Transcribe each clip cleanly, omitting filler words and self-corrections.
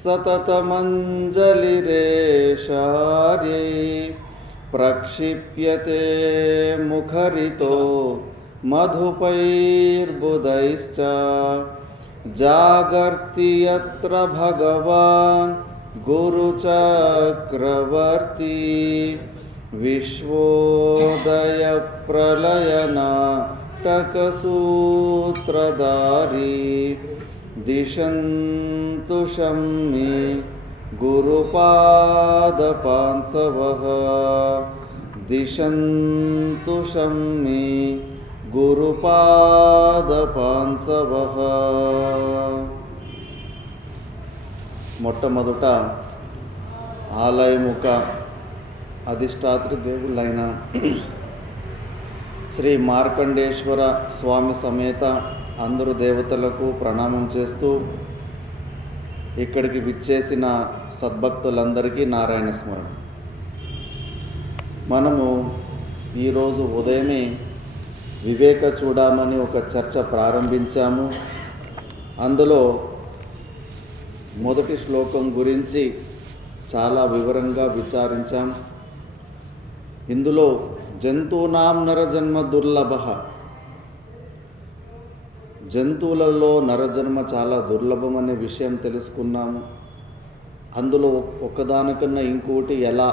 सततमञ्जलिरेशार्यै प्रक्षिप्यते मुखरितो मधुपैर्बुधैश्च जागर्ति यत्र भगवान् गुरुचक्रवर्ती विश्वोदयप्रलयनाटकसूत्रधारी दिशन्तु शम्मे गुरुपादपांसवः दिशन्तु शम्मे గురుపాదపాంసవః. మొట్టమొదట ఆలయముక అధిష్టాత్రి దేవుళ్ళైన శ్రీ మార్కండేశ్వర స్వామి సమేత అందరు దేవతలకు ప్రణామం చేస్తూ ఇక్కడికి విచ్చేసిన సద్భక్తులందరికీ నారాయణ స్మరణ. మనము ఈరోజు ఉదయమే వివేక చూడమని ఒక చర్చ ప్రారంభించాము. అందులో మొదటి శ్లోకం గురించి చాలా వివరంగా విచారించాం. ఇందులో జంతూనాం నరజన్మ దుర్లభ, జంతువులలో నరజన్మ చాలా దుర్లభం అనే విషయం తెలుసుకున్నాము. అందులో ఒకదానికన్నా ఇంకోటి ఎలా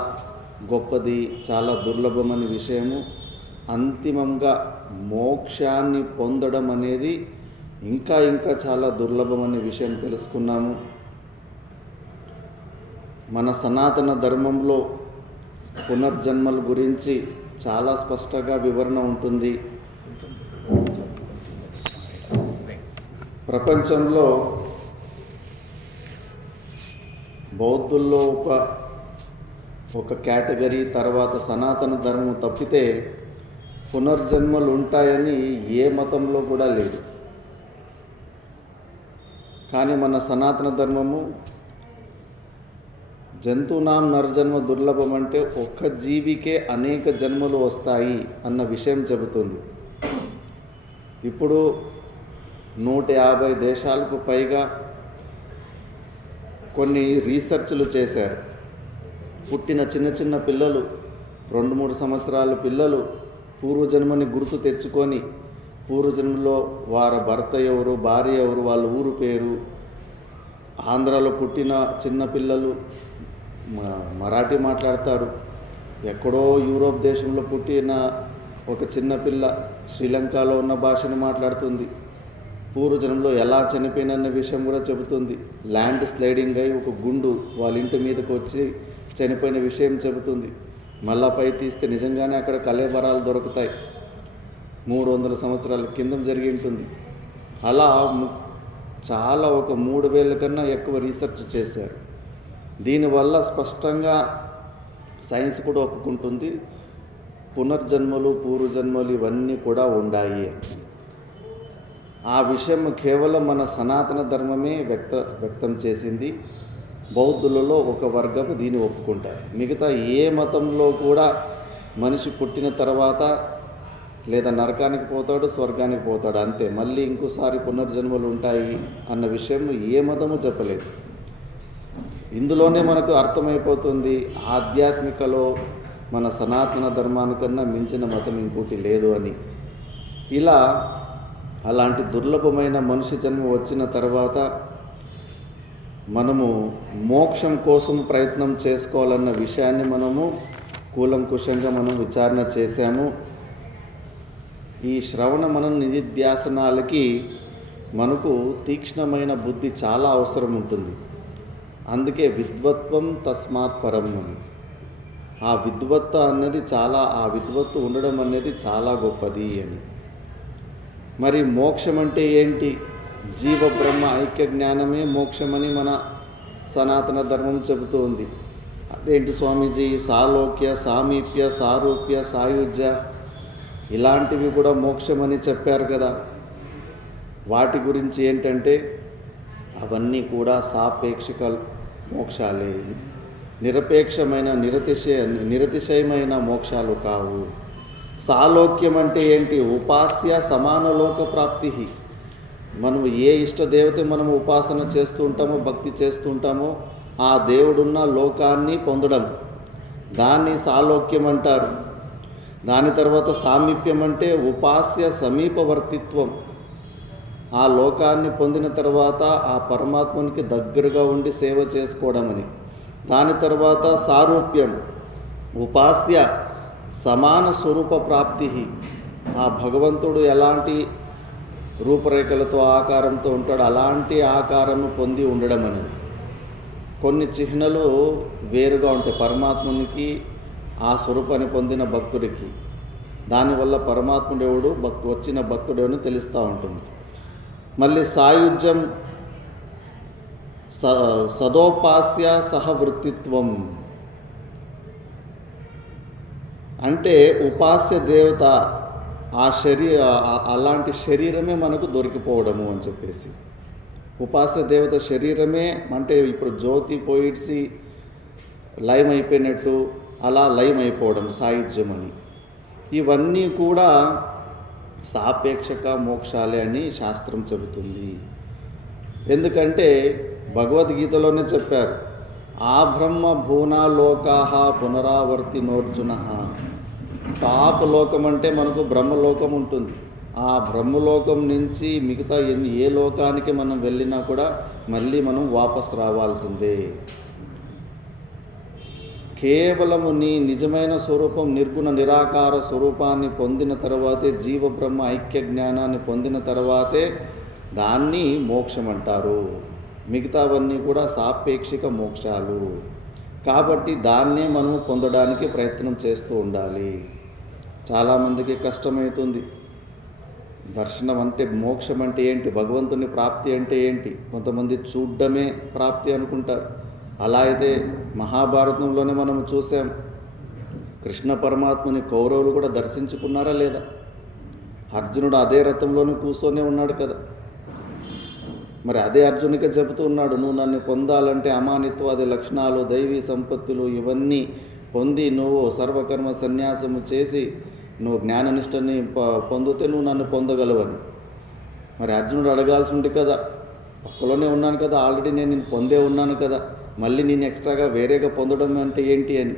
గొప్పది, చాలా దుర్లభమనే విషయము, అంతిమంగా మోక్షాన్ని పొందడం అనేది ఇంకా చాలా దుర్లభమనే విషయం తెలుసుకున్నాము. మన సనాతన ధర్మంలో పునర్జన్మల గురించి చాలా స్పష్టంగా వివరణ ఉంటుంది. ప్రపంచంలో బౌద్ధుల్లో ఒక కేటగిరీ, తర్వాత సనాతన ధర్మం తప్పితే పునర్జన్మలు ఉంటాయని ఏ మతంలో కూడా లేదు. కానీ మన సనాతన ధర్మము జంతువునాం నరజన్మ దుర్లభం అంటే ఒక్క జీవికే అనేక జన్మలు వస్తాయి అన్న విషయం చెబుతుంది. ఇప్పుడు 150 దేశాలకు పైగా కొన్ని రీసెర్చ్లు చేశారు. పుట్టిన చిన్న పిల్లలు, 2-3 సంవత్సరాల పిల్లలు పూర్వజన్మని గుర్తు తెచ్చుకొని, పూర్వజన్మలో వారి భర్త ఎవరు, భార్య ఎవరు, వాళ్ళ ఊరు పేరు, ఆంధ్రాలో పుట్టిన చిన్నపిల్లలు మరాఠీ మాట్లాడతారు, ఎక్కడో యూరోప్ దేశంలో పుట్టిన ఒక చిన్నపిల్ల శ్రీలంకలో ఉన్న భాషను మాట్లాడుతుంది. పూర్వజన్మలో ఎలా చనిపోయినన్న విషయం కూడా చెబుతుంది. ల్యాండ్ స్లైడింగ్ అయి ఒక గుండు వాళ్ళ ఇంటి మీదకి వచ్చి చనిపోయిన విషయం చెబుతుంది. మళ్ళా పై తీస్తే నిజంగానే అక్కడ కళేబరాలు దొరుకుతాయి. 300 సంవత్సరాల కింద జరిగి ఉంటుంది. అలా చాలా ఒక 3000 కన్నా ఎక్కువ రీసెర్చ్ చేశారు. దీనివల్ల స్పష్టంగా సైన్స్ కూడా ఒప్పుకుంటుంది, పునర్జన్మలు, పూర్వజన్మలు ఇవన్నీ కూడా ఉన్నాయి. ఆ విషయం కేవలం మన సనాతన ధర్మమే వ్యక్తం చేసింది. బౌద్ధులలో ఒక వర్గము దీన్ని ఒప్పుకుంటారు. మిగతా ఏ మతంలో కూడా మనిషి పుట్టిన తర్వాత లేదా నరకానికి పోతాడు, స్వర్గానికి పోతాడు, అంతే. మళ్ళీ ఇంకోసారి పునర్జన్మలు ఉంటాయి అన్న విషయం ఏ మతము చెప్పలేదు. ఇందులోనే మనకు అర్థమైపోతుంది ఆధ్యాత్మికలో మన సనాతన ధర్మానికన్నా మించిన మతం ఇంకోటి లేదు అని. ఇలా అలాంటి దుర్లభమైన మనిషి జన్మ వచ్చిన తర్వాత మనము మోక్షం కోసం ప్రయత్నం చేసుకోవాలన్న విషయాన్ని మనము కూలంకుషంగా విచారణ చేశాము. ఈ శ్రవణ మన నిధిధ్యాసనాలకి మనకు తీక్ష్ణమైన బుద్ధి చాలా అవసరం ఉంటుంది. అందుకే విద్వత్వం తస్మాత్ పరం అని. ఆ విద్వత్తు ఉండడం అనేది చాలా గొప్పది అని. మరి మోక్షం అంటే ఏంటి? జీవ బ్రహ్మ ఐక్య జ్ఞానమే మోక్షమని మన సనాతన ధర్మం చెబుతూ ఉంది. అదేంటి స్వామీజీ? సాలోక్య, సామీప్య, సారూప్య, సాయుజ్య ఇలాంటివి కూడా మోక్షమని చెప్పారు కదా. వాటి గురించి ఏంటంటే అవన్నీ కూడా సాపేక్షిక మోక్షాలే, నిరపేక్షమైన నిరతిశయమైన మోక్షాలు కావు. సాలోక్యం అంటే ఏంటి? ఉపాస్య సమాన లోక ప్రాప్తి. మనం ఏ ఇష్ట దేవత మనం ఉపాసన చేస్తూ ఉంటామో, భక్తి చేస్తూ ఉంటామో ఆ దేవుడున్న లోకాన్ని పొందడం, దాన్ని సాలోక్యం అంటారు. దాని తర్వాత సామీప్యం అంటే ఉపాస్య సమీపవర్తిత్వం. ఆ లోకాన్ని పొందిన తర్వాత ఆ పరమాత్మనికి దగ్గరగా ఉండి సేవ చేసుకోవడం అని. దాని తర్వాత సారూప్యం, ఉపాస్య సమాన స్వరూప ప్రాప్తి. ఆ భగవంతుడు ఎలాంటి రూపురేఖలతో ఆకారంతో ఉంటాడు అలాంటి ఆకారము పొంది ఉండడం అనేది. కొన్ని చిహ్నలు వేరుగా ఉంటాయి పరమాత్మునికి, ఆ స్వరూపాన్ని పొందిన భక్తుడికి. దానివల్ల పరమాత్ముడెవడు, వచ్చిన భక్తుడెవడని తెలుస్తూ ఉంటుంది. మళ్ళీ సాయుధ్యం, సదోపాస్య సహవృత్తిత్వం అంటే ఉపాస్య దేవత అలాంటి శరీరమే మనకు దొరికిపోవడము అని చెప్పేసి. ఉపాస్య దేవత శరీరమే అంటే ఇప్పుడు జ్యోతి పోయిడ్సి లయం అయిపోయినట్టు అలా లయం అయిపోవడం సాయుధ్యం అని. ఇవన్నీ కూడా సాపేక్షక మోక్షాలే అని శాస్త్రం చెబుతుంది. ఎందుకంటే భగవద్గీతలోనే చెప్పారు, ఆ బ్రహ్మ భూనాలోకాహ పునరావర్తినోర్జున. టాప్ లోకం అంటే మనకు బ్రహ్మలోకం ఉంటుంది. ఆ బ్రహ్మలోకం నుంచి మిగతా ఏ లోకానికి మనం వెళ్ళినా కూడా మళ్ళీ మనం వాపస్ రావాల్సిందే. కేవలము నీ నిజమైన స్వరూపం నిర్గుణ నిరాకార స్వరూపాన్ని పొందిన తర్వాతే, జీవబ్రహ్మ ఐక్య జ్ఞానాన్ని పొందిన తర్వాతే దాన్ని మోక్షం అంటారు. మిగతావన్నీ కూడా సాపేక్షిక మోక్షాలు. కాబట్టి దాన్నే మనం పొందడానికి ప్రయత్నం చేస్తూ ఉండాలి. చాలామందికి కష్టమవుతుంది. దర్శనం అంటే, మోక్షం అంటే ఏంటి, భగవంతుని ప్రాప్తి అంటే ఏంటి, కొంతమంది చూడ్డమే ప్రాప్తి అనుకుంటారు. అలా అయితే మహాభారతంలోనే మనం చూసాం, కృష్ణ పరమాత్మని కౌరవులు కూడా దర్శించుకున్నారా లేదా? అర్జునుడు అదే రథంలోనే కూర్చొనే ఉన్నాడు కదా. మరి అదే అర్జునికే చెబుతూ ఉన్నాడు, నువ్వు నన్ను పొందాలంటే అమానిత్వాది లక్షణాలు, దైవీ సంపత్తులు ఇవన్నీ పొంది నువ్వు సర్వకర్మ సన్యాసము చేసి నువ్వు జ్ఞాననిష్టని పొందితే నువ్వు నన్ను పొందగలవని. మరి అర్జునుడు అడగాల్సి ఉంది కదా, ఒక్కలోనే ఉన్నాను కదా, ఆల్రెడీ నేను నిన్ను పొందే ఉన్నాను కదా, మళ్ళీ నేను ఎక్స్ట్రాగా వేరేగా పొందడం అంటే ఏంటి అని.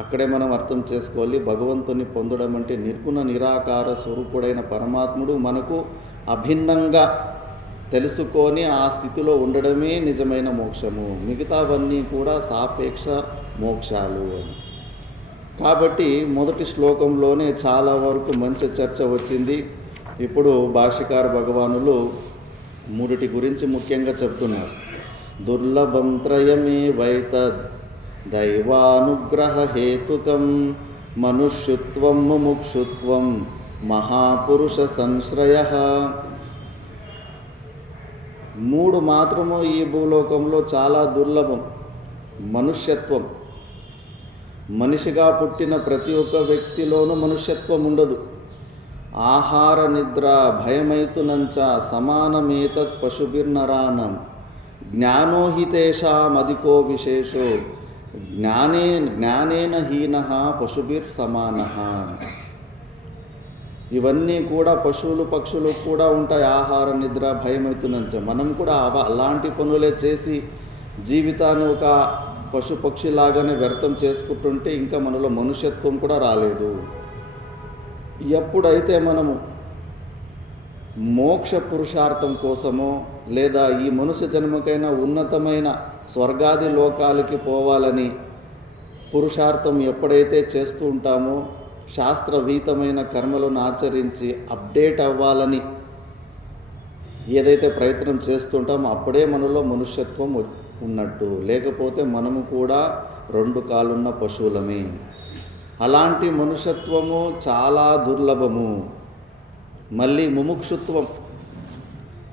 అక్కడే మనం అర్థం చేసుకోవాలి, భగవంతుని పొందడం అంటే నిర్గుణ నిరాకార స్వరూపుడైన పరమాత్ముడు మనకు అభిన్నంగా తెలుసుకొని ఆ స్థితిలో ఉండడమే నిజమైన మోక్షము. మిగతావన్నీ కూడా సాపేక్ష మోక్షాలు అని. కాబట్టి మొదటి శ్లోకంలోనే చాలా వరకు మంచి చర్చ వచ్చింది. ఇప్పుడు భాష్యకార భగవానులు మూడిటి గురించి ముఖ్యంగా చెప్తున్నారు. దుర్లభం త్రయమే వైతద్ దైవానుగ్రహ హేతుకం మనుష్యుత్వం ముముక్షుత్వం మహాపురుష సంశ్రయ. మూడు మాత్రము ఈ భూలోకంలో చాలా దుర్లభం. మనుష్యత్వం, మనిషిగా పుట్టిన ప్రతి ఒక్క వ్యక్తిలోనూ మనుష్యత్వం ఉండదు. ఆహార నిద్ర భయమైతునంచ సమానమేతత్ పశుభిర్నరానం జ్ఞానోహితేషామధికో విశేషో జ్ఞానేన హీనః పశుభిర్ సమానః. ఇవన్నీ కూడా పశువులు పక్షులు కూడా ఉంటాయి. ఆహార నిద్ర భయమైతునంచ. మనం కూడా అలాంటి పనులే చేసి జీవితాన్ని ఒక పశుపక్షిలాగానే వ్యర్థం చేసుకుంటుంటే ఇంకా మనలో మనుష్యత్వం కూడా రాలేదు. ఎప్పుడైతే మనము మోక్ష పురుషార్థం కోసమో లేదా ఈ మనుష్య జన్మకైనా ఉన్నతమైన స్వర్గాది లోకాలకి పోవాలని పురుషార్థం ఎప్పుడైతే చేస్తూ ఉంటామో, శాస్త్రవీతమైన కర్మలను ఆచరించి అప్డేట్ అవ్వాలని ఏదైతే ప్రయత్నం చేస్తుంటామో అప్పుడే మనలో మనుష్యత్వం ఉన్నట్టు. లేకపోతే మనము కూడా రెండు కాలున్న పశువులమే. అలాంటి మనుష్యత్వము చాలా దుర్లభము. మళ్ళీ ముముక్షుత్వం,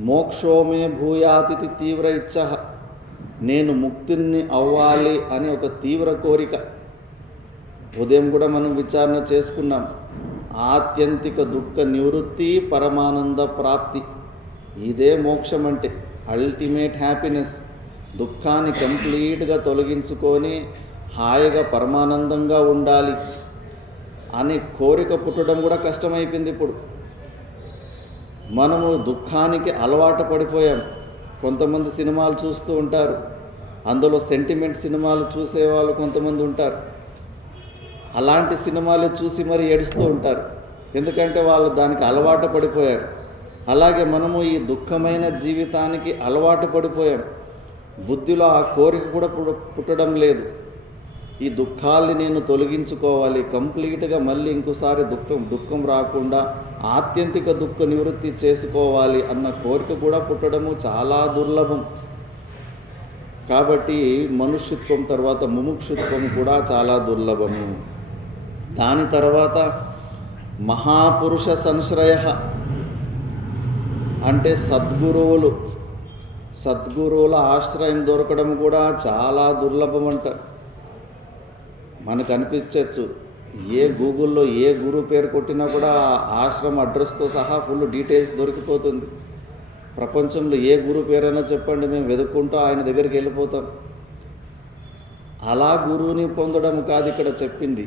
మోక్షోమే భూయాతిథి తీవ్ర ఇచ్చ. నేను ముక్తిని అవ్వాలి అనే ఒక తీవ్ర కోరిక. ఉదయం కూడా మనం విచారణ చేసుకున్నాం. ఆత్యంతిక దుఃఖ నివృత్తి, పరమానంద ప్రాప్తి. ఇదే మోక్షం అంటే, అల్టిమేట్ హ్యాపీనెస్. దుఃఖాన్ని కంప్లీట్గా తొలగించుకొని హాయిగా పరమానందంగా ఉండాలి అనే కోరిక పుట్టడం కూడా కష్టమైపోయింది ఇప్పుడు. మనము దుఃఖానికి అలవాటు పడిపోయాం. కొంతమంది సినిమాలు చూస్తూ ఉంటారు, అందులో సెంటిమెంట్ సినిమాలు చూసేవాళ్ళు కొంతమంది ఉంటారు. అలాంటి సినిమాలు చూసి మరి ఏడుస్తూ ఉంటారు, ఎందుకంటే వాళ్ళు దానికి అలవాటు పడిపోయారు. అలాగే మనము ఈ దుఃఖమైన జీవితానికి అలవాటు పడిపోయాం. బుద్ధిలో ఆ కోరిక కూడా పుట్టడం లేదు. ఈ దుఃఖాల్ని నేను తొలగించుకోవాలి, కంప్లీట్గా మళ్ళీ ఇంకోసారి దుఃఖం రాకుండా ఆత్యంతిక దుఃఖ నివృత్తి చేసుకోవాలి అన్న కోరిక కూడా పుట్టడము చాలా దుర్లభం. కాబట్టి మనుష్యత్వం తర్వాత ముముక్షుత్వం కూడా చాలా దుర్లభము. దాని తర్వాత మహాపురుష సంశ్రయ అంటే సద్గురువుల ఆశ్రయం దొరకడం కూడా చాలా దుర్లభం అంట. మనకు అనిపించవచ్చు, ఏ గూగుల్లో ఏ గురువు పేరు కొట్టినా కూడా ఆశ్రమం అడ్రస్తో సహా ఫుల్ డీటెయిల్స్ దొరికిపోతుంది. ప్రపంచంలో ఏ గురువు పేరైనా చెప్పండి, మేము వెతుక్కుంటూ ఆయన దగ్గరికి వెళ్ళిపోతాం. అలా గురువుని పొందడం కాదు ఇక్కడ చెప్పింది.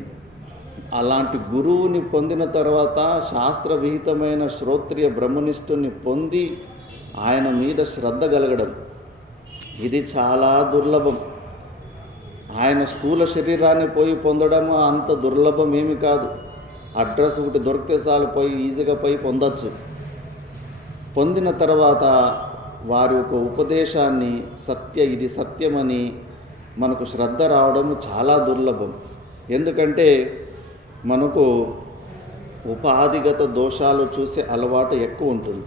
అలాంటి గురువుని పొందిన తర్వాత శాస్త్రవిహితమైన శ్రోత్రియ బ్రహ్మనిష్ఠుని పొంది ఆయన మీద శ్రద్ధ కలగడం, ఇది చాలా దుర్లభం. ఆయన స్థూల శరీరాన్ని పోయి పొందడం అంత దుర్లభం ఏమి కాదు. అడ్రస్ ఒకటి దొరికితే చాలు, ఈజీగా పోయి పొందొచ్చు. పొందిన తర్వాత వారి యొక్క ఉపదేశాన్ని ఇది సత్యమని మనకు శ్రద్ధ రావడం చాలా దుర్లభం. ఎందుకంటే మనకు ఉపాధిగత దోషాలు చూసే అలవాటు ఎక్కువ ఉంటుంది.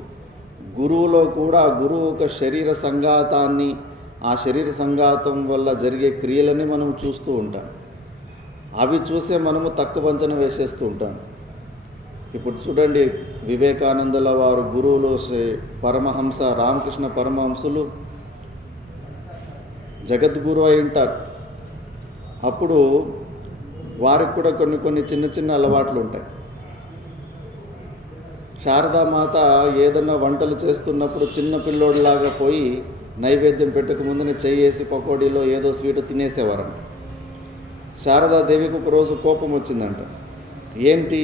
గురువులో కూడా గురువు ఒక శరీర సంఘాతాన్ని, ఆ శరీర సంఘాతం వల్ల జరిగే క్రియలని మనం చూస్తూ ఉంటాం. అవి చూసే మనము తక్కువ అంచనా వేసేస్తూ ఉంటాం. ఇప్పుడు చూడండి, వివేకానందుల వారు గురువులు పరమహంస రామకృష్ణ పరమహంసులు జగద్గురు అయి ఉంటారు. అప్పుడు వారికి కూడా కొన్ని చిన్న అలవాట్లు ఉంటాయి. శారదామాత ఏదన్నా వంటలు చేస్తున్నప్పుడు చిన్న పిల్లోడిలాగా పోయి నైవేద్యం పెట్టక ముందునే చెయ్యేసి పకోడీలో ఏదో స్వీట్ తినేసేవారంట. శారదాదేవికి ఒక రోజు కోపం వచ్చిందంట. ఏంటి,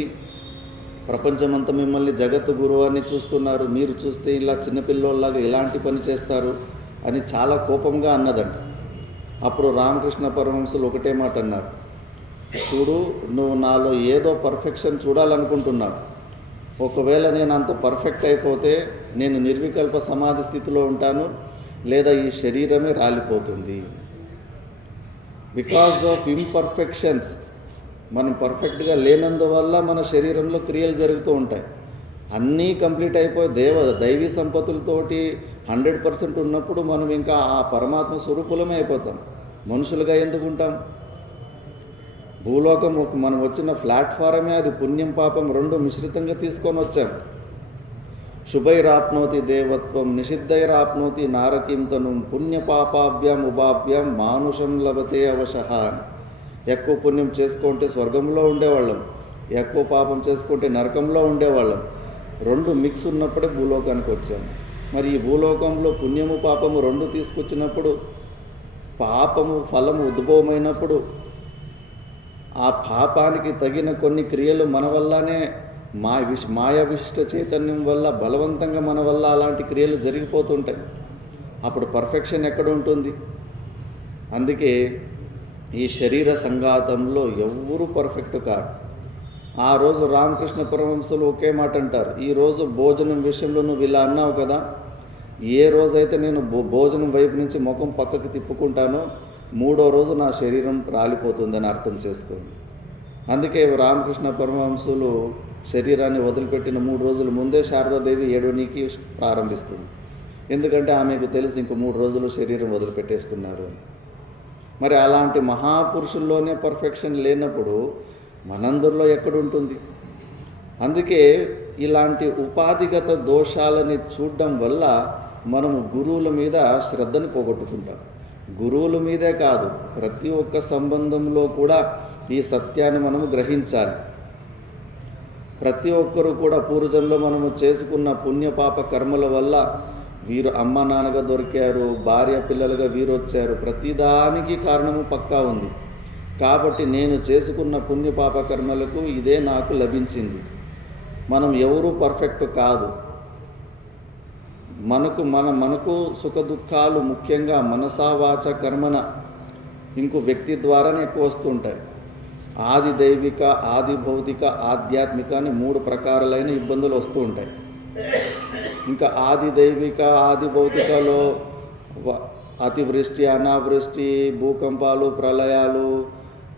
ప్రపంచమంతా మిమ్మల్ని జగత్తు గురువు అని చూస్తున్నారు, మీరు చూస్తే ఇలా చిన్నపిల్లోళ్ళలాగా ఇలాంటి పని చేస్తారు అని చాలా కోపంగా అన్నదంట. అప్పుడు రామకృష్ణ పరమహంసులు ఒకటే మాట అన్నారు, చూడు, నువ్వు నాలో ఏదో పర్ఫెక్షన్ చూడాలనుకుంటున్నావు. ఒకవేళ నేను అంత పర్ఫెక్ట్ అయిపోతే నేను నిర్వికల్ప సమాధి స్థితిలో ఉంటాను, లేదా ఈ శరీరమే రాలిపోతుంది. బికాజ్ ఆఫ్ ఇంపర్ఫెక్షన్స్, మనం పర్ఫెక్ట్గా లేనందువల్ల మన శరీరంలో క్రియలు జరుగుతూ ఉంటాయి. అన్నీ కంప్లీట్ అయిపోయి దైవీ సంపత్తులతోటి 100% ఉన్నప్పుడు మనం ఇంకా ఆ పరమాత్మ స్వరూపులమే అయిపోతాం. మనుషులుగా ఎందుకు ఉంటాం? భూలోకం మనం వచ్చిన ప్లాట్ఫారమే అది పుణ్యం పాపం రెండు మిశ్రితంగా తీసుకొని వచ్చాం. శుభైరాప్నోతి దేవత్వం నిషిద్ధైరాప్నోతి నారకింతను పుణ్యపాపాభ్యాం ఉభాభ్యాం మానుషం లభతే అవశః. ఎక్కువ పుణ్యం చేసుకుంటే స్వర్గంలో ఉండేవాళ్ళం, ఎక్కువ పాపం చేసుకుంటే నరకంలో ఉండేవాళ్ళం. రెండు మిక్స్ ఉన్నప్పుడే భూలోకానికి వచ్చాం. మరి ఈ భూలోకంలో పుణ్యము పాపము రెండు తీసుకొచ్చినప్పుడు, పాపము ఫలము ఉద్భవమైనప్పుడు, ఆ పాపానికి తగిన కొన్ని క్రియలు మన వల్లనే మాయా విశిష్ట చైతన్యం వల్ల బలవంతంగా మన వల్ల అలాంటి క్రియలు జరిగిపోతుంటాయి. అప్పుడు పర్ఫెక్షన్ ఎక్కడ ఉంటుంది? అందుకే ఈ శరీర సంఘాతంలో ఎవ్వరూ పర్ఫెక్ట్ కాదు. ఆ రోజు రామకృష్ణ పరమహంసులు ఒకే మాట అంటారు, ఈరోజు భోజనం విషయంలో నువ్వు ఇలా అన్నావు కదా, ఏ రోజైతే నేను భోజనం వైపు నుంచి ముఖం పక్కకు తిప్పుకుంటానో మూడో రోజు నా శరీరం రాలిపోతుందని అర్థం చేసుకోండి. అందుకే రామకృష్ణ పరమహంసులు శరీరాన్ని వదిలిపెట్టిన 3 రోజుల ముందే శారదాదేవి ఏడవనికి ప్రారంభిస్తుంది. ఎందుకంటే ఆమెకు తెలిసి ఇంకో 3 రోజులు శరీరం వదిలిపెట్టేస్తున్నారు అని. మరి అలాంటి మహాపురుషుల్లోనే పర్ఫెక్షన్ లేనప్పుడు మనందరిలో ఎక్కడుంటుంది? అందుకే ఇలాంటి ఉపాధిగత దోషాలని చూడడం వల్ల మనము గురువుల మీద శ్రద్ధను పోగొట్టుకుంటాం. గురువుల మీదే కాదు, ప్రతి ఒక్క సంబంధంలో కూడా ఈ సత్యాన్ని మనము గ్రహించాలి. ప్రతి ఒక్కరూ కూడా పూర్వజన్మలో మనము చేసుకున్న పుణ్యపాప కర్మల వల్ల వీరు అమ్మ నాన్నగా దొరికారు, భార్య పిల్లలుగా వీరు వచ్చారు. ప్రతిదానికి కారణము పక్కా ఉంది. కాబట్టి నేను చేసుకున్న పుణ్యపాప కర్మలకు ఇదే నాకు లభించింది. మనం ఎవరూ పర్ఫెక్ట్ కాదు. మనకు సుఖ దుఃఖాలు ముఖ్యంగా మనసా వాచ కర్మన ఇంకో వ్యక్తి ద్వారానే ఎక్కువ వస్తూ ఉంటాయి. ఆది దైవిక, ఆది భౌతిక, ఆధ్యాత్మిక అని 3 ప్రకారాలైన ఇబ్బందులు వస్తూ ఉంటాయి. ఇంకా ఆది దైవిక, ఆది భౌతికలో అతివృష్టి, అనావృష్టి, భూకంపాలు, ప్రళయాలు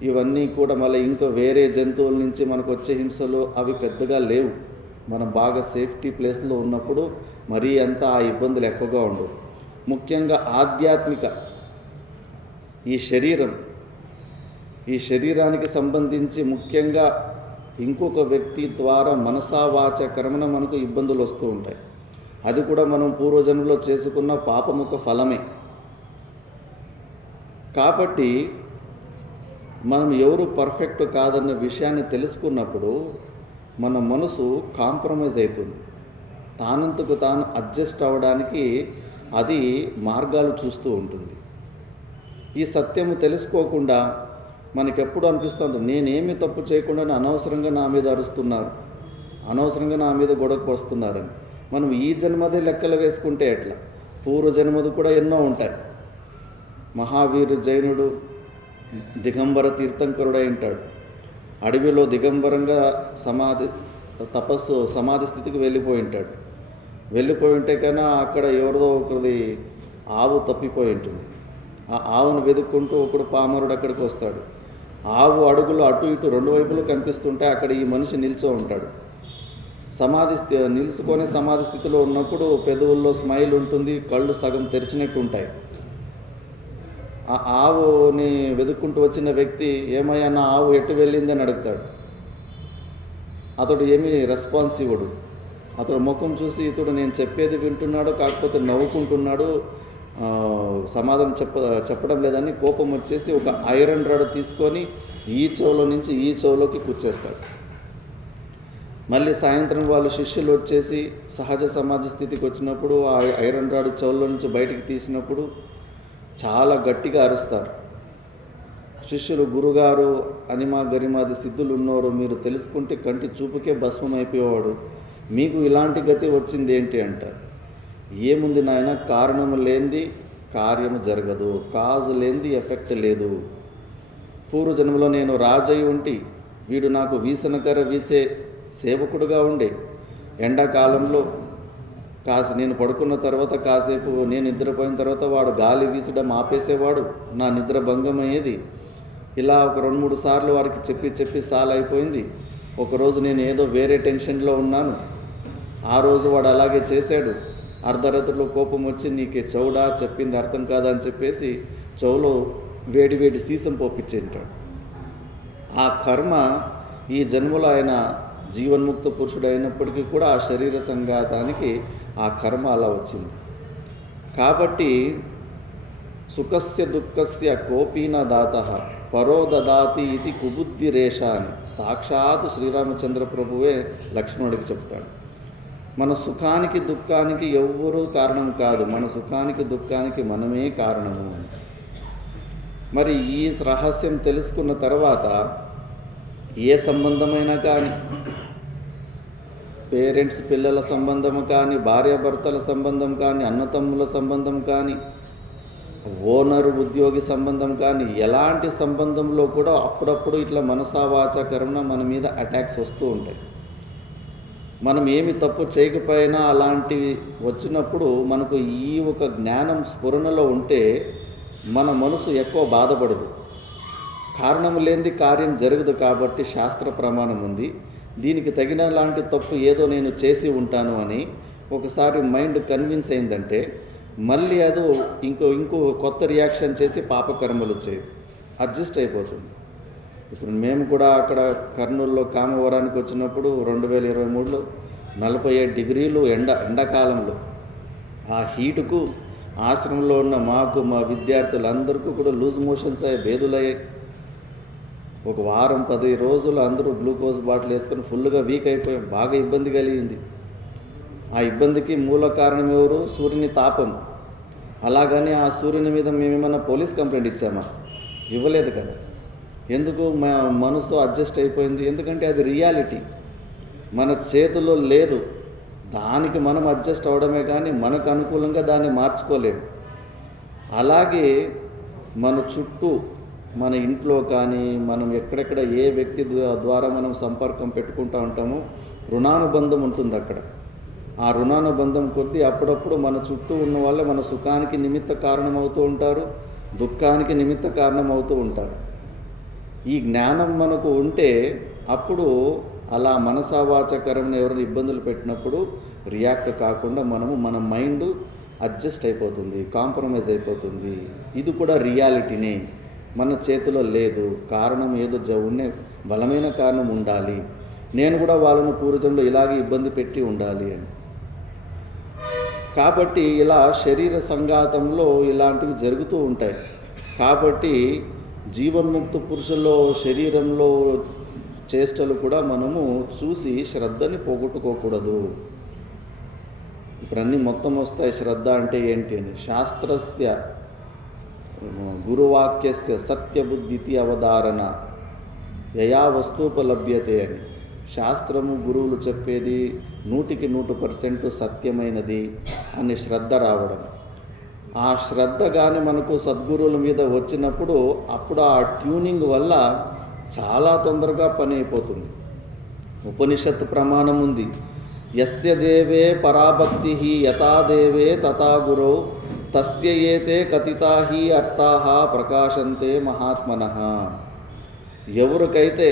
ఇవన్నీ కూడా మళ్ళీ ఇంకా వేరే జంతువుల నుంచి మనకు వచ్చే హింసలు అవి పెద్దగా లేవు. మనం బాగా సేఫ్టీ ప్లేస్లో ఉన్నప్పుడు మరీ అంత ఆ ఇబ్బందులు ఎక్కువగా ఉండవు. ముఖ్యంగా ఆధ్యాత్మిక ఈ శరీరానికి సంబంధించి ముఖ్యంగా ఇంకొక వ్యక్తి ద్వారా మనసా వాచ కర్మన మనకు ఇబ్బందులు వస్తూ ఉంటాయి. అది కూడా మనం పూర్వజన్మలో చేసుకున్న పాపముఖ ఫలమే. కాబట్టి మనం ఎవరు పర్ఫెక్ట్ కాదన్న విషయాన్ని తెలుసుకున్నప్పుడు మన మనసు కాంప్రమైజ్ అవుతుంది. తానంతకు తాను అడ్జస్ట్ అవ్వడానికి అది మార్గాలు చూస్తూ ఉంటుంది. ఈ సత్యము తెలుసుకోకుండా మనకెప్పుడు అనిపిస్తుంది, నేనేమి తప్పు చేయకుండా అనవసరంగా నా మీద అరుస్తున్నారు, అనవసరంగా నా మీద గొడవకు వస్తున్నారని. మనం ఈ జన్మదే లెక్కలు వేసుకుంటే ఎట్లా? పూర్వజన్మది కూడా ఎన్నో ఉంటాయి. మహావీరు జైనుడు దిగంబర తీర్థంకరుడై ఉంటాడు. అడవిలో దిగంబరంగా సమాధి స్థితికి వెళ్ళిపోయి ఉంటాడు. వెళ్ళిపోయి ఉంటే కన్నా అక్కడ ఎవరిదో ఒకరిది ఆవు తప్పిపోయి ఉంటుంది. ఆ ఆవును వెతుక్కుంటూ ఒకడు పామరుడు అక్కడికి వస్తాడు. ఆవు అడుగులు అటు ఇటు 2 వైపులు కనిపిస్తుంటే అక్కడ ఈ మనిషి నిల్చో ఉంటాడు. నిలుచుకొని సమాధి స్థితిలో ఉన్నప్పుడు పెదవుల్లో స్మైల్ ఉంటుంది, కళ్ళు సగం తెరిచినట్టు ఉంటాయి. ఆ ఆవుని వెతుక్కుంటూ వచ్చిన వ్యక్తి, ఏమయ్యా నా ఆవు ఎటు వెళ్ళిందని అడుగుతాడు. అతడు ఏమీ రెస్పాన్స్ ఇవ్వడు. అతడు ముఖం చూసి ఇతడు నేను చెప్పేది వింటున్నాడు, కాకపోతే నవ్వుకుంటున్నాడు, సమాధానం చెప్పడం లేదని కోపం వచ్చేసి ఒక ఐరన్ రాడ్ తీసుకొని ఈ చెవులో నుంచి ఈ చెవులోకి కూర్చేస్తాడు. మళ్ళీ సాయంత్రం వాళ్ళు శిష్యులు వచ్చేసి సహజ సమాజ స్థితికి వచ్చినప్పుడు ఆ ఐరన్ రాడ్ చెవుల్లో నుంచి బయటికి తీసినప్పుడు చాలా గట్టిగా అరుస్తారు. శిష్యులు, గురుగారు అనిమా గరిమాది సిద్ధులు ఉన్నవారు, మీరు తెలుసుకుంటే కంటి చూపుకే భస్మం అయిపోయేవాడు, మీకు ఇలాంటి గతి వచ్చింది ఏంటి అంటారు. ఏముంది నాయన, కారణము లేనిది కార్యము జరగదు, కాజు లేనిది ఎఫెక్ట్ లేదు. పూర్వజన్మలో నేను రాజయ్య ఉంటి, వీడు నాకు వీసనకర వీసే సేవకుడుగా ఉండే. ఎండాకాలంలో నేను పడుకున్న తర్వాత కాసేపు నేను నిద్రపోయిన తర్వాత వాడు గాలి వీసడం ఆపేసేవాడు, నా నిద్ర భంగం అయ్యేది. ఇలా ఒక 2-3 సార్లు వాడికి చెప్పి సాల్ అయిపోయింది. ఒకరోజు నేను ఏదో వేరే టెన్షన్లో ఉన్నాను, ఆ రోజు వాడు అలాగే చేశాడు. అర్ధరాత్రిలో కోపం వచ్చి నీకే చౌడా చెప్పింది అర్థం కాదా అని చెప్పేసి చెవులో వేడి సీసం పోపించేంటాడు. ఆ కర్మ ఈ జన్మలో ఆయన జీవన్ముక్త పురుషుడు అయినప్పటికీ కూడా ఆ శరీర సంఘాతానికి ఆ కర్మ అలా వచ్చింది. కాబట్టి సుఖస్య దుఃఖస్య కోపీన దాతః పరో దదాతి ఇది కుబుద్ధి రేష అని సాక్షాత్ శ్రీరామచంద్ర ప్రభువే లక్ష్మణుడికి చెప్తాడు. మన సుఖానికి దుఃఖానికి ఎవ్వరూ కారణం కాదు, మన సుఖానికి దుఃఖానికి మనమే కారణము అని. మరి ఈ రహస్యం తెలుసుకున్న తర్వాత ఏ సంబంధమైనా కానీ, పేరెంట్స్ పిల్లల సంబంధం కానీ, భార్యాభర్తల సంబంధం కానీ, అన్నతమ్ముల సంబంధం కానీ, ఓనర్ ఉద్యోగి సంబంధం కానీ, ఎలాంటి సంబంధంలో కూడా అప్పుడప్పుడు ఇట్లా మనసా వాచా కర్మణ మన మీద అటాక్స్ వస్తూ ఉంటాయి. మనం ఏమి తప్పు చేయకపోయినా అలాంటివి వచ్చినప్పుడు మనకు ఈ ఒక జ్ఞానం స్ఫురణలో ఉంటే మన మనసు ఎక్కువ బాధపడదు. కారణం లేనిది కార్యం జరగదు కాబట్టి శాస్త్ర ప్రమాణం ఉంది. దీనికి తగిన లాంటి తప్పు ఏదో నేను చేసి ఉంటాను అని ఒకసారి మైండ్ కన్విన్స్ అయిందంటే మళ్ళీ అది ఇంకో కొత్త రియాక్షన్ చేసి పాపకర్మలు చేయదు, అడ్జస్ట్ అయిపోతుంది. ఇప్పుడు మేము కూడా అక్కడ కర్నూలులో కామవరానికి వచ్చినప్పుడు 2023లో 47 డిగ్రీలు ఎండాకాలంలో ఆ హీటుకు ఆశ్రమంలో ఉన్న మాకు, మా విద్యార్థులందరికీ కూడా లూజ్ మోషన్స్ అయ్యి బేదులయ్యాయి. ఒక వారం 10 రోజులు అందరూ గ్లూకోజ్ బాటిల్ వేసుకొని ఫుల్గా వీక్ అయిపోయాం, బాగా ఇబ్బంది కలిగింది. ఆ ఇబ్బందికి మూల కారణం ఎవరు? సూర్యుని తాపం. అలాగని ఆ సూర్యుని మీద మేమేమన్నా పోలీస్ కంప్లైంట్ ఇచ్చామా? ఇవ్వలేదు కదా. ఎందుకు? మా మనసు అడ్జస్ట్ అయిపోయింది. ఎందుకంటే అది రియాలిటీ, మన చేతిలో లేదు. దానికి మనం అడ్జస్ట్ అవడమే కానీ మనకు అనుకూలంగా దాన్ని మార్చుకోలేము. అలాగే మన చుట్టూ, మన ఇంట్లో కానీ, మనం ఎక్కడెక్కడ ఏ వ్యక్తి ద్వారా మనం సంపర్కం పెట్టుకుంటూ ఉంటామో రుణానుబంధం ఉంటుంది అక్కడ. ఆ రుణానుబంధం కొద్దీ అప్పుడప్పుడు మన చుట్టూ ఉన్న వాళ్ళే మన సుఖానికి నిమిత్త కారణమవుతూ ఉంటారు, దుఃఖానికి నిమిత్త కారణమవుతూ ఉంటారు. ఈ జ్ఞానం మనకు ఉంటే అప్పుడు అలా మనసావాచకరమైన ఎవరైనా ఇబ్బందులు పెట్టినప్పుడు రియాక్ట్ కాకుండా మన మైండ్ అడ్జస్ట్ అయిపోతుంది, కాంప్రమైజ్ అయిపోతుంది. ఇది కూడా రియాలిటీనే, మన చేతిలో లేదు. కారణం ఏదో ఉండే బలమైన కారణం ఉండాలి. నేను కూడా వాళ్ళను పూర్వజన్మలో ఇలాగే ఇబ్బంది పెట్టి ఉండాలి అని. కాబట్టి ఇలా శరీర సంఘాతంలో ఇలాంటివి జరుగుతూ ఉంటాయి. కాబట్టి జీవన్ముక్త పురుషుల్లో శరీరంలో చేష్టలు కూడా మనము చూసి శ్రద్ధని పోగొట్టుకోకూడదు. ఇప్పుడు అన్నీ మొత్తం వస్తాయి. శ్రద్ధ అంటే ఏంటి అని, శాస్త్రస్య గురువాక్యస్య సత్యబుద్ధితి అవధారణ యయా వస్తూపలభ్యతే అని. శాస్త్రము, గురువులు చెప్పేది 100% సత్యమైనది అని శ్రద్ధ రావడం. ఆ శ్రద్ధ కానీ మనకు సద్గురువుల మీద వచ్చినప్పుడు అప్పుడు ఆ ట్యూనింగ్ వల్ల చాలా తొందరగా పని అయిపోతుంది. ఉపనిషత్ ప్రమాణం ఉంది, యస్య దేవే పరాభక్తి యథా దేవే తథా గురౌ తస్య ఏతే కథితా హి అర్థాః ప్రకాశంతే మహాత్మనః. ఎవరికైతే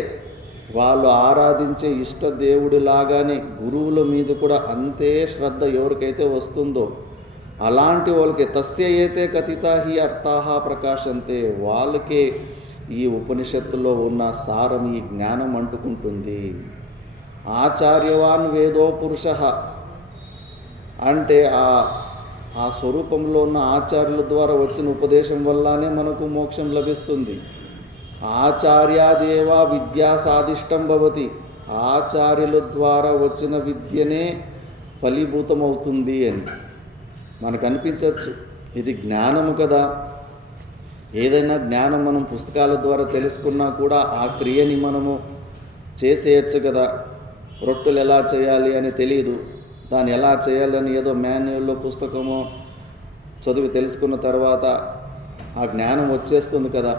వాళ్ళు ఆరాధించే ఇష్ట దేవుడిలాగానే గురువుల మీద కూడా అంతే శ్రద్ధ ఎవరికైతే వస్తుందో అలాంటి వాళ్ళకి తస్య ఏతే కథితా హి అర్థాః ప్రకాశంతే, వాళ్ళకే ఈ ఉపనిషత్తులో ఉన్న సారం, ఈ జ్ఞానం అంటుకుంటుంది. ఆచార్యవాన్ వేదో పురుష అంటే ఆ స్వరూపంలో ఉన్న ఆచార్యుల ద్వారా వచ్చిన ఉపదేశం వల్లనే మనకు మోక్షం లభిస్తుంది. ఆచార్యాదేవ విద్యా సాధిష్టం భవతి, ఆచార్యుల ద్వారా వచ్చిన విద్యనే ఫలీభూతమవుతుంది అని మనకు అనిపించవచ్చు. ఇది జ్ఞానము కదా, ఏదైనా జ్ఞానం మనం పుస్తకాల ద్వారా తెలుసుకున్నా కూడా ఆ క్రియని మనము చేసేయచ్చు కదా. రొట్టెలు ఎలా చేయాలి అని తెలియదు, దాన్ని ఎలా చేయాలని ఏదో మాన్యువల్లో పుస్తకమో చదివి తెలుసుకున్న తర్వాత ఆ జ్ఞానం వచ్చేస్తుంది కదా.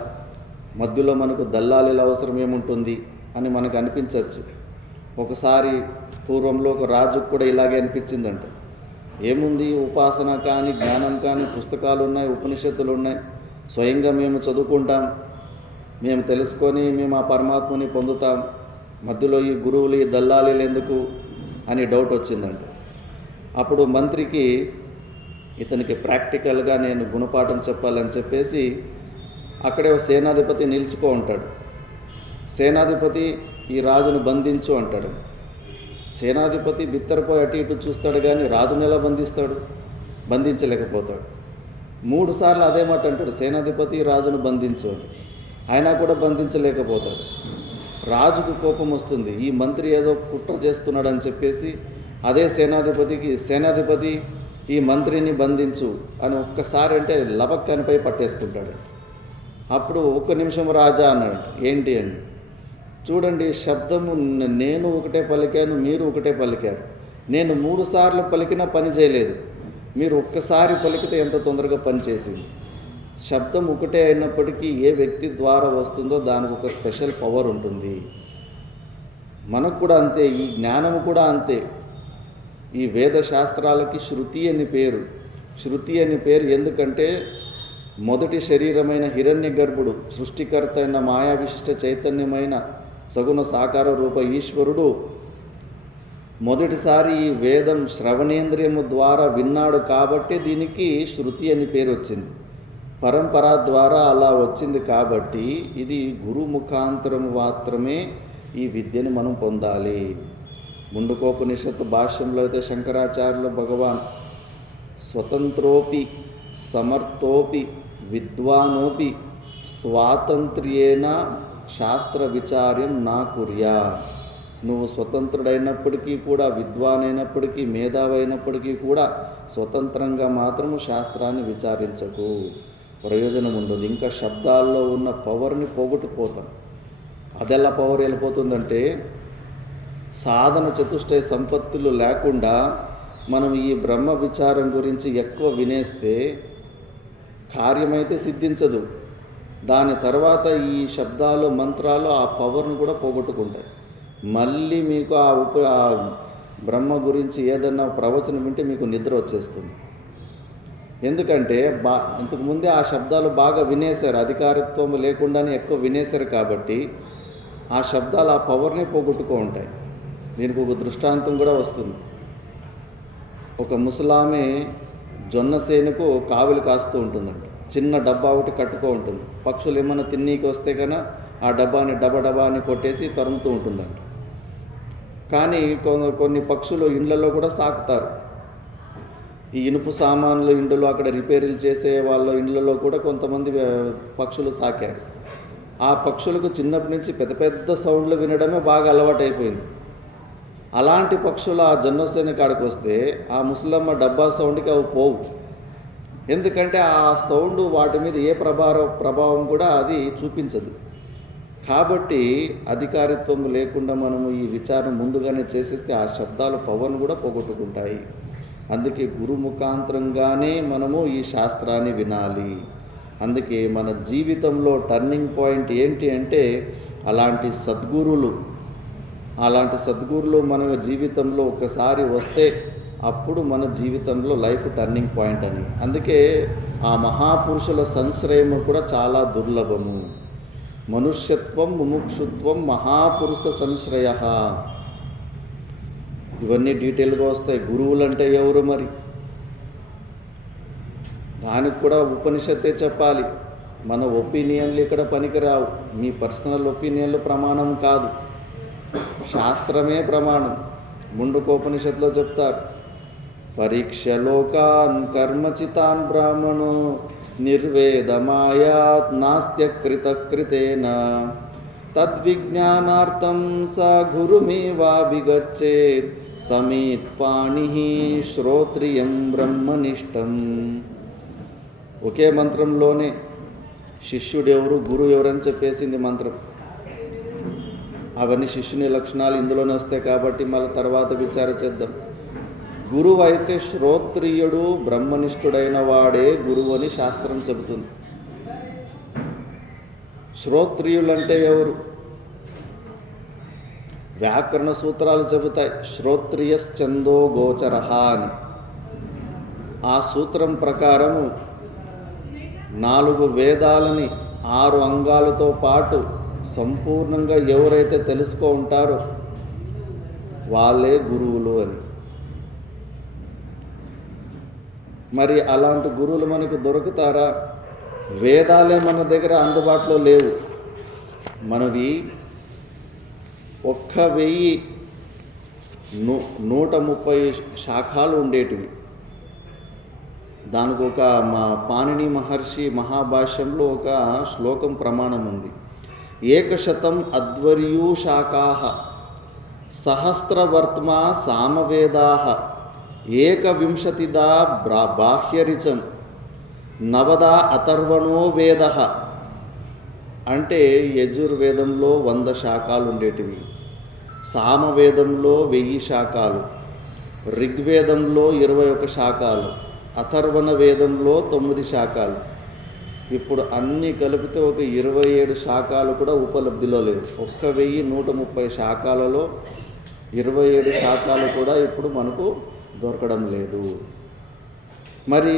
మధ్యలో మనకు దల్లాలీల అవసరం ఏముంటుంది అని మనకు అనిపించవచ్చు. ఒకసారి పూర్వంలో ఒక రాజుకు కూడా ఇలాగే అనిపించిందంట. ఏముంది, ఉపాసన కానీ జ్ఞానం కానీ పుస్తకాలు ఉన్నాయి, ఉపనిషత్తులు ఉన్నాయి, స్వయంగా మేము చదువుకుంటాం, మేము తెలుసుకొని మేము ఆ పరమాత్మని పొందుతాం, మధ్యలో ఈ గురువులు ఈ దల్లాలీలు ఎందుకు అని డౌట్ వచ్చిందంట. అప్పుడు మంత్రికి ఇతనికి ప్రాక్టికల్గా నేను గుణపాఠం చెప్పాలని చెప్పేసి అక్కడే సేనాధిపతి నిలుచుకో ఉంటాడు. సేనాధిపతి ఈ రాజును బంధించు అంటాడు. సేనాధిపతి బిత్తరపోయి అటు ఇటు చూస్తాడు, కానీ రాజును ఎలా బంధిస్తాడు? బంధించలేకపోతాడు. 3 సార్లు అదే మాట అంటాడు, సేనాధిపతి రాజును బంధించు అని. అయినా కూడా బంధించలేకపోతాడు. రాజుకు కోపం వస్తుంది, ఈ మంత్రి ఏదో కుట్ర చేస్తున్నాడు అని చెప్పేసి అదే సేనాధిపతి ఈ మంత్రిని బంధించు అని ఒక్కసారి అంటే లబక్కనిపై పట్టేసుకుంటాడు. అప్పుడు 1 నిమిషం రాజా అన్నాడు. ఏంటి అని, చూడండి శబ్దము నేను ఒకటే పలికాను, మీరు ఒకటే పలికారు. నేను 3 సార్లు పలికినా పని చేయలేదు, మీరు ఒక్కసారి పలికితే ఎంత తొందరగా పని చేసింది. శబ్దం ఒకటే అయినప్పటికీ ఏ వ్యక్తి ద్వారా వస్తుందో దానికి ఒక స్పెషల్ పవర్ ఉంటుంది. మనకు కూడా అంతే, ఈ జ్ఞానము కూడా అంతే. ఈ వేద శాస్త్రాలకి శృతి అని పేరు. శృతి అని పేరు ఎందుకంటే మొదటి శరీరమైన హిరణ్య గర్భుడు, సృష్టికర్త అయిన మాయా విశిష్ట చైతన్యమైన సగుణ సాకార రూప ఈశ్వరుడు మొదటిసారి ఈ వేదం శ్రవణేంద్రియము ద్వారా విన్నాడు కాబట్టి దీనికి శృతి అని పేరు వచ్చింది. పరంపర ద్వారా అలా వచ్చింది కాబట్టి ఇది గురు ముఖాంతరం మాత్రమే ఈ విద్యని మనం పొందాలి. ముండుకోపనిషత్తు భాష్యంలో అయితే శంకరాచార్యులు భగవాన్ స్వతంత్రోపి సమర్థోపి విద్వానోపి స్వాతంత్ర్యేన శాస్త్ర విచార్యం నా కుర్యా. నువ్వు స్వతంత్రుడైనప్పటికీ కూడా, విద్వానైనప్పటికీ, మేధావైనప్పటికీ కూడా స్వతంత్రంగా మాత్రము శాస్త్రాన్ని విచారించకు, ప్రయోజనం ఉండదు. ఇంకా శబ్దాల్లో ఉన్న పవర్ని పోగొట్టుకుపోతాం. అదెలా పవర్ వెళ్ళిపోతుందంటే సాధన చతుష్టయ సంపత్తులు లేకుండా మనం ఈ బ్రహ్మ విచారం గురించి ఎక్కువ వినేస్తే కార్యమైతే సిద్ధించదు, దాని తర్వాత ఈ శబ్దాలు మంత్రాలు ఆ పవర్ను కూడా పోగొట్టుకుంటాయి. మళ్ళీ మీకు ఆ బ్రహ్మ గురించి ఏదన్నా ప్రవచనం వింటే మీకు నిద్ర వచ్చేస్తుంది. ఎందుకంటే అంతకుముందే ఆ శబ్దాలు బాగా వినేశారు, అధికారత్వం లేకుండానే ఎక్కువ వినేశారు కాబట్టి ఆ శబ్దాలు ఆ పవర్ని పోగొట్టుకో ఉంటాయి. దీనికి ఒక దృష్టాంతం కూడా వస్తుంది. ఒక ముసలామె జొన్న సేనుకు కావిలి కాస్తూ ఉంటుందంట. చిన్న డబ్బా ఒకటి కట్టుకో ఉంటుంది. పక్షులు ఏమైనా తిన్నీకి వస్తే కన్నా ఆ డబ్బాని డబా అని కొట్టేసి తరుముతూ ఉంటుందంట. కానీ కొన్ని పక్షులు ఇండ్లలో కూడా సాకుతారు. ఈ ఇనుపు సామాన్లు ఇండ్లలో అక్కడ రిపేరీలు చేసే వాళ్ళ ఇండ్లలో కూడా కొంతమంది పక్షులు సాకారు. ఆ పక్షులకు చిన్నప్పటి నుంచి పెద్ద పెద్ద సౌండ్లు వినడమే బాగా అలవాటైపోయింది. అలాంటి పక్షులు ఆ జొన్నసేన కాడికి వస్తే ఆ ముసలమ్మ డబ్బా సౌండ్కి అవి పోవు. ఎందుకంటే ఆ సౌండ్ వాటి మీద ఏ ప్రభావం కూడా అది చూపించదు. కాబట్టి అధికారిత్వం లేకుండా మనము ఈ విచారం ముందుగానే చేసేస్తే ఆ శబ్దాల పవర్ను కూడా పోగొట్టుకుంటాయి. అందుకే గురుముఖాంతరంగానే మనము ఈ శాస్త్రాన్ని వినాలి. అందుకే మన జీవితంలో టర్నింగ్ పాయింట్ ఏంటి అంటే అలాంటి సద్గురులు మన జీవితంలో ఒకసారి వస్తే అప్పుడు మన జీవితంలో లైఫ్ టర్నింగ్ పాయింట్ అని. అందుకే ఆ మహాపురుషుల సంశ్రయము కూడా చాలా దుర్లభము. మనుష్యత్వం, ముముక్షుత్వం, మహాపురుష సంశ్రయ, ఇవన్నీ డీటెయిల్గా వస్తాయి. గురువులు అంటే ఎవరు మరి? దానికి కూడా ఉపనిషత్తే చెప్పాలి. మన ఒపీనియన్లు ఇక్కడ పనికిరావు. మీ పర్సనల్ ఒపీనియన్లు ప్రమాణం కాదు, శాస్త్రమే ప్రమాణం. ముండుకోపనిషత్తులో చెప్తారు, పరీక్ష లోకాన్ కర్మచితాన్ బ్రాహ్మణో నిర్వేదమాయాత్ నాస్త్యకృతకృతేన తద్విజ్ఞానార్థం స గురుమేవాభిగచ్చేత్ సమీత్ పాణిః శ్రోత్రియం బ్రహ్మనిష్టం. ఒకే మంత్రంలోనే శిష్యుడెవరు, గురువు ఎవరని చెప్పేసింది మంత్రం. అవన్నీ శిష్యుని లక్షణాలు ఇందులోనే వస్తాయి కాబట్టి మళ్ళీ తర్వాత విచారం చేద్దాం. గురువు అయితే శ్రోత్రియుడు, బ్రహ్మనిష్ఠుడైన వాడే గురువు అని శాస్త్రం చెబుతుంది. శ్రోత్రియులంటే ఎవరు? వ్యాకరణ సూత్రాలు చెబుతాయి, శ్రోత్రియశ్చందో గోచరః అని. ఆ సూత్రం ప్రకారము 4 వేదాలని 6 అంగాలతో పాటు సంపూర్ణంగా ఎవరైతే తెలుసుకో ఉంటారో వాళ్ళే గురువులు అని. మరి అలాంటి గురువులు మనకు దొరుకుతారా? వేదాలే మన దగ్గర అందుబాటులో లేవు. మనవి 1130 శాఖలు ఉండేటివి. దానికి ఒక పాణిని మహర్షి మహాభాష్యంలో ఒక శ్లోకం ప్రమాణం ఉంది. 100 అధ్వర్యూ శాఖాః సహస్రవర్త్మా సామవేదాః 21 బాహ్యరిచం 9 అథర్వణో వేదః. అంటే యజుర్వేదంలో 100 శాఖలు ఉండేటివి, సామవేదంలో 1000 శాఖలు, ఋగ్వేదంలో 21 శాఖలు, అథర్వణ వేదంలో 9 శాఖలు. ఇప్పుడు అన్నీ కలిపితే ఒక 27 శాఖలు కూడా ఉపలబ్ధిలో లేవు. 1130 శాఖలలో 27 శాఖలు కూడా ఇప్పుడు మనకు దొరకడం లేదు. మరి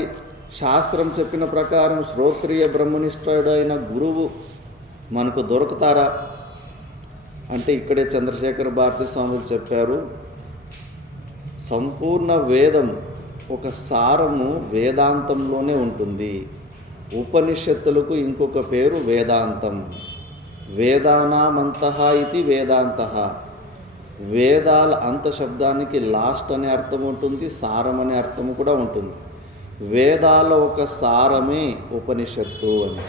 శాస్త్రం చెప్పిన ప్రకారం శ్రోత్రియ బ్రహ్మనిష్ఠుడైన గురువు మనకు దొరుకుతారా అంటే ఇక్కడే చంద్రశేఖర భారతి స్వాములు చెప్పారు, సంపూర్ణ వేదం ఒక సారము వేదాంతంలోనే ఉంటుంది. ఉపనిషత్తులకు ఇంకొక పేరు వేదాంతం. వేదానామంతః ఇది వేదాంతః. వేదాల అంత శబ్దానికి లాస్ట్ అనే అర్థం ఉంటుంది, సారం అనే అర్థం కూడా ఉంటుంది. వేదాల ఒక సారమే ఉపనిషత్తు అని.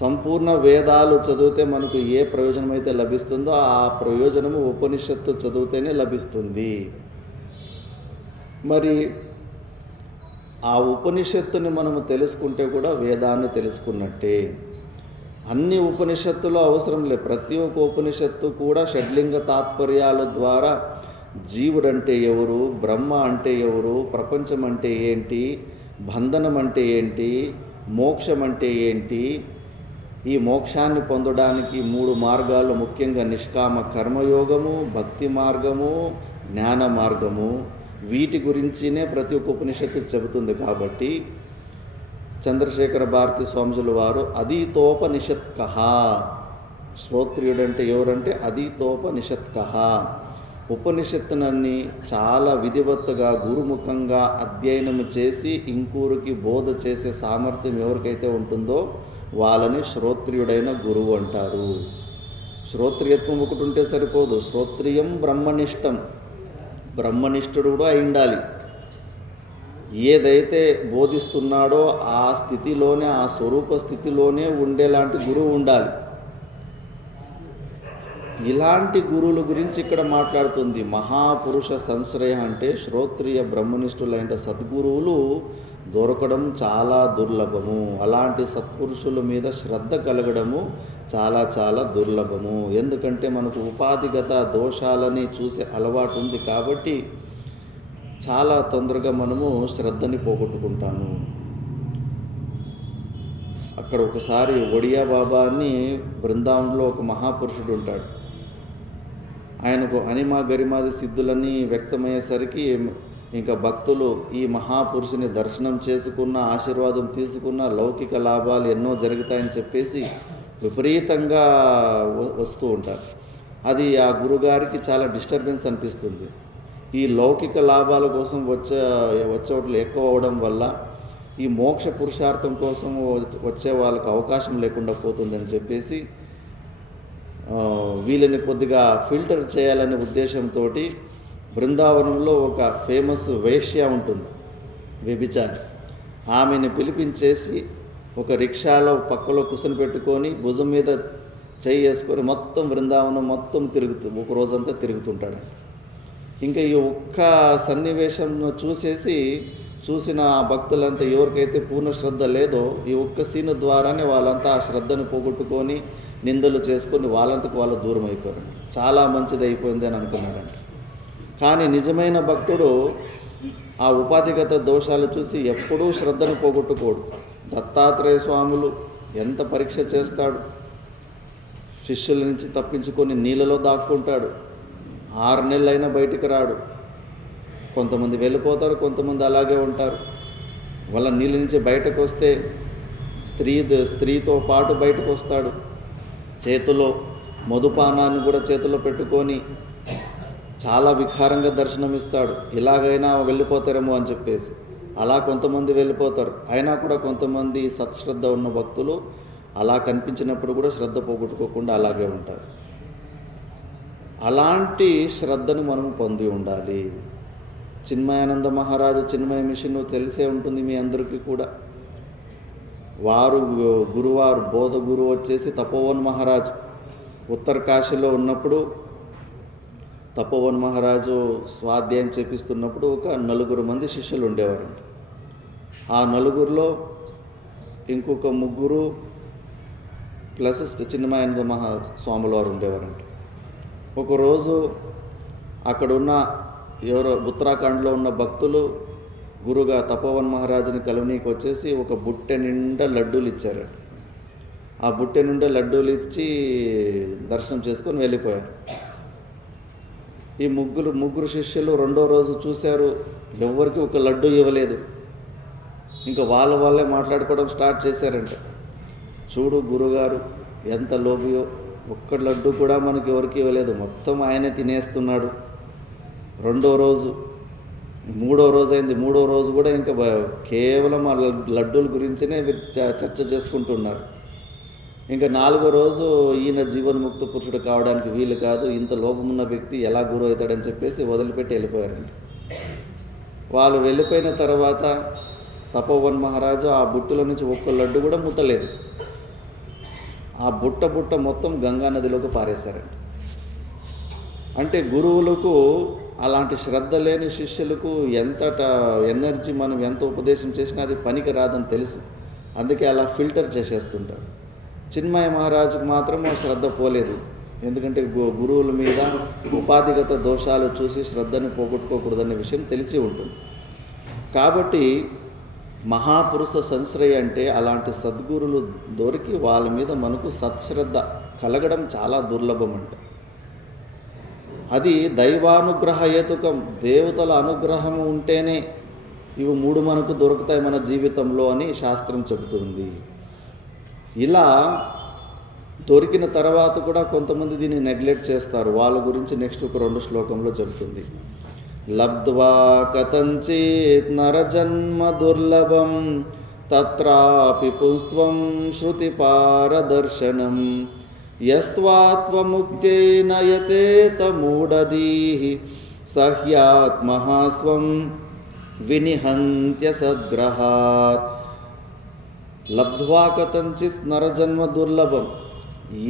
సంపూర్ణ వేదాలు చదివితే మనకు ఏ ప్రయోజనం అయితే లభిస్తుందో ఆ ప్రయోజనము ఉపనిషత్తు చదివితేనే లభిస్తుంది. మరి ఆ ఉపనిషత్తుని మనము తెలుసుకుంటే కూడా వేదాన్ని తెలుసుకున్నట్టే. అన్ని ఉపనిషత్తులు అవసరం లేదు, ప్రతి ఒక్క ఉపనిషత్తు కూడా షడ్లింగ తాత్పర్యాల ద్వారా జీవుడంటే ఎవరు, బ్రహ్మ అంటే ఎవరు, ప్రపంచం అంటే ఏంటి, బంధనం అంటే ఏంటి, మోక్షం అంటే ఏంటి, ఈ మోక్షాన్ని పొందడానికి 3 మార్గాలు, ముఖ్యంగా నిష్కామ కర్మయోగము, భక్తి మార్గము, జ్ఞాన మార్గము, వీటి గురించినే ప్రతి ఒక్క ఉపనిషత్తు చెబుతుంది. కాబట్టి చంద్రశేఖర భారతి స్వామిజుల వారు అధీతోపనిషత్కః, శ్రోత్రియుడంటే ఎవరంటే అధీతోపనిషత్కః, ఉపనిషత్తునన్ని చాలా విధివత్తుగా గురుముఖంగా అధ్యయనం చేసి ఇంకూరికి బోధ చేసే సామర్థ్యం ఎవరికైతే ఉంటుందో వాళ్ళని శ్రోత్రియుడైన గురువు అంటారు. శ్రోత్రియత్వం ఒకటి ఉంటే సరిపోదు, శ్రోత్రియం బ్రహ్మనిష్టం, బ్రహ్మనిష్ఠుడు కూడా అయి ఉండాలి. ఏదైతే బోధిస్తున్నాడో ఆ స్థితిలోనే, ఆ స్వరూప స్థితిలోనే ఉండేలాంటి గురువు ఉండాలి. ఇలాంటి గురువుల గురించి ఇక్కడ మాట్లాడుతుంది. మహాపురుష సంశ్రయ అంటే శ్రోత్రియ బ్రహ్మనిష్ఠులైన సద్గురువులు దొరకడం చాలా దుర్లభము. అలాంటి సత్పురుషుల మీద శ్రద్ధ కలగడము చాలా చాలా దుర్లభము. ఎందుకంటే మనకు ఉపాధిగత దోషాలని చూసే అలవాటు ఉంది కాబట్టి చాలా తొందరగా మనము శ్రద్ధని పోగొట్టుకుంటాము. అక్కడ ఒకసారి ఒడియా బాబా అని బృందావనంలో ఒక మహాపురుషుడు ఉంటాడు. ఆయనకు అనిమా గరిమాది సిద్ధులని వ్యక్తమయ్యేసరికి ఇంకా భక్తులు ఈ మహాపురుషుని దర్శనం చేసుకున్న, ఆశీర్వాదం తీసుకున్న, లౌకిక లాభాలు ఎన్నో జరుగుతాయని చెప్పేసి విపరీతంగా వస్తూ ఉంటారు. అది ఆ గురుగారికి చాలా డిస్టర్బెన్స్ అనిపిస్తుంది. ఈ లౌకిక లాభాల కోసం వచ్చేవాళ్ళు ఎక్కువ అవడం వల్ల ఈ మోక్ష పురుషార్థం కోసం వచ్చే వాళ్ళకు అవకాశం లేకుండా పోతుందని చెప్పేసి వీళ్ళని కొద్దిగా ఫిల్టర్ చేయాలనే ఉద్దేశంతో బృందావనంలో ఒక ఫేమస్ వేశ్య ఉంటుంది, వ్యభిచారి. ఆమెను పిలిపించేసి ఒక రిక్షాలో పక్కలో కుసను పెట్టుకొని భుజం మీద చేయి వేసుకొని మొత్తం బృందావనం మొత్తం ఒక రోజంతా తిరుగుతుంటాడు. ఇంకా ఈ ఒక్క సన్నివేశం చూసిన ఆ భక్తులంతా ఎవరికైతే పూర్ణ శ్రద్ధ లేదో ఈ ఒక్క సీను ద్వారానే వాళ్ళంతా ఆ శ్రద్ధను పోగొట్టుకొని నిందలు చేసుకొని వాళ్ళంతకు వాళ్ళు దూరం అయిపోయారండి. చాలా మంచిది అయిపోయింది అని అనుకున్నారంట. కానీ నిజమైన భక్తుడు ఆ ఉపాధిగత దోషాలు చూసి ఎప్పుడూ శ్రద్ధను పోగొట్టుకోడు. దత్తాత్రేయ స్వాములు ఎంత పరీక్ష చేస్తాడు, శిష్యుల నుంచి తప్పించుకొని నీళ్ళలో దాక్కుంటాడు. 6 నెలలైనా బయటికి రాడు. కొంతమంది వెళ్ళిపోతారు, కొంతమంది అలాగే ఉంటారు. వాళ్ళ నీళ్ళ నుంచి బయటకు వస్తే స్త్రీతో పాటు బయటకు వస్తాడు. చేతిలో మధుపానాన్ని కూడా చేతిలో పెట్టుకొని చాలా వికారంగా దర్శనమిస్తాడు. ఇలాగైనా వెళ్ళిపోతారేమో అని చెప్పేసి అలా కొంతమంది వెళ్ళిపోతారు. అయినా కూడా కొంతమంది సత్శ్రద్ధ ఉన్న భక్తులు అలా కనిపించినప్పుడు కూడా శ్రద్ధ పోగొట్టుకోకుండా అలాగే ఉంటారు. అలాంటి శ్రద్ధను మనం పొంది ఉండాలి. చిన్మయానంద మహారాజు చిన్మయ మిషన్ తెలిసే ఉంటుంది మీ అందరికీ కూడా. వారు గురువారు బోధ గురువు వచ్చేసి తపోవన్ మహారాజు. ఉత్తరకాశీలో ఉన్నప్పుడు తపోవన్ మహారాజు స్వాధ్యాయం చేపిస్తున్నప్పుడు ఒక 4 మంది శిష్యులు ఉండేవారండి. ఆ 4లో ఇంకొక 3 ప్లస్ చిన్మయానంద స్వాముల వారు ఉండేవారండి. ఒకరోజు అక్కడున్న ఎవరో ఉత్తరాఖండ్లో ఉన్న భక్తులు గురుగా తపోవన్ మహారాజుని కలువనీకి వచ్చేసి ఒక బుట్టె నిండా లడ్డూలు ఇచ్చారండి. ఆ బుట్టె నిండా లడ్డూలు ఇచ్చి దర్శనం చేసుకొని వెళ్ళిపోయారు. ఈ ముగ్గురు శిష్యులు 2వ రోజు చూశారు, ఎవరికి ఒక లడ్డు ఇవ్వలేదు. ఇంకా వాళ్ళే మాట్లాడుకోవడం స్టార్ట్ చేశారంట. చూడు గురుగారు ఎంత లోబియో, ఒక్క లడ్డు కూడా మనకి ఎవరికి ఇవ్వలేదు, మొత్తం ఆయనే తినేస్తున్నాడు. 2వ రోజు 3వ రోజు అయింది. 3వ రోజు కూడా ఇంకా కేవలం ఆ లడ్డూల గురించినే చర్చ చేసుకుంటున్నారు. ఇంకా 4వ రోజు ఈయన జీవన్ముక్త పురుషుడు కావడానికి వీలు కాదు, ఇంత లోపమున్న వ్యక్తి ఎలా గురువు అవుతాడని చెప్పేసి వదిలిపెట్టి వెళ్ళిపోయారండి. వాళ్ళు వెళ్ళిపోయిన తర్వాత తపోవన్ మహారాజు ఆ బుట్టలో నుంచి ఒక్క లడ్డు కూడా ముట్టలేదు. ఆ బుట్ట మొత్తం గంగా నదిలోకి పారేశారండి. అంటే గురువులకు అలాంటి శ్రద్ధ లేని శిష్యులకు ఎంతట ఎనర్జీ మనం ఎంత ఉపదేశం చేసినా అది పనికి రాదని తెలుసు. అందుకే అలా ఫిల్టర్ చేసేస్తుంటారు. చిన్మయ మహారాజుకు మాత్రం శ్రద్ధ పోలేదు. ఎందుకంటే గురువుల మీద ఉపాధిగత దోషాలు చూసి శ్రద్ధని పోగొట్టుకోకూడదనే విషయం తెలిసి ఉంటుంది. కాబట్టి మహాపురుష సంశ్రయ అంటే అలాంటి సద్గురులు దొరికి వాళ్ళ మీద మనకు సత్శ్రద్ధ కలగడం చాలా దుర్లభం అంట. అది దైవానుగ్రహ హేతుకం, దేవతల అనుగ్రహం ఉంటేనే ఇవి 3 మనకు దొరుకుతాయి మన జీవితంలో అని శాస్త్రం చెబుతుంది. ఇలా దొరికిన తర్వాత కూడా కొంతమంది దీన్ని నెగ్లెక్ట్ చేస్తారు. వాళ్ళ గురించి నెక్స్ట్ ఒక 2 శ్లోకంలో చెబుతుంది. లబ్ధ్వా కథంచిత్ నరజన్మ దుర్లభం తత్రాపి పుంస్త్వం శృతి పారదర్శనం యస్త్వాత్వముక్తేన యతేత మూఢధీః సహ్యాత్మః స్వం వినిహంత్య సద్గ్రహాత్. లబ్ధ్వా కథంచిత్ నరజన్మ దుర్లభం.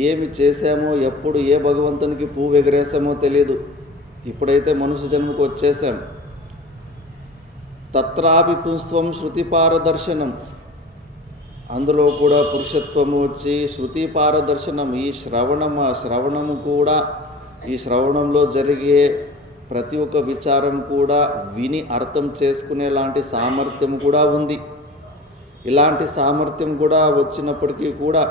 ఏమి చేశామో, ఎప్పుడు ఏ భగవంతునికి పువ్వు ఎగరేసామో తెలియదు. ఇప్పుడైతే మనుష్య జన్మకు వచ్చేసాం. తత్రాపి పుంస్త్వం శృతి పారదర్శనం, అందులో కూడా పురుషత్వము వచ్చి శృతి పారదర్శనం. ఈ శ్రవణము కూడా, ఈ శ్రవణంలో జరిగే ప్రతి ఒక్క విచారం కూడా విని అర్థం చేసుకునేలాంటి సామర్థ్యం కూడా ఉంది. ఇలాంటి సామర్థ్యం కూడా వచ్చినప్పటికీ కూడా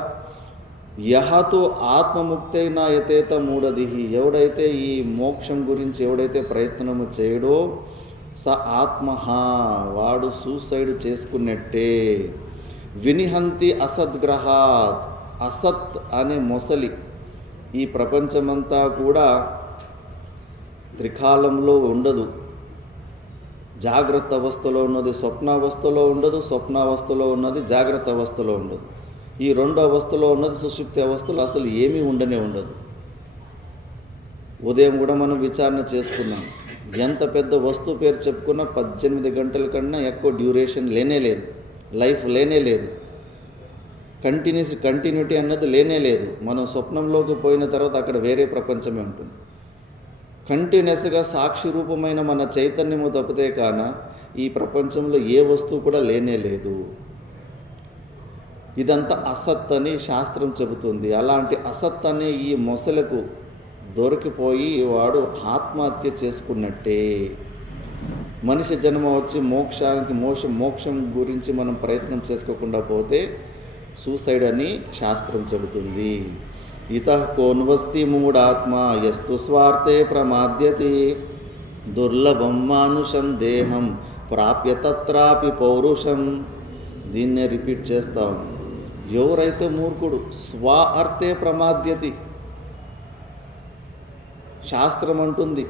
యహతో ఆత్మముక్తైన యతేత మూఢధీః, ఎవడైతే ఈ మోక్షం గురించి ఎవడైతే ప్రయత్నము చేయడో స ఆత్మః, వాడు సూసైడ్ చేసుకున్నట్టే. వినిహంతి అసద్గ్రహాత్, అసత్ అనే మొసలి ఈ ప్రపంచమంతా కూడా త్రికాలంలో ఉండదు. జాగ్రత్త అవస్థలో ఉన్నది స్వప్నావస్థలో ఉండదు, స్వప్నావస్థలో ఉన్నది జాగ్రత్త అవస్థలో ఉండదు. ఈ 2 అవస్థలో ఉన్నది సుషుప్తి అవస్థలో అసలు ఏమీ ఉండదు. ఉదయం కూడా మనం విచారణ చేసుకున్నాం. ఎంత పెద్ద వస్తువు పేరు చెప్పుకున్నా 18 గంటల కన్నా ఎక్కువ డ్యూరేషన్ లేనే లేదు, లైఫ్ లేనే లేదు, కంటిన్యూటీ అన్నది లేనే లేదు. మనం స్వప్నంలోకి పోయిన తర్వాత అక్కడ వేరే ప్రపంచమే ఉంటుంది. కంటిన్యూస్గా సాక్షి రూపమైన మన చైతన్యము తప్పితే కాన ఈ ప్రపంచంలో ఏ వస్తువు కూడా లేనే లేదు. ఇదంతా అసత్ అని శాస్త్రం చెబుతుంది. అలాంటి అసత్ అనే ఈ మొసలకు దొరికిపోయి వాడు ఆత్మహత్య చేసుకున్నట్టే. మనిషి జన్మ వచ్చి మోక్షం గురించి మనం ప్రయత్నం చేసుకోకుండా పోతే సూసైడ్ అని శాస్త్రం చెబుతుంది. ఇతః కోన్వస్తి మూఢాత్మ యస్తు స్వార్థే ప్రమాద్యతి దుర్లభం మానుషం దేహం ప్రాప్య తత్రాపి పౌరుషం. దీన్నే రిపీట్ చేస్తాం. ఎవరైతే మూర్ఖుడు స్వ అర్థే ప్రమాద్యతి, శాస్త్రం అంటుంది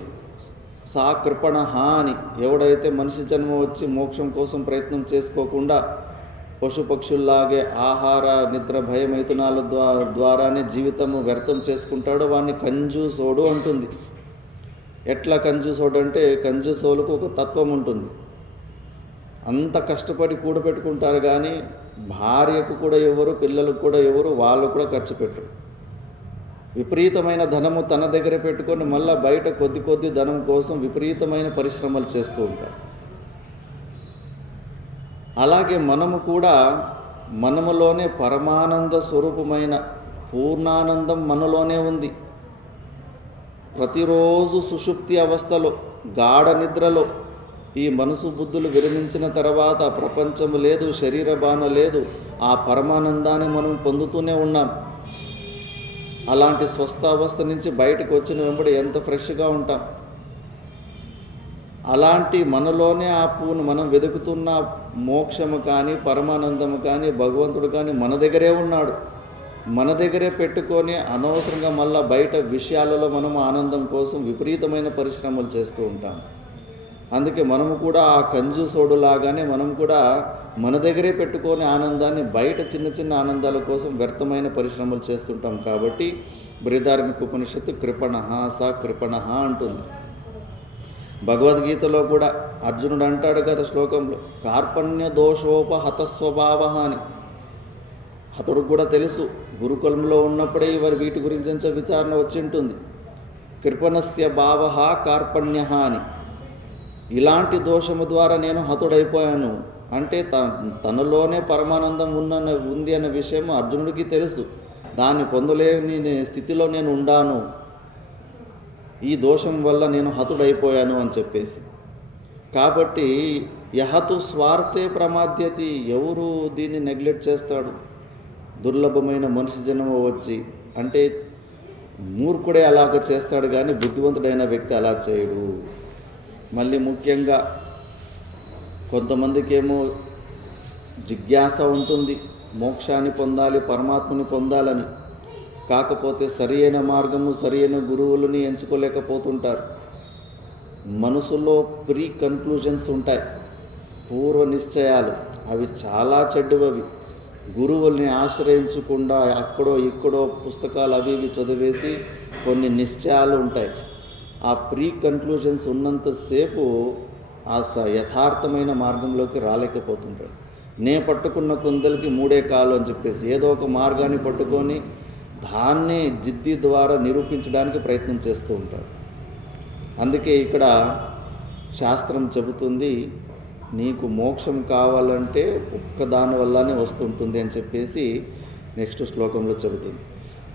సా కృపణ అని. ఎవడైతే మనిషి జన్మ వచ్చి మోక్షం కోసం ప్రయత్నం చేసుకోకుండా పశుపక్షుల్లాగే ఆహార నిద్ర భయమైతునాల ద్వారానే జీవితము వ్యర్థం చేసుకుంటాడో వాడిని కంజూసోడు అంటుంది. ఎట్లా కంజూసోడు అంటే, కంజూసోలకు ఒక తత్వం ఉంటుంది. అంత కష్టపడి కూడబెట్టుకుంటారు కానీ భార్యకు కూడా ఎవరు, పిల్లలకు కూడా ఎవరు, వాళ్ళు కూడా ఖర్చు పెట్టరు. విపరీతమైన ధనము తన దగ్గర పెట్టుకొని మళ్ళీ బయట కొద్ది ధనం కోసం విపరీతమైన పరిశ్రమలు చేస్తూ ఉంటారు. అలాగే మనము కూడా మనములోనే పరమానంద స్వరూపమైన పూర్ణానందం మనలోనే ఉంది. ప్రతిరోజు సుషుప్తి అవస్థలో, గాఢ నిద్రలో ఈ మనసు బుద్ధులు విరమించిన తర్వాత ప్రపంచము లేదు, శరీర బాణ లేదు, ఆ పరమానందాన్ని మనం పొందుతూనే ఉన్నాం. అలాంటి స్వస్థావస్థ నుంచి బయటకు వచ్చిన వెంబడి ఎంత ఫ్రెష్గా ఉంటాం. అలాంటి మనలోనే ఆ పువ్వును మనం వెతుకుతున్న మోక్షము కానీ పరమానందము కానీ భగవంతుడు కానీ మన దగ్గరే ఉన్నాడు. మన దగ్గరే పెట్టుకొని అనవసరంగా మళ్ళీ బయట విషయాలలో మనం ఆనందం కోసం విపరీతమైన పరిశ్రమలు చేస్తూ ఉంటాం. అందుకే మనము కూడా ఆ కంజూసోడులాగానే మనం కూడా మన దగ్గరే పెట్టుకొని ఆనందాన్ని బయట చిన్న ఆనందాల కోసం వ్యర్థమైన పరిశ్రమలు చేస్తుంటాం. కాబట్టి బృహదార్మిక ఉపనిషత్తు కృపణః సా కృపణః అంటుంది. భగవద్గీతలో కూడా అర్జునుడు అంటాడు కదా శ్లోకంలో, కార్పణ్య దోషోపహత స్వభావ అని. అతడికి కూడా తెలుసు, గురుకులంలో ఉన్నప్పుడే వీటి గురించి విచారణ వచ్చి ఉంటుంది. కృపణస్య భావ కార్పణ్య అని. ఇలాంటి దోషము ద్వారా నేను హతుడైపోయాను అంటే తనలోనే పరమానందం ఉంది అన్న విషయం అర్జునుడికి తెలుసు. దాన్ని పొందలేని స్థితిలో నేను ఉండాను, ఈ దోషం వల్ల నేను హతుడైపోయాను అని చెప్పేసి. కాబట్టి యహతు స్వార్థే ప్రమాద్యతి, ఎవరు దీన్ని నెగ్లెక్ట్ చేస్తాడు? దుర్లభమైన మనిషి జన్మ వచ్చి, అంటే మూర్ఖుడే అలాగ చేస్తాడు కానీ బుద్ధివంతుడైన వ్యక్తి అలా చేయడు. మళ్ళీ ముఖ్యంగా కొంతమందికి ఏమో జిజ్ఞాస ఉంటుంది, మోక్షాన్ని పొందాలి, పరమాత్మని పొందాలని. కాకపోతే సరి అయిన మార్గము, సరి అయిన గురువులని ఎంచుకోలేకపోతుంటారు. మనసులో ప్రీ కన్క్లూజన్స్ ఉంటాయి, పూర్వ నిశ్చయాలు, అవి చాలా చెడ్డవి. గురువుల్ని ఆశ్రయించకుండా అక్కడో ఇక్కడో పుస్తకాలు అవి ఇవి చదివేసి కొన్ని నిశ్చయాలు ఉంటాయి. ఆ ప్రీ కన్క్లూజన్స్ ఉన్నంతసేపు ఆ యథార్థమైన మార్గంలోకి రాలేకపోతుంటాడు. నే పట్టుకున్న కుందలకి మూడే కాలు అని చెప్పేసి ఏదో ఒక మార్గాన్ని పట్టుకొని దాన్నే జిద్ది ద్వారా నిరూపించడానికి ప్రయత్నం చేస్తూ ఉంటాడు. అందుకే ఇక్కడ శాస్త్రం చెబుతుంది, నీకు మోక్షం కావాలంటే ఒక్కదాని వల్లనే వస్తుంటుంది అని చెప్పేసి నెక్స్ట్ శ్లోకంలో చెబుతుంది.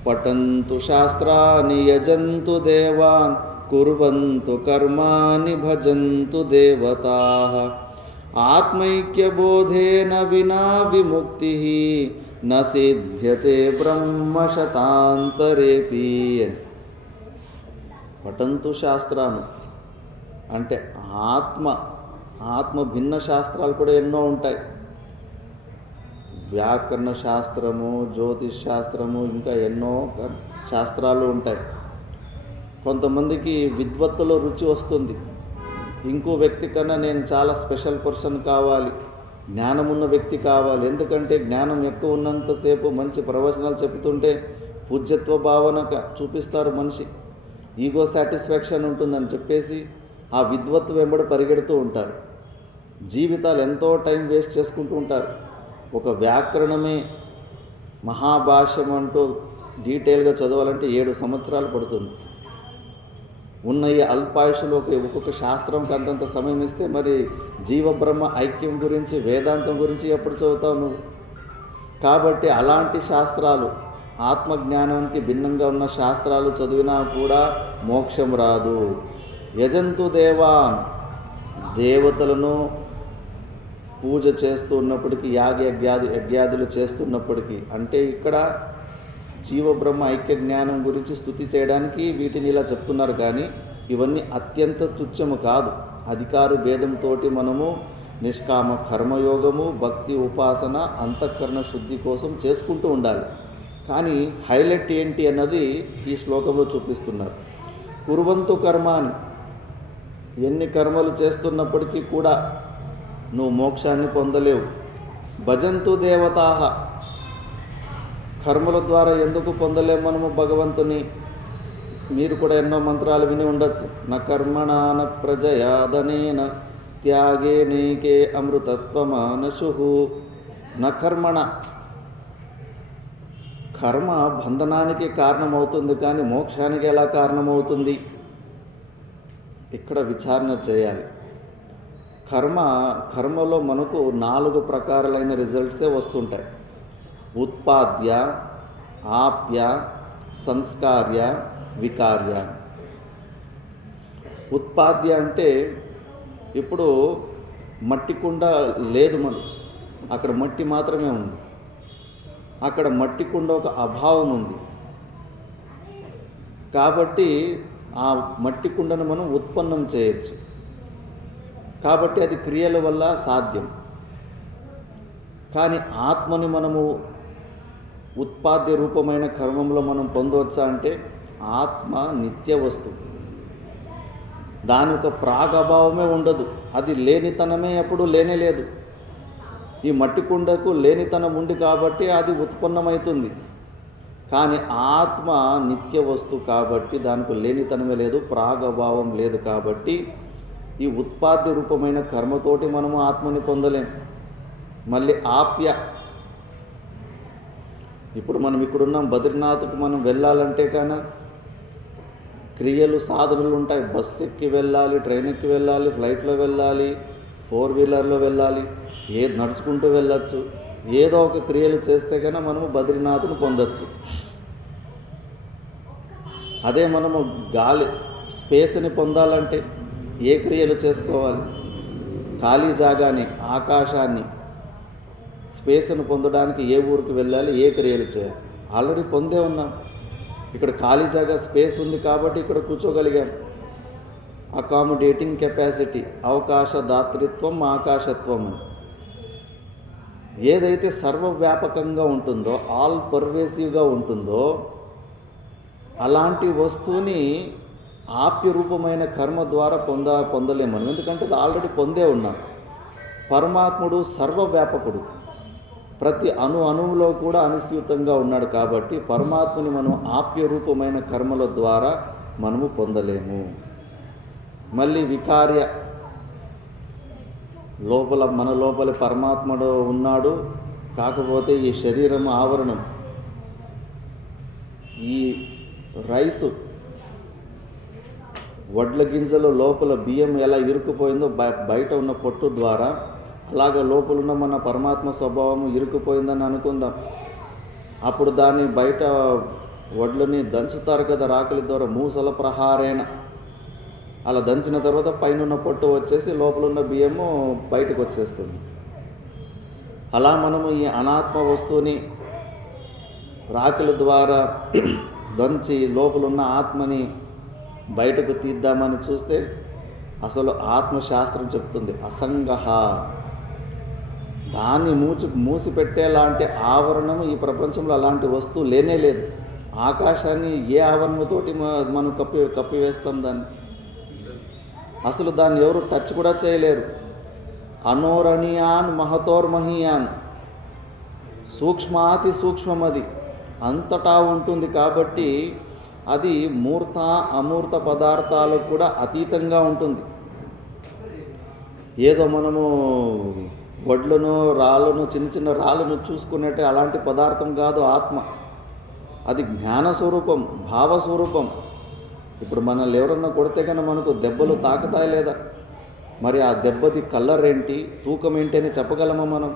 పఠంతు శాస్త్రాన్ని యజంతు దేవాన్ కుర్వంతు కర్మాణి భజంతు దేవతాః ఆత్మైక్యబోధేన వినా విముక్తి న సిద్ధ్యతే బ్రహ్మ శతాంతరేపి. పఠంతు శాస్త్రాన్ని అంటే ఆత్మ భిన్న శాస్త్రాలు కూడా ఎన్నో ఉంటాయి. వ్యాకరణ శాస్త్రము, జ్యోతిష్ శాస్త్రము, ఇంకా ఎన్నో శాస్త్రాలు ఉంటాయి. కొంతమందికి విద్వత్తులో రుచి వస్తుంది, ఇంకో వ్యక్తి కన్నా నేను చాలా స్పెషల్ పర్సన్ కావాలి, జ్ఞానమున్న వ్యక్తి కావాలి. ఎందుకంటే జ్ఞానం ఎక్కువ ఉన్నంతసేపు మంచి ప్రవచనాలు చెబుతుంటే పూజ్యత్వ భావన చూపిస్తారు మనిషి, ఈగో సాటిస్ఫాక్షన్ ఉంటుందని చెప్పేసి ఆ విద్వత్తు వెంబడి పరిగెడుతూ ఉంటారు. జీవితాలు ఎంతో టైం వేస్ట్ చేసుకుంటూ ఉంటారు. ఒక వ్యాకరణమే మహాభాష్యం అంటూ డీటెయిల్గా చదవాలంటే 7 సంవత్సరాలు పడుతుంది. ఉన్న ఈ అల్పాయుషులో ఒక్కొక్క శాస్త్రంకి అంతంత సమయం ఇస్తే మరి జీవబ్రహ్మ ఐక్యం గురించి, వేదాంతం గురించి ఎప్పుడు చదువుతావు నువ్వు? కాబట్టి అలాంటి శాస్త్రాలు, ఆత్మజ్ఞానానికి భిన్నంగా ఉన్న శాస్త్రాలు చదివినా కూడా మోక్షం రాదు. యజంతు దేవాన్, దేవతలను పూజ చేస్తూ ఉన్నప్పటికీ, యజ్ఞాదులు చేస్తున్నప్పటికీ, అంటే ఇక్కడ జీవబ్రహ్మ ఐక్య జ్ఞానం గురించి స్తుతి చేయడానికి వీటిని ఇలా చెప్తున్నారు. కానీ ఇవన్నీ అత్యంత తుచ్చము కాదు. అధికార భేదంతో మనము నిష్కామ కర్మయోగము, భక్తి, ఉపాసన, అంతఃకరణ శుద్ధి కోసం చేసుకుంటూ ఉండాలి. కానీ హైలైట్ ఏంటి అన్నది ఈ శ్లోకంలో చూపిస్తున్నారు. కుర్వంతు కర్మాని, ఎన్ని కర్మలు చేస్తున్నప్పటికీ కూడా నువ్వు మోక్షాన్ని పొందలేవు. భజంతు దేవతాః, కర్మల ద్వారా ఎందుకు పొందలేము మనము భగవంతుని? మీరు కూడా ఎన్నో మంత్రాలు విని ఉండొచ్చు. న కర్మణాన ప్రజయాదనేన త్యాగే నీకే అమృతత్వమానశు. న కర్మణ, కర్మ బంధనానికి కారణమవుతుంది కానీ మోక్షానికి ఎలా కారణమవుతుంది? ఇక్కడ విచారణ చేయాలి. కర్మలో మనకు 4 ప్రకారాలైన రిజల్ట్సే వస్తుంటాయి. ఉత్పాద్య, ఆప్య, సంస్కార్య, వికార్య. ఉత్పాద్య అంటే ఇప్పుడు మట్టి కుండ లేదు మనం, అక్కడ మట్టి మాత్రమే ఉంది. అక్కడ మట్టి కుండ ఒక అభావం ఉంది. కాబట్టి ఆ మట్టి కుండను మనం ఉత్పన్నం చేయొచ్చు. కాబట్టి అది క్రియల వల్ల సాధ్యం. కానీ ఆత్మని మనము ఉత్పాద్య రూపమైన కర్మంలో మనం పొందవచ్చా అంటే ఆత్మ నిత్య వస్తువు, దాని యొక్క ప్రాగభావమే ఉండదు. అది లేనితనమే ఎప్పుడు లేనే లేదు. ఈ మట్టి కుండకు లేనితనం ఉంది కాబట్టి అది ఉత్పన్నమవుతుంది. కానీ ఆత్మ నిత్య వస్తువు కాబట్టి దానికి లేనితనమే లేదు, ప్రాగభావం లేదు. కాబట్టి ఈ ఉత్పాద్య రూపమైన కర్మతోటి మనము ఆత్మని పొందలేం. మళ్ళీ ఆప్య, ఇప్పుడు మనం ఇక్కడున్నాం, బద్రీనాథ్కి మనం వెళ్ళాలంటే కానీ క్రియలు, సాధనలు ఉంటాయి. బస్సు ఎక్కి వెళ్ళాలి, ట్రైన్ ఎక్కి వెళ్ళాలి, ఫ్లైట్లో వెళ్ళాలి, 4 వీలర్లో వెళ్ళాలి, నడుచుకుంటూ వెళ్ళచ్చు. ఏదో ఒక క్రియలు చేస్తే కన్నా మనము బద్రీనాథ్ను పొందొచ్చు. అదే మనము గాలి స్పేస్ని పొందాలంటే ఏ క్రియలు చేసుకోవాలి? ఖాళీ జాగాని, ఆకాశాన్ని, స్పేస్ను పొందడానికి ఏ ఊరికి వెళ్ళాలి, ఏ క్రియలు చేయాలి? ఆల్రెడీ పొందే ఉన్నాం. ఇక్కడ ఖాళీ జాగా స్పేస్ ఉంది కాబట్టి ఇక్కడ కూర్చోగలిగాం. అకామిడేటింగ్ కెపాసిటీ, అవకాశ దాతృత్వం, ఆకాశత్వం అని. ఏదైతే సర్వవ్యాపకంగా ఉంటుందో, ఆల్ పర్వేసివ్గా ఉంటుందో, అలాంటి వస్తువుని ఆప్యరూపమైన కర్మ ద్వారా పొందలేము మనం. ఎందుకంటే అది ఆల్రెడీ పొందే ఉన్నాం. పరమాత్ముడు సర్వవ్యాపకుడు, ప్రతి అణువులో కూడా అనుస్యూతంగా ఉన్నాడు కాబట్టి పరమాత్మని మనం ఆప్యరూపమైన కర్మల ద్వారా మనము పొందలేము. మళ్ళీ వికార్య మన లోపల పరమాత్ముడు ఉన్నాడు. కాకపోతే ఈ శరీరం ఆవరణం, ఈ రైసు వడ్ల గింజలు లోపల బియ్యం ఎలా ఇరుక్కుపోయిందో బయట ఉన్న పొట్టు ద్వారా, అలాగ లోపలున్న మన పరమాత్మ స్వభావము ఇరుక్కుపోయిందని అనుకుందాం. అప్పుడు దాన్ని బయట వడ్లని దంచుతారు కదా రాకలి ద్వారా, మూసల ప్రహారేణ. అలా దంచిన తర్వాత పైన పొట్టు వచ్చేసి లోపలున్న బియ్యము బయటకు వచ్చేస్తుంది. అలా మనము ఈ అనాత్మ వస్తువుని రాకలి ద్వారా దంచి లోపలున్న ఆత్మని బయటకు తీద్దామని చూస్తే అసలు ఆత్మశాస్త్రం చెప్తుంది అసంగహ. దాన్ని మూసిపెట్టేలాంటి ఆవరణము ఈ ప్రపంచంలో అలాంటి వస్తువు లేనే లేదు. ఆకాశాన్ని ఏ ఆవరణతోటి మనం కప్పివేస్తాం దాన్ని? అసలు దాన్ని ఎవరు టచ్ కూడా చేయలేరు. అనోరణీయాన్ మహతోర్మహీయాన్, సూక్ష్మాతి సూక్ష్మమది, అంతటా ఉంటుంది కాబట్టి అది మూర్త అమూర్త పదార్థాలకు కూడా అతీతంగా ఉంటుంది. ఏదో మనము వడ్లను రాళ్ళను చిన్న చిన్న రాళ్ళను చూసుకునేట్టే అలాంటి పదార్థం కాదు ఆత్మ. అది జ్ఞానస్వరూపం, భావస్వరూపం. ఇప్పుడు మనల్ని ఎవరన్నా కొడితే కన్నా మనకు దెబ్బలు తాకుతాయి లేదా? మరి ఆ దెబ్బది కలర్ ఏంటి, తూకం ఏంటి అని చెప్పగలమా మనం?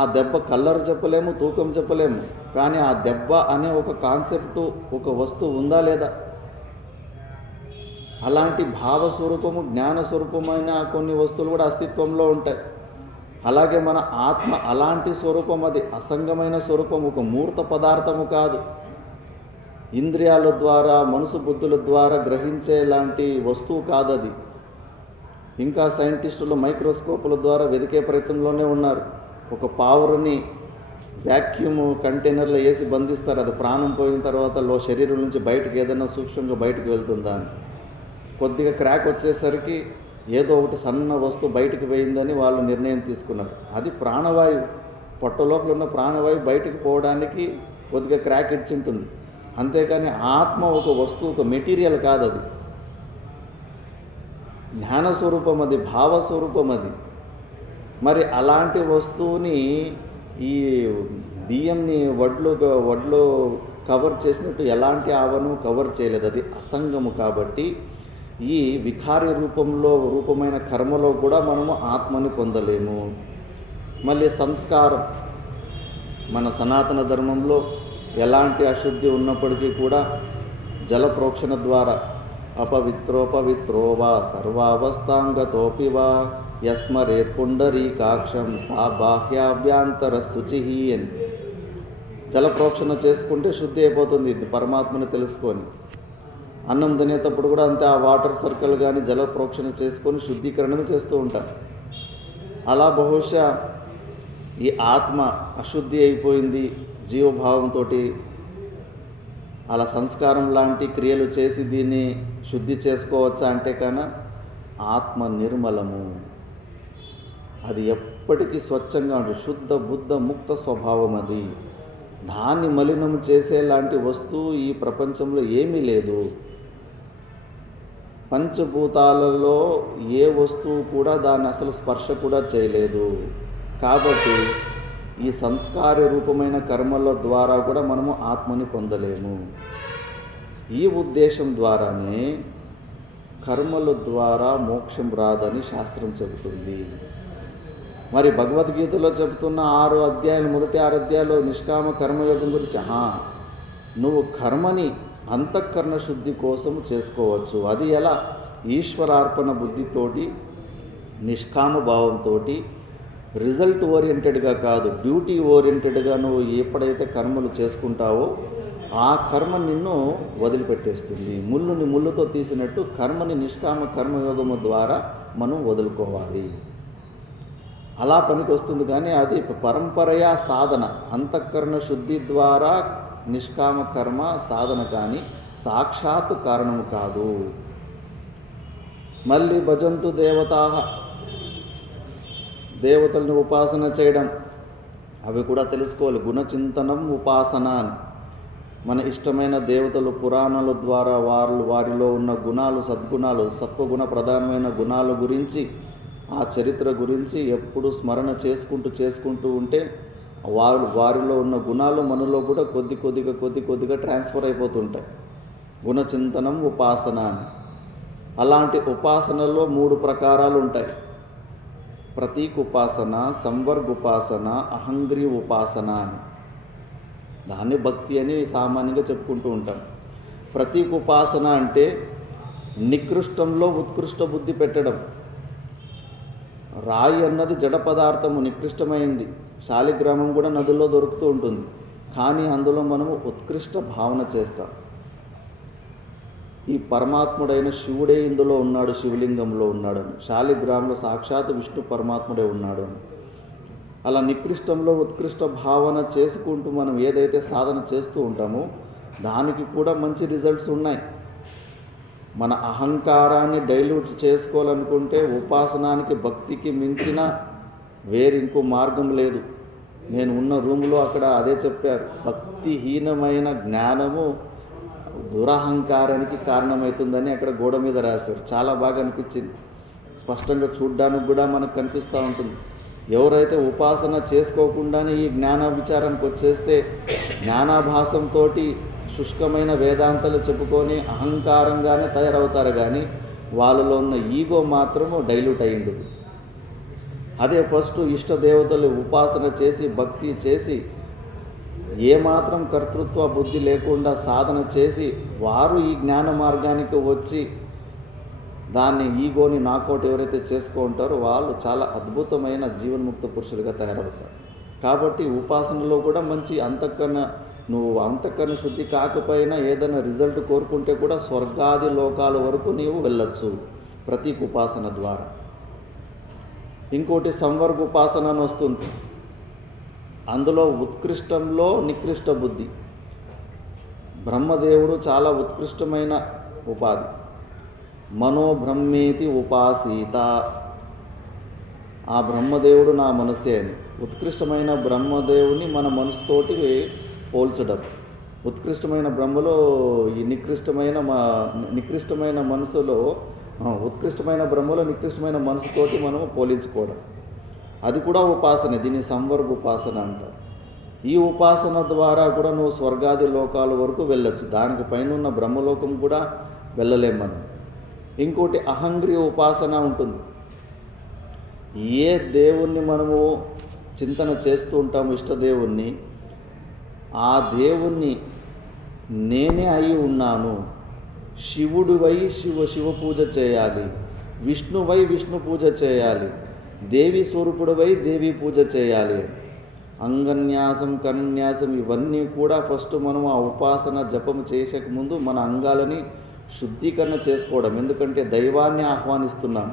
ఆ దెబ్బ కలర్ చెప్పలేము, తూకం చెప్పలేము. కానీ ఆ దెబ్బ అనే ఒక కాన్సెప్టు, ఒక వస్తువు ఉందా లేదా? అలాంటి భావస్వరూపము, జ్ఞానస్వరూపమైన కొన్ని వస్తువులు కూడా అస్తిత్వంలో ఉంటాయి. అలాగే మన ఆత్మ అలాంటి స్వరూపం, అది అసంగమైన స్వరూపం, ఒక మూర్త పదార్థము కాదు. ఇంద్రియాల ద్వారా, మనసు బుద్ధుల ద్వారా గ్రహించేలాంటి వస్తువు కాదు అది. ఇంకా సైంటిస్టులు మైక్రోస్కోపుల ద్వారా వెతికే ప్రయత్నంలోనే ఉన్నారు. ఒక పావురుని వ్యాక్యూమ్ కంటైనర్లో వేసి బంధిస్తారు. అది ప్రాణం పోయిన తర్వాత శరీరం నుంచి బయటకు ఏదైనా సూక్ష్మంగా బయటకు వెళ్తుందా అని. కొద్దిగా క్రాక్ వచ్చేసరికి ఏదో ఒకటి సన్న వస్తువు బయటకు పోయిందని వాళ్ళు నిర్ణయం తీసుకున్నారు. అది ప్రాణవాయువు, పొట్ట లోపల ఉన్న ప్రాణవాయువు బయటకు పోవడానికి కొద్దిగా క్రాక్ ఇచ్చింటుంది. అంతేకాని ఆత్మ ఒక వస్తువు, ఒక మెటీరియల్ కాదు. అది జ్ఞానస్వరూపం, అది భావస్వరూపం. అది మరి అలాంటి వస్తువుని ఈ బియ్యంని వడ్లు కవర్ చేసినట్టు ఎలాంటి ఆవరణము కవర్ చేయలేదు. అది అసంగము కాబట్టి ఈ వికారి రూపమైన కర్మలో కూడా మనము ఆత్మని పొందలేము. మళ్ళీ సంస్కారం, మన సనాతన ధర్మంలో ఎలాంటి అశుద్ధి ఉన్నప్పటికీ కూడా జల ప్రోక్షణ ద్వారా అపవిత్రోపవిత్రో వా సర్వావస్థాంగతోపి వా యస్మరేత్ పుండరీకాక్షం సా బాహ్యాభ్యాంతర శుచి అని. జల ప్రోక్షణ చేసుకుంటే శుద్ధి అయిపోతుంది, ఇది పరమాత్మని తెలుసుకొని. అన్నం తినేటప్పుడు కూడా అంతే, ఆ వాటర్ సర్కిల్ కానీ జల ప్రోక్షణ చేసుకొని శుద్ధీకరణమే చేస్తూ ఉంటారు. అలా బహుశా ఈ ఆత్మ అశుద్ధి అయిపోయింది జీవభావంతో, అలా సంస్కారం లాంటి క్రియలు చేసి దీన్ని శుద్ధి చేసుకోవచ్చా అంటే కన్నా ఆత్మ నిర్మలము, అది ఎప్పటికీ స్వచ్ఛంగా ఉంటుంది. శుద్ధ బుద్ధ ముక్త స్వభావం అది. దాన్ని మలినం చేసేలాంటి వస్తువు ఈ ప్రపంచంలో ఏమీ లేదు. పంచభూతాలలో ఏ వస్తువు కూడా దాన్ని అసలు స్పర్శ కూడా చేయలేదు. కాబట్టి ఈ సంస్కార రూపమైన కర్మల ద్వారా కూడా మనము ఆత్మని పొందలేము. ఈ ఉద్దేశం ద్వారానే కర్మల ద్వారా మోక్షం రాదని శాస్త్రం చెబుతుంది. మరి భగవద్గీతలో చెబుతున్న 6 అధ్యాయాలు, మొదటి 6 అధ్యాయాలు నిష్కామ కర్మయోగం గురించి, నువ్వు కర్మని అంతఃకరణ శుద్ధి కోసం చేసుకోవచ్చు. అది ఎలా? ఈశ్వరార్పణ బుద్ధితోటి, నిష్కామ భావంతో, రిజల్ట్ ఓరియంటెడ్గా కాదు, డ్యూటీ ఓరియంటెడ్గా నువ్వు ఎప్పుడైతే కర్మలు చేసుకుంటావో ఆ కర్మ నిన్ను వదిలిపెట్టేస్తుంది. ముళ్ళుని ముళ్ళుతో తీసినట్టు కర్మని నిష్కామ కర్మయోగము ద్వారా మనం వదులుకోవాలి. అలా పనికి వస్తుంది. కానీ అది పరంపరయా సాధన, అంతఃకరణ శుద్ధి ద్వారా నిష్కామ కర్మ సాధన, కానీ సాక్షాత్తు కారణము కాదు. మళ్ళీ భజంతు దేవతా, దేవతలను ఉపాసన చేయడం, అవి కూడా తెలుసుకోవాలి. గుణచింతనం ఉపాసన అని. మన ఇష్టమైన దేవతలు పురాణాల ద్వారా వారిలో ఉన్న గుణాలు, సద్గుణాలు, సత్వగుణ ప్రధానమైన గుణాల గురించి, ఆ చరిత్ర గురించి ఎప్పుడు స్మరణ చేసుకుంటూ ఉంటే వారిలో ఉన్న గుణాలు మనలో కూడా కొద్ది కొద్దిగా ట్రాన్స్ఫర్ అయిపోతుంటాయి. గుణచింతనం ఉపాసన అని. అలాంటి ఉపాసనలో 3 ప్రకారాలు ఉంటాయి. ప్రతీక్ ఉపాసన, సంవర్గ ఉపాసన, అహంగ్రీ ఉపాసన అని. దాన్ని భక్తి అని సామాన్యంగా చెప్పుకుంటూ ఉంటాం. ప్రతీక్ ఉపాసన అంటే నికృష్టంలో ఉత్కృష్ట బుద్ధి పెట్టడం. రాయి అన్నది జడ పదార్థము, నికృష్టమైంది. శాలిగ్రామం కూడా నదుల్లో దొరుకుతూ ఉంటుంది. కానీ అందులో మనము ఉత్కృష్ట భావన చేస్తాం. ఈ పరమాత్ముడైన శివుడే ఇందులో ఉన్నాడు, శివలింగంలో ఉన్నాడని, శాలిగ్రామంలో సాక్షాత్ విష్ణు పరమాత్ముడే ఉన్నాడు అని. అలా నికృష్టంలో ఉత్కృష్ట భావన చేసుకుంటూ మనం ఏదైతే సాధన చేస్తూ ఉంటామో దానికి కూడా మంచి రిజల్ట్స్ ఉన్నాయి. మన అహంకారాన్ని డైల్యూట్ చేసుకోవాలనుకుంటే ఉపాసనానికి, భక్తికి మించిన ఇంకో మార్గం లేదు. నేను ఉన్న రూములో అక్కడ అదే చెప్పారు. భక్తిహీనమైన జ్ఞానము దురహంకారానికి కారణమవుతుందని అక్కడ గోడ మీద రాశారు. చాలా బాగా అనిపించింది. స్పష్టంగా చూడ్డానికి కూడా మనకు కనిపిస్తూ ఉంటుంది. ఎవరైతే ఉపాసన చేసుకోకుండానే ఈ జ్ఞాన విచారానికి వచ్చేస్తే జ్ఞానాభాసంతో శుష్కమైన వేదాంతాలు చెప్పుకొని అహంకారంగానే తయారవుతారు. కానీ వాళ్ళలో ఉన్న ఈగో మాత్రము డైల్యూట్ అయ్యింది. అదే ఫస్ట్ ఇష్టదేవతలు ఉపాసన చేసి, భక్తి చేసి, ఏమాత్రం కర్తృత్వ బుద్ధి లేకుండా సాధన చేసి వారు ఈ జ్ఞాన మార్గానికి వచ్చి దాన్ని ఈగోని నాకౌట్ ఎవరైతే చేసుకుంటారో వాళ్ళు చాలా అద్భుతమైన జీవన్ముక్త పురుషులుగా తయారవుతారు. కాబట్టి ఉపాసనలో కూడా మంచి అంతఃకరణ శుద్ధి కాకపోయినా ఏదైనా రిజల్ట్ కోరుకుంటే కూడా స్వర్గాది లోకాల వరకు నీవు వెళ్ళొచ్చు ప్రతీక్ ఉపాసన ద్వారా. ఇంకోటి సంవర్గ ఉపాసన అని వస్తుంది. అందులో ఉత్కృష్టంలో నికృష్ట బుద్ధి. బ్రహ్మదేవుడు చాలా ఉత్కృష్టమైన ఉపాధి. మనోబ్రహ్మేతి ఉపాసీత. ఆ బ్రహ్మదేవుడు నా మనసే అని. ఉత్కృష్టమైన బ్రహ్మదేవుని మన మనసుతోటి పోల్చడం. ఉత్కృష్టమైన బ్రహ్మలో ఈ నికృష్టమైన మనసులో, ఉత్కృష్టమైన బ్రహ్మలో నికృష్టమైన మనసుతోటి మనము పోలించుకోవడం. అది కూడా ఉపాసనే. దీన్ని సంవర్గ ఉపాసన అంటారు. ఈ ఉపాసన ద్వారా కూడా నువ్వు స్వర్గాది లోకాల వరకు వెళ్ళొచ్చు. దానికి పైన ఉన్న బ్రహ్మలోకం కూడా వెళ్ళలేం మనం. ఇంకోటి అహంగ్రీ ఉపాసన ఉంటుంది. ఏ దేవుణ్ణి మనము చింతన చేస్తూ ఉంటాము, ఇష్టదేవుణ్ణి, ఆ దేవుణ్ణి నేనే అయి ఉన్నాను, శివుడివై శివ పూజ చేయాలి, విష్ణువై విష్ణు పూజ చేయాలి, దేవి స్వరూపుడివై దేవి పూజ చేయాలి. అంగన్యాసం, కన్యాసం ఇవన్నీ కూడా ఫస్ట్ మనం ఆ ఉపాసన జపం చేసేకముందు మన అంగాలని శుద్ధీకరణ చేసుకోవడం. ఎందుకంటే దైవాన్ని ఆహ్వానిస్తున్నాం.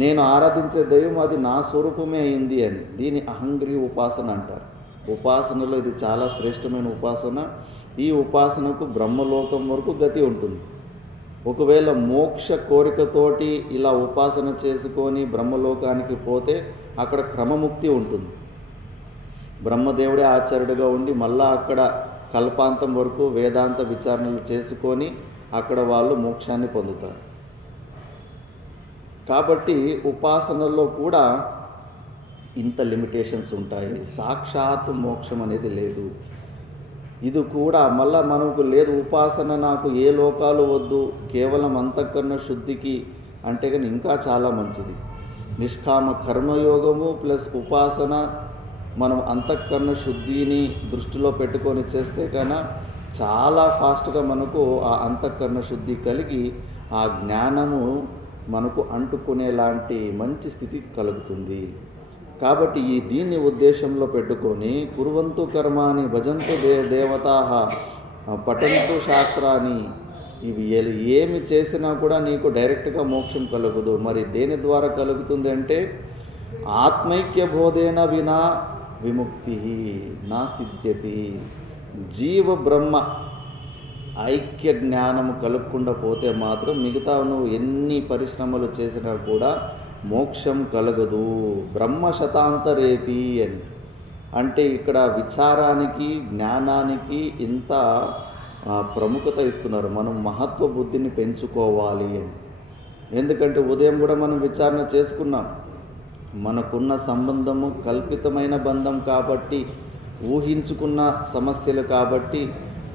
నేను ఆరాధించే దైవం అది నా స్వరూపమే అయింది అని. దీని అహంగ్రీ ఉపాసన అంటారు. ఉపాసనలో ఇది చాలా శ్రేష్టమైన ఉపాసన. ఈ ఉపాసనకు బ్రహ్మలోకం వరకు గతి ఉంటుంది. ఒకవేళ మోక్ష కోరికతోటి ఇలా ఉపాసన చేసుకొని బ్రహ్మలోకానికి పోతే అక్కడ క్రమముక్తి ఉంటుంది. బ్రహ్మదేవుడే ఆచార్యుడిగా ఉండి మళ్ళా అక్కడ కల్పాంతం వరకు వేదాంత విచారణలు చేసుకొని అక్కడ వాళ్ళు మోక్షాన్ని పొందుతారు. కాబట్టి ఉపాసనలో కూడా ఇంత లిమిటేషన్స్ ఉంటాయి. సాక్షాత్ మోక్షం అనేది లేదు. ఇది కూడా మళ్ళా మనకు లేదు. ఉపాసన నాకు ఏ లోకాలు వద్దు, కేవలం అంతఃకరణ శుద్ధికి అంటే కానీ ఇంకా చాలా మంచిది. నిష్కామ కర్మయోగము ప్లస్ ఉపాసన మనం అంతఃకరణ శుద్ధిని దృష్టిలో పెట్టుకొని చేస్తే కన్నా చాలా ఫాస్ట్గా మనకు ఆ అంతఃకరణ శుద్ధి కలిగి ఆ జ్ఞానము మనకు అంటుకునేలాంటి మంచి స్థితి కలుగుతుంది. కాబట్టి దీన్ని ఉద్దేశంలో పెట్టుకొని కుర్వంతు కర్మాని భజంతు దేవతాః పఠంతు శాస్త్రాన్ని, ఇవి ఏమి చేసినా కూడా నీకు డైరెక్ట్గా మోక్షం కలుగదు. మరి దేని ద్వారా కలుగుతుంది అంటే ఆత్మైక్య బోధేన వినా విముక్తి నా సిద్ధ్యతి. జీవ బ్రహ్మ ఐక్య జ్ఞానము కలగకుండా పోతే మాత్రం మిగతా నువ్వు ఎన్ని పరిశ్రమలు చేసినా కూడా మోక్షం కలగదు. బ్రహ్మ శతాంతరేపి అని అంటే ఇక్కడ విచారానికి జ్ఞానానికి ఇంత ప్రముఖత ఇస్తున్నారు. మనం మహత్వ బుద్ధిని పెంచుకోవాలి అని. ఎందుకంటే ఉదయం కూడా మనం విచారణ చేసుకున్నాం. మనకున్న సంబంధము కల్పితమైన బంధం కాబట్టి, ఊహించుకున్న సమస్యలు కాబట్టి,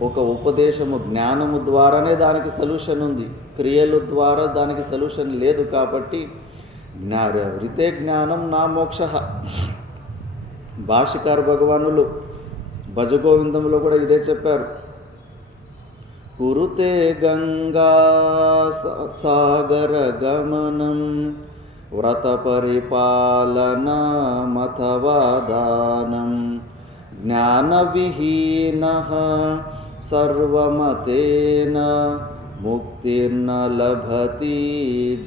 ఒక ఉపదేశము జ్ఞానము ద్వారానే దానికి సొల్యూషన్ ఉంది. క్రియల ద్వారా దానికి సొల్యూషన్ లేదు. కాబట్టి రితే జ్ఞానం నా మోక్ష. భాష్యకార భగవానులు భజగోవిందంలో కూడా ఇదే చెప్పారు. కురుతే గంగా సాగర గమనం వ్రత పరిపాలన మతవాదానం జ్ఞానవిహీనః సర్వమతేన ముక్తిర్న లభతి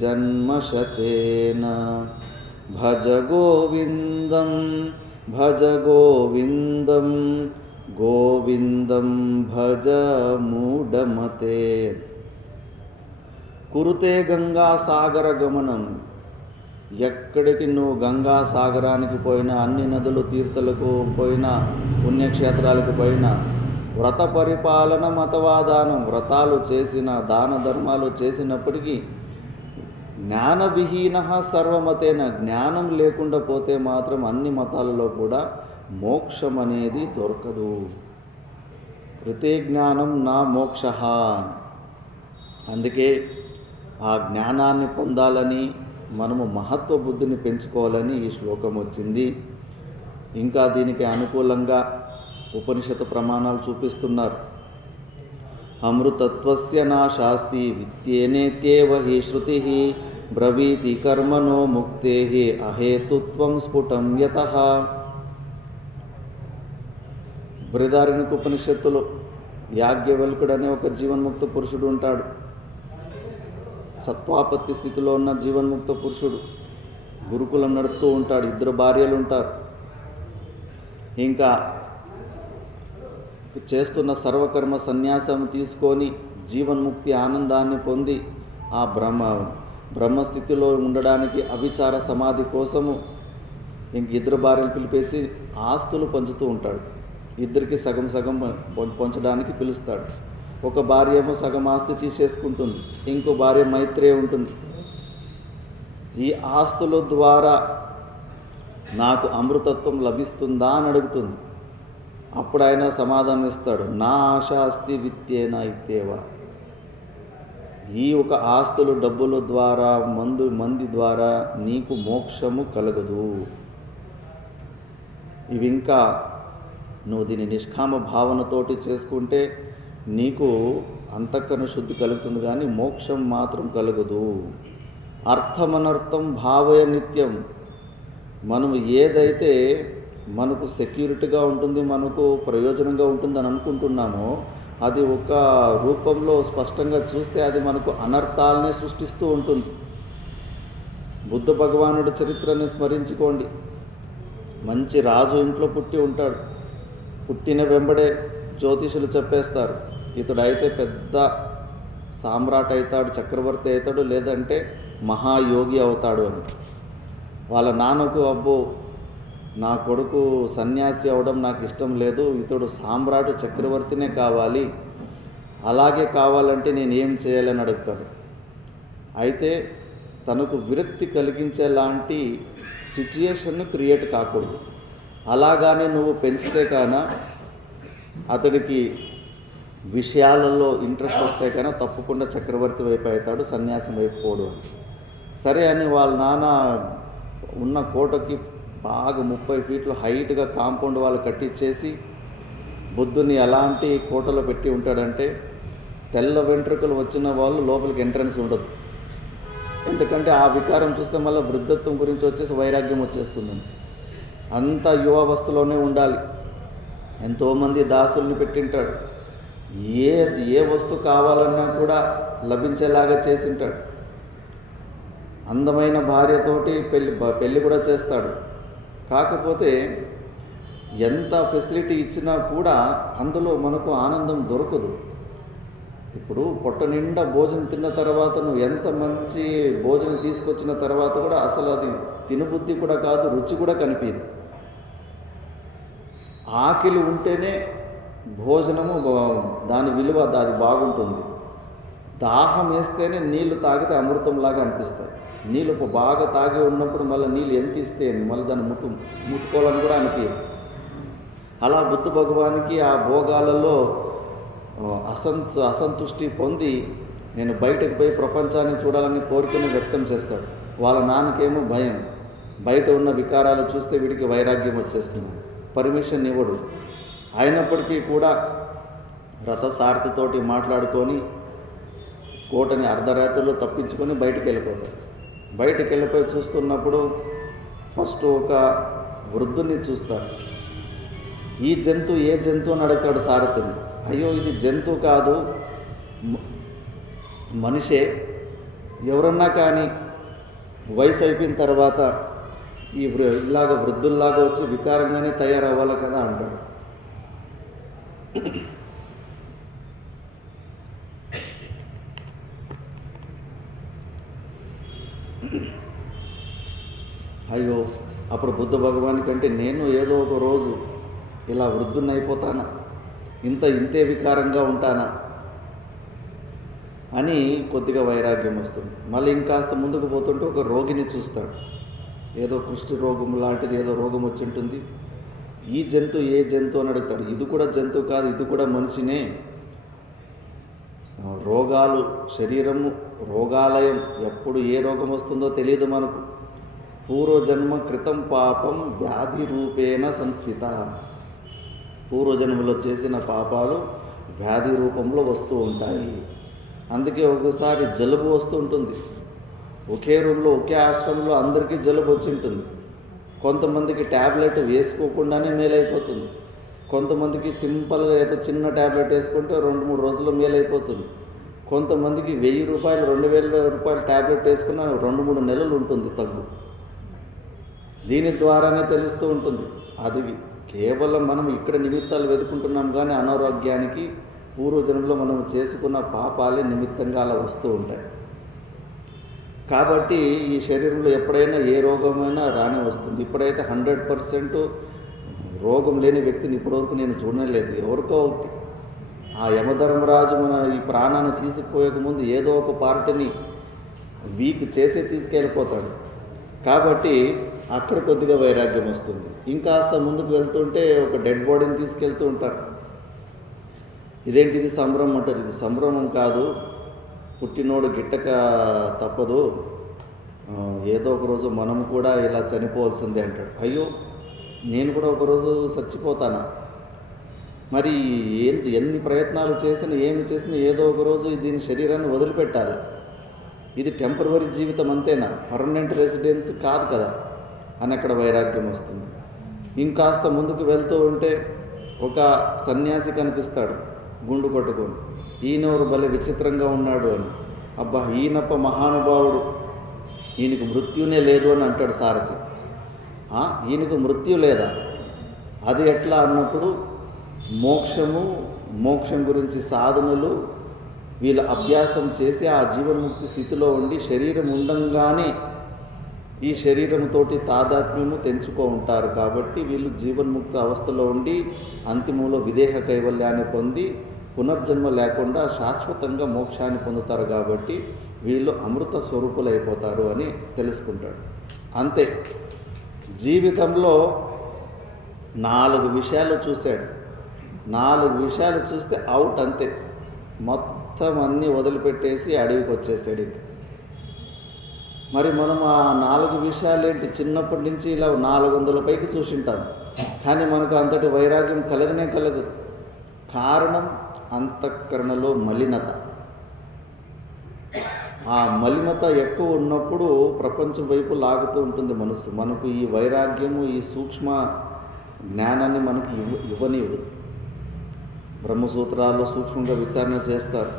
జన్మశతేన. భజ గోవిందం భజ గోవిందం గోవిందం భజ మూఢమతే. కురుతే గంగా సాగర గమనం. ఎక్కడికి నువ్వు గంగా సాగరానికి పోయినా, అన్ని నదులు తీర్థలకు పోయినా, పుణ్యక్షేత్రాలకు పోయినా, వ్రత పరిపాలన మతవాదానం, వ్రతాలు చేసిన దాన ధర్మాలు చేసినప్పటికీ జ్ఞానవిహీన సర్వమతేన, జ్ఞానం లేకుండా పోతే మాత్రం అన్ని మతాలలో కూడా మోక్షం అనేది దొరకదు. ప్రతి జ్ఞానం నా మోక్ష. అందుకే ఆ జ్ఞానాన్ని పొందాలని మనము మహత్వ బుద్ధిని పెంచుకోవాలని ఈ శ్లోకం వచ్చింది. ఇంకా దీనికి అనుకూలంగా ఉపనిషత్ ప్రమాణాలు చూపిస్తున్నారు. అమృతత్వస్య నా శాస్తి విత్యేనేత్యేవ హి శృతి బ్రవీతి కర్మణో ముక్తే అహేతుత్వం స్ఫుటం యతః. బృహదారణ్యక ఉపనిషత్తులో యాజ్ఞవల్కుడు అనే ఒక జీవన్ముక్త పురుషుడు ఉంటాడు. సత్వాపత్తి స్థితిలో ఉన్న జీవన్ముక్త పురుషుడు గురుకులం నడుపుతూ ఉంటాడు. 2 భార్యలు ఉంటారు. ఇంకా చేస్తున్న సర్వకర్మ సన్యాసం తీసుకొని జీవన్ముక్తి ఆనందాన్ని పొంది ఆ బ్రహ్మస్థితిలో ఉండడానికి అవిచార సమాధి కోసము ఇంక 2 భార్యలు పిలిపించి ఆస్తులు పంచుతూ ఉంటాడు. 2కి సగం సగం పంచడానికి పిలుస్తాడు. ఒక భార్య ఏమో సగం ఆస్తి తీసేసుకుంటుంది, ఇంకో భార్య మైత్రే ఉంటుంది. ఈ ఆస్తుల ద్వారా నాకు అమృతత్వం లభిస్తుందా అని అడుగుతుంది. అప్పుడు ఆయన సమాధానం ఇస్తాడు, నా ఆశ అస్తి విత్తేనా ఇత్తేవా. ఈ ఒక ఆస్తులు డబ్బుల ద్వారా మంది ద్వారా నీకు మోక్షము కలగదు. ఇవి ఇంకా నువ్వు దీన్ని నిష్కామ భావనతోటి చేసుకుంటే నీకు అంతఃకరణ శుద్ధి కలుగుతుంది, కానీ మోక్షం మాత్రం కలగదు. అర్థమనర్థం భావయ నిత్యం. మనం ఏదైతే మనకు సెక్యూరిటీగా ఉంటుంది, మనకు ప్రయోజనంగా ఉంటుందని అనుకుంటున్నామో అది ఒక రూపంలో స్పష్టంగా చూస్తే అది మనకు అనర్థాలనే సృష్టిస్తూ ఉంటుంది. బుద్ధ భగవానుడి చరిత్రని స్మరించుకోండి. మంచి రాజు ఇంట్లో పుట్టి ఉంటాడు. పుట్టిన వెంబడే జ్యోతిషులు చెప్పేస్తారు, ఇతడైతే పెద్ద సామ్రాట్ అవుతాడు, చక్రవర్తి అవుతాడు, లేదంటే మహాయోగి అవుతాడు అని. వాళ్ళ నాన్నకు, అబ్బో నా కొడుకు సన్యాసి అవడం నాకు ఇష్టం లేదు, ఇతడు సామ్రాట్ చక్రవర్తినే కావాలి, అలాగే కావాలంటే నేను ఏం చేయాలని అడుగుతాడు. అయితే తనకు విరక్తి కలిగించేలాంటి సిచ్యుయేషన్ను క్రియేట్ కాకూడదు. అలాగానే నువ్వు పెంచితే కానా అతడికి విషయాలలో ఇంట్రెస్ట్ వస్తే కానీ తప్పకుండా చక్రవర్తి వైపు అవుతాడు, సన్యాసం వైపు పోడు. సరే అని వాళ్ళ నాన్న ఉన్న కోటకి బాగా 30 ఫీట్లు హైట్గా కాంపౌండ్ వాళ్ళు కట్టించేసి బుద్ధుని ఎలాంటి కోటలో పెట్టి ఉంటాడంటే తెల్ల వెంట్రుకలు వచ్చిన వాళ్ళు లోపలికి ఎంట్రన్స్ ఉండదు. ఎందుకంటే ఆ వికారం చూస్తే మళ్ళీ వృద్ధత్వం గురించి వచ్చేసి వైరాగ్యం వచ్చేస్తుందని. అంత యువావస్థలోనే ఉండాలి. ఎంతోమంది దాసుల్ని పెట్టింటాడు. ఏ వస్తువు కావాలన్నా కూడా లభించేలాగా చేసింటాడు. అందమైన భార్యతోటి పెళ్ళి కూడా చేస్తాడు. కాకపోతే ఎంత ఫెసిలిటీ ఇచ్చినా కూడా అందులో మనకు ఆనందం దొరకదు. ఇప్పుడు పొట్ట నిండా భోజనం తిన్న తర్వాత నువ్వు ఎంత మంచి భోజనం తీసుకొచ్చిన తర్వాత కూడా అసలు అది తినబుద్ధి కూడా కాదు, రుచి కూడా కనిపించదు. ఆకలి ఉంటేనే భోజనము దాని విలువ అది బాగుంటుంది. దాహం వేస్తేనే నీళ్లు తాగితే అమృతంలాగా అనిపిస్తాయి. నీళ్ళు బాగా తాగి ఉన్నప్పుడు మళ్ళీ నీళ్ళు ఎంత ఇస్తే మళ్ళీ దాన్ని ముట్టుకోవాలని కూడా అనిపించదు. అలా బుద్ధ భగవానికి ఆ భోగాలలో అసంతుష్టి పొంది నేను బయటకు పోయి ప్రపంచాన్ని చూడాలని కోరికను వ్యక్తం చేస్తాడు. వాళ్ళ నాన్నకేమో భయం, బయట ఉన్న వికారాలు చూస్తే వీడికి వైరాగ్యం వచ్చేస్తుంది. పర్మిషన్ ఇవ్వడు. అయినప్పటికీ కూడా రథసారథితోటి మాట్లాడుకొని కోటని అర్ధరాత్రిలో తప్పించుకొని బయటికి వెళ్ళిపోతాడు. బయటికి వెళ్ళిపోయి చూస్తున్నప్పుడు ఫస్ట్ ఒక వృద్ధుని చూస్తారు. ఈ జంతువు ఏ జంతువు అని అడుగుతాడు సారథిని. అయ్యో ఇది జంతువు కాదు, మనిషే. ఎవరన్నా కానీ వయసు అయిపోయిన తర్వాత ఇలాగ వృద్ధుల్లాగా వచ్చి వికారంగానే తయారవ్వాలి కదా అంటాడు. అయ్యో అప్పుడు బుద్ధ భగవానికి అంటే నేను ఏదో ఒక రోజు ఇలా వృద్ధుని అయిపోతానా, ఇంతే వికారంగా ఉంటానా అని కొద్దిగా వైరాగ్యం వస్తుంది. మళ్ళీ ఇంకాస్త ముందుకు పోతుంటే ఒక రోగిని చూస్తాడు. ఏదో కుష్టి రోగం లాంటిది ఏదో రోగం వచ్చి ఉంటుంది. ఈ జంతువు ఏ జంతువు అని అడుగుతాడు. ఇది కూడా జంతువు కాదు, ఇది కూడా మనిషినే. రోగాలు, శరీరము రోగాలయం, ఎప్పుడు ఏ రోగం వస్తుందో తెలియదు మనకు. పూర్వజన్మ కృతం పాపం వ్యాధి రూపేణ సంస్థిత. పూర్వజన్మలో చేసిన పాపాలు వ్యాధి రూపంలో వస్తూ ఉంటాయి. అందుకే ఒకసారి జలుబు వస్తూ ఉంటుంది. ఒకే రూమ్లో ఒకే ఆశ్రమంలో అందరికీ జలుబు వచ్చి ఉంటుంది. కొంతమందికి ట్యాబ్లెట్ వేసుకోకుండానే మేలైపోతుంది. కొంతమందికి సింపుల్గా ఏదో చిన్న ట్యాబ్లెట్ వేసుకుంటే 2-3 రోజుల్లో మేలైపోతుంది. కొంతమందికి 1000 రూపాయలు 2000 రూపాయలు ట్యాబ్లెట్ వేసుకున్న 2-3 నెలలు ఉంటుంది తగ్గు. దీని ద్వారానే తెలుస్తూ ఉంటుంది. అది కేవలం మనం ఇక్కడ నిమిత్తాలు వెతుకుంటున్నాం, కానీ అనారోగ్యానికి పూర్వజన్మలో మనం చేసుకున్న పాపాలే నిమిత్తంగా అలా వస్తూ ఉంటాయి. కాబట్టి ఈ శరీరంలో ఎప్పుడైనా ఏ రోగమైనా రాని వస్తుంది. ఇప్పుడైతే 100% రోగం లేని వ్యక్తిని ఇప్పటివరకు నేను చూడలేదు. ఎవరికో ఒకటి ఆ యమధర్మరాజు మన ఈ ప్రాణాన్ని తీసుకుపోయక ముందు ఏదో ఒక పార్టీని వీక్ చేసే తీసుకెళ్ళిపోతాడు. కాబట్టి అక్కడ కొద్దిగా వైరాగ్యం వస్తుంది. ఇంకాస్త ముందుకు వెళ్తుంటే ఒక డెడ్ బాడీని తీసుకెళ్తూ ఉంటారు. ఇదేంటిది సంభ్రమం అంటారు. ఇది సంభ్రమం కాదు, పుట్టినోడు గిట్టక తప్పదు, ఏదో ఒక రోజు మనం కూడా ఇలా చనిపోవాల్సిందే అంటాడు. అయ్యో నేను కూడా ఒకరోజు చచ్చిపోతానా? మరి ఎన్ని ప్రయత్నాలు చేసినా ఏమి చేసినా ఏదో ఒక రోజు దీని శరీరాన్ని వదిలిపెట్టాలి. ఇది టెంపరవరీ జీవితం అంతేనా, పర్మనెంట్ రెసిడెన్స్ కాదు కదా అని అక్కడ వైరాగ్యం వస్తుంది. ఇంకాస్త ముందుకు వెళ్తూ ఉంటే ఒక సన్యాసి కనిపిస్తాడు గుండు కొట్టుకొని. ఈయనెవరు భలే విచిత్రంగా ఉన్నాడు అని. అబ్బా ఈయనప్ప మహానుభావుడు, ఈయనకు మృత్యునే లేదు అని అంటాడు సారథి. ఈయనకు మృత్యు లేదా? అది ఎట్లా అన్నప్పుడు మోక్షం గురించి సాధనలు వీళ్ళ అభ్యాసం చేసి ఆ జీవన్ముక్తి స్థితిలో ఉండి శరీరం ఉండంగానే ఈ శరీరంతో తాదాత్మ్యము తెంచుకో ఉంటారు. కాబట్టి వీళ్ళు జీవన్ముక్త అవస్థలో ఉండి అంతిమంలో విదేహ కైవల్యాన్ని పొంది పునర్జన్మ లేకుండా శాశ్వతంగా మోక్షాన్ని పొందుతారు. కాబట్టి వీళ్ళు అమృత స్వరూపులు అయిపోతారు అని తెలుసుకుంటాడు. అంతే, జీవితంలో 4 విషయాలు చూశాడు. 4 విషయాలు చూస్తే అవుట్, అంతే. మొత్తం అన్నీ వదిలిపెట్టేసి అడవికి వచ్చేసాడు. ఇంక మరి మనం ఆ 4 విషయాలేంటి? చిన్నప్పటి నుంచి ఇలా 400 పైకి చూసింటాం, కానీ మనకు అంతటి వైరాగ్యం కలగదు. కారణం అంతఃకరణలో మలినత. ఆ మలినత ఎక్కువ ఉన్నప్పుడు ప్రపంచం వైపు లాగుతూ ఉంటుంది మనసు. మనకు ఈ వైరాగ్యము, ఈ సూక్ష్మ జ్ఞానాన్ని మనకి ఇవ్వనివ్వదు. బ్రహ్మసూత్రాల్లో సూక్ష్మంగా విచారణ చేస్తారు.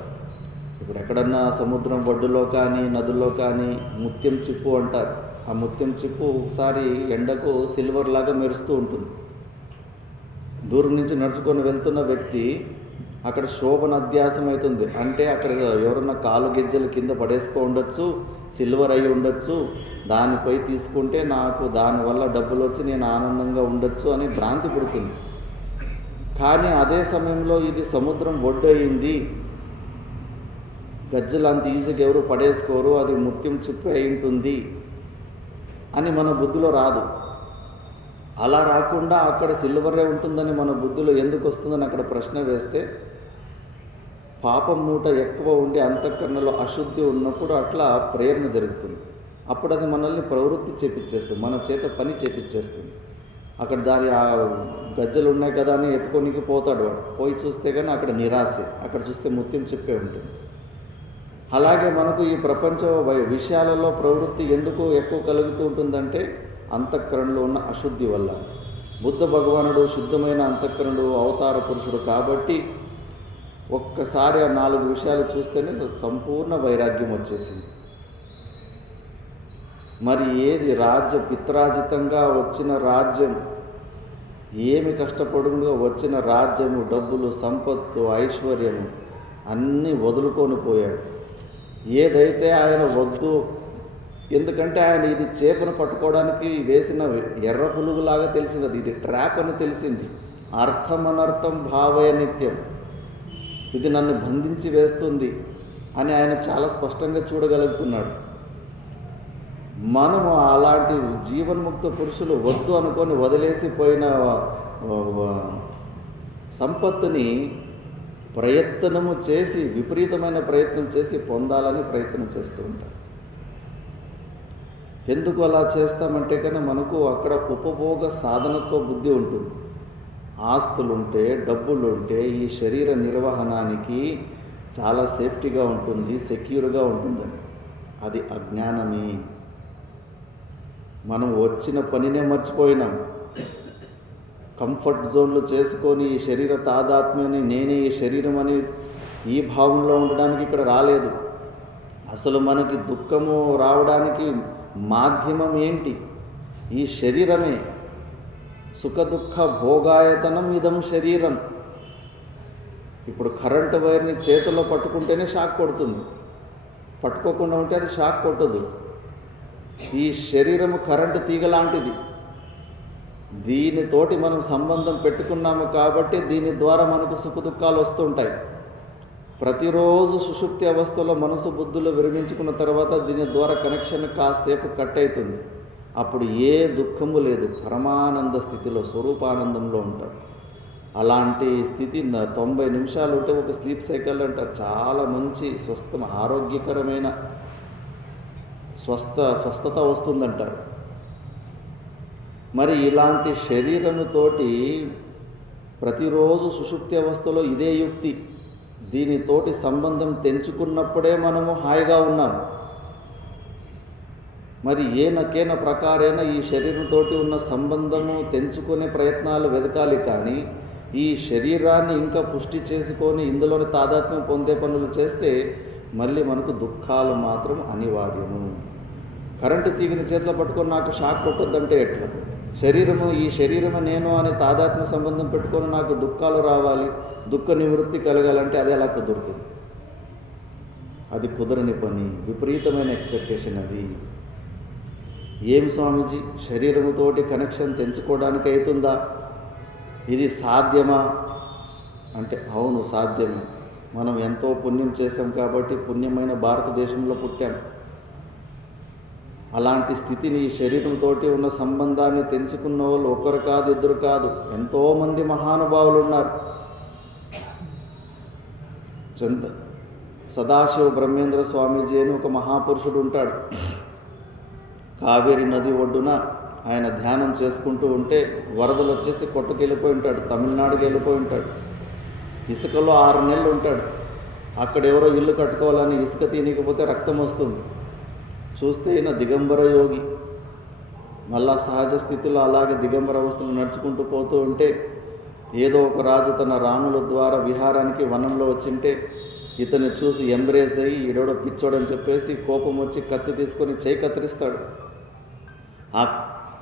ఇప్పుడు ఎక్కడన్నా సముద్రం ఒడ్డులో కానీ నదుల్లో కానీ ముత్యం చిప్పు అంటారు. ఆ ముత్యం చిప్పు ఒకసారి ఎండకు సిల్వర్ లాగా మెరుస్తూ ఉంటుంది. దూరం నుంచి నడుచుకొని వెళ్తున్న వ్యక్తి అక్కడ శోభన అధ్యాసం అవుతుంది. అంటే అక్కడ ఎవరన్నా కాలు గిజ్జలు కింద పడేసుకో ఉండొచ్చు, సిల్వర్ అయి ఉండొచ్చు, దానిపై తీసుకుంటే నాకు దానివల్ల డబ్బులు వచ్చి నేను ఆనందంగా ఉండొచ్చు అని భ్రాంతి పుడుతుంది. కానీ అదే సమయంలో ఇది సముద్రం ఒడ్డు అయింది, గజ్జలు అంత ఈజీగా ఎవరు పడేసుకోరు, అది ముత్యం చిప్పు అయి ఉంటుంది అని మన బుద్ధిలో రాదు. అలా రాకుండా అక్కడ సిల్వరే ఉంటుందని మన బుద్ధిలో ఎందుకు వస్తుందని అక్కడ ప్రశ్న వేస్తే, పాపం మూట ఎక్కువ ఉండి అంతఃకరణలో అశుద్ధి ఉన్నప్పుడు అట్లా ప్రేరణ జరుగుతుంది. అప్పుడు అది మనల్ని ప్రవృత్తి చేపించేస్తుంది, మన చేత పని చేపించేస్తుంది. అక్కడ దాని ఆ గజ్జలు ఉన్నాయి కదా అని ఎత్తుకోనికి పోతాడు వాడు. పోయి చూస్తే కానీ అక్కడ నిరాశ, అక్కడ చూస్తే ముత్యం చెప్పే ఉంటుంది. అలాగే మనకు ఈ ప్రపంచ విషయాలలో ప్రవృత్తి ఎందుకు ఎక్కువ కలుగుతూ ఉంటుందంటే అంతఃకరణలో ఉన్న అశుద్ధి వల్ల. బుద్ధ భగవానుడు శుద్ధమైన అంతఃకరణుడు, అవతార పురుషుడు కాబట్టి ఒక్కసారి ఆ 4 విషయాలు చూస్తేనే సంపూర్ణ వైరాగ్యం వచ్చేసింది. మరి ఏది రాజ్యం, పిత్రాజితంగా వచ్చిన రాజ్యం, ఏమి కష్టపడుగా వచ్చిన రాజ్యము, డబ్బులు, సంపత్తు, ఐశ్వర్యము అన్నీ వదులుకొని పోయాడు. ఏదైతే ఆయన వద్దు, ఎందుకంటే ఆయన ఇది చేపను పట్టుకోవడానికి వేసిన ఎర్ర పులుగులాగా తెలిసింది, ఇది ట్రాప్ అని తెలిసింది. అర్థం అనర్థం భావయ నిత్యం, ఇది నన్ను బంధించి వేస్తుంది అని ఆయన చాలా స్పష్టంగా చూడగలుగుతున్నాడు. మనము అలాంటి జీవన్ముక్త పురుషులు వద్దు అనుకొని వదిలేసిపోయిన సంపత్తుని ప్రయత్నము చేసి, విపరీతమైన ప్రయత్నం చేసి పొందాలని ప్రయత్నం చేస్తూ ఉంటారు. ఎందుకు అలా చేస్తామంటే కన్నా మనకు అక్కడ ఉపభోగ సాధనతో బుద్ధి ఉంటుంది. ఆస్తులుంటే, డబ్బులుంటే ఈ శరీర నిర్వహణానికి చాలా సేఫ్టీగా ఉంటుంది, సెక్యూర్గా ఉంటుందని. అది అజ్ఞానమే. మనం వచ్చిన పనినే మర్చిపోయినాం. కంఫర్ట్ జోన్లు చేసుకొని ఈ శరీర తాదాత్మ్యాన్ని, నేనే ఈ శరీరం అని ఈ భావంలో ఉండడానికి ఇక్కడ రాలేదు. అసలు మనకి దుఃఖము రావడానికి మాధ్యమం ఏంటి? ఈ శరీరమే. సుఖ దుఃఖ భోగాయతనం ఇదం శరీరం. ఇప్పుడు కరెంటు వైర్ని చేతిలో పట్టుకుంటేనే షాక్ కొడుతుంది, పట్టుకోకుండా ఉంటే అది షాక్ కొట్టదు. ఈ శరీరము కరెంటు తీగ లాంటిది. దీనితోటి మనం సంబంధం పెట్టుకున్నాము కాబట్టి దీని ద్వారా మనకు సుఖ దుఃఖాలు వస్తుంటాయి. ప్రతిరోజు సుషుప్తి అవస్థలో మనసు బుద్ధులు విరమించుకున్న తర్వాత దీని ద్వారా కనెక్షన్ కాసేపు కట్ అవుతుంది. అప్పుడు ఏ దుఃఖము లేదు, పరమానంద స్థితిలో, స్వరూపానందంలో ఉంటారు. అలాంటి స్థితి 90 నిమిషాలు ఉంటే ఒక స్లీప్ సైకిల్ అంటారు. చాలా మంచి ఆరోగ్యకరమైన స్వస్థత వస్తుందంటారు. మరి ఇలాంటి శరీరముతోటి ప్రతిరోజు సుషుప్తి అవస్థలో ఇదే యుక్తి. దీనితోటి సంబంధం తెంచుకున్నప్పుడే మనము హాయిగా ఉన్నాం. మరి ఏనకేన ప్రకారేణ ఈ శరీరంతో ఉన్న సంబంధము తెంచుకునే ప్రయత్నాలు వెతకాలి. కానీ ఈ శరీరాన్ని ఇంకా పుష్టి చేసుకొని ఇందులోని తాదాత్మ్యం పొందే పనులు చేస్తే మళ్ళీ మనకు దుఃఖాలు మాత్రం అనివార్యము. కరెంటు తీగిన చేతిలో పట్టుకొని నాకు షాక్ కొట్టొద్దంటే ఎట్లా? ఈ శరీరము నేను అనే తాదాత్మ్య సంబంధం పెట్టుకొని నాకు దుఃఖాలు రావాలి, దుఃఖ నివృత్తి కలగాలంటే అది ఎలా కుదురుతుంది? అది కుదరని పని, విపరీతమైన ఎక్స్పెక్టేషన్ అది. ఏమి స్వామీజీ, శరీరముతోటి కనెక్షన్ తెంచుకోవడానికి అవుతుందా? ఇది సాధ్యమా అంటే అవును, సాధ్యమే. మనం ఎంతో పుణ్యం చేశాం కాబట్టి పుణ్యమైన భారతదేశంలో పుట్టాం. అలాంటి స్థితిని, ఈ శరీరంతో ఉన్న సంబంధాన్ని తెంచుకున్న వాళ్ళు ఒకరు కాదు, ఇద్దరు కాదు, ఎంతోమంది మహానుభావులు ఉన్నారు. సదాశివ బ్రహ్మేంద్ర స్వామీజీ అని ఒక మహాపురుషుడు ఉంటాడు. కావేరి నది ఒడ్డున ఆయన ధ్యానం చేసుకుంటూ ఉంటే వరదలు వచ్చేసి కొట్టుకెళ్ళిపోయి ఉంటాడు, తమిళనాడుకి వెళ్ళిపోయి ఉంటాడు. ఇసుకలో 6 నెలలు ఉంటాడు. అక్కడ ఎవరో ఇల్లు కట్టుకోవాలని ఇసుక తీయకపోతే రక్తం వస్తుంది. చూస్తే ఈయన దిగంబర యోగి. మళ్ళా సహజ స్థితిలో అలాగే దిగంబర అవస్థలు నడుచుకుంటూ పోతూ ఉంటే ఏదో ఒక రాజు తన రాణుల ద్వారా విహారానికి వనంలో వచ్చింటే ఇతన్ని చూసి ఎంబ్రేస్ అయ్యి ఈడోడో పిచ్చోడని చెప్పేసి కోపం వచ్చి కత్తి తీసుకొని చేయి కత్తిరిస్తాడు. ఆ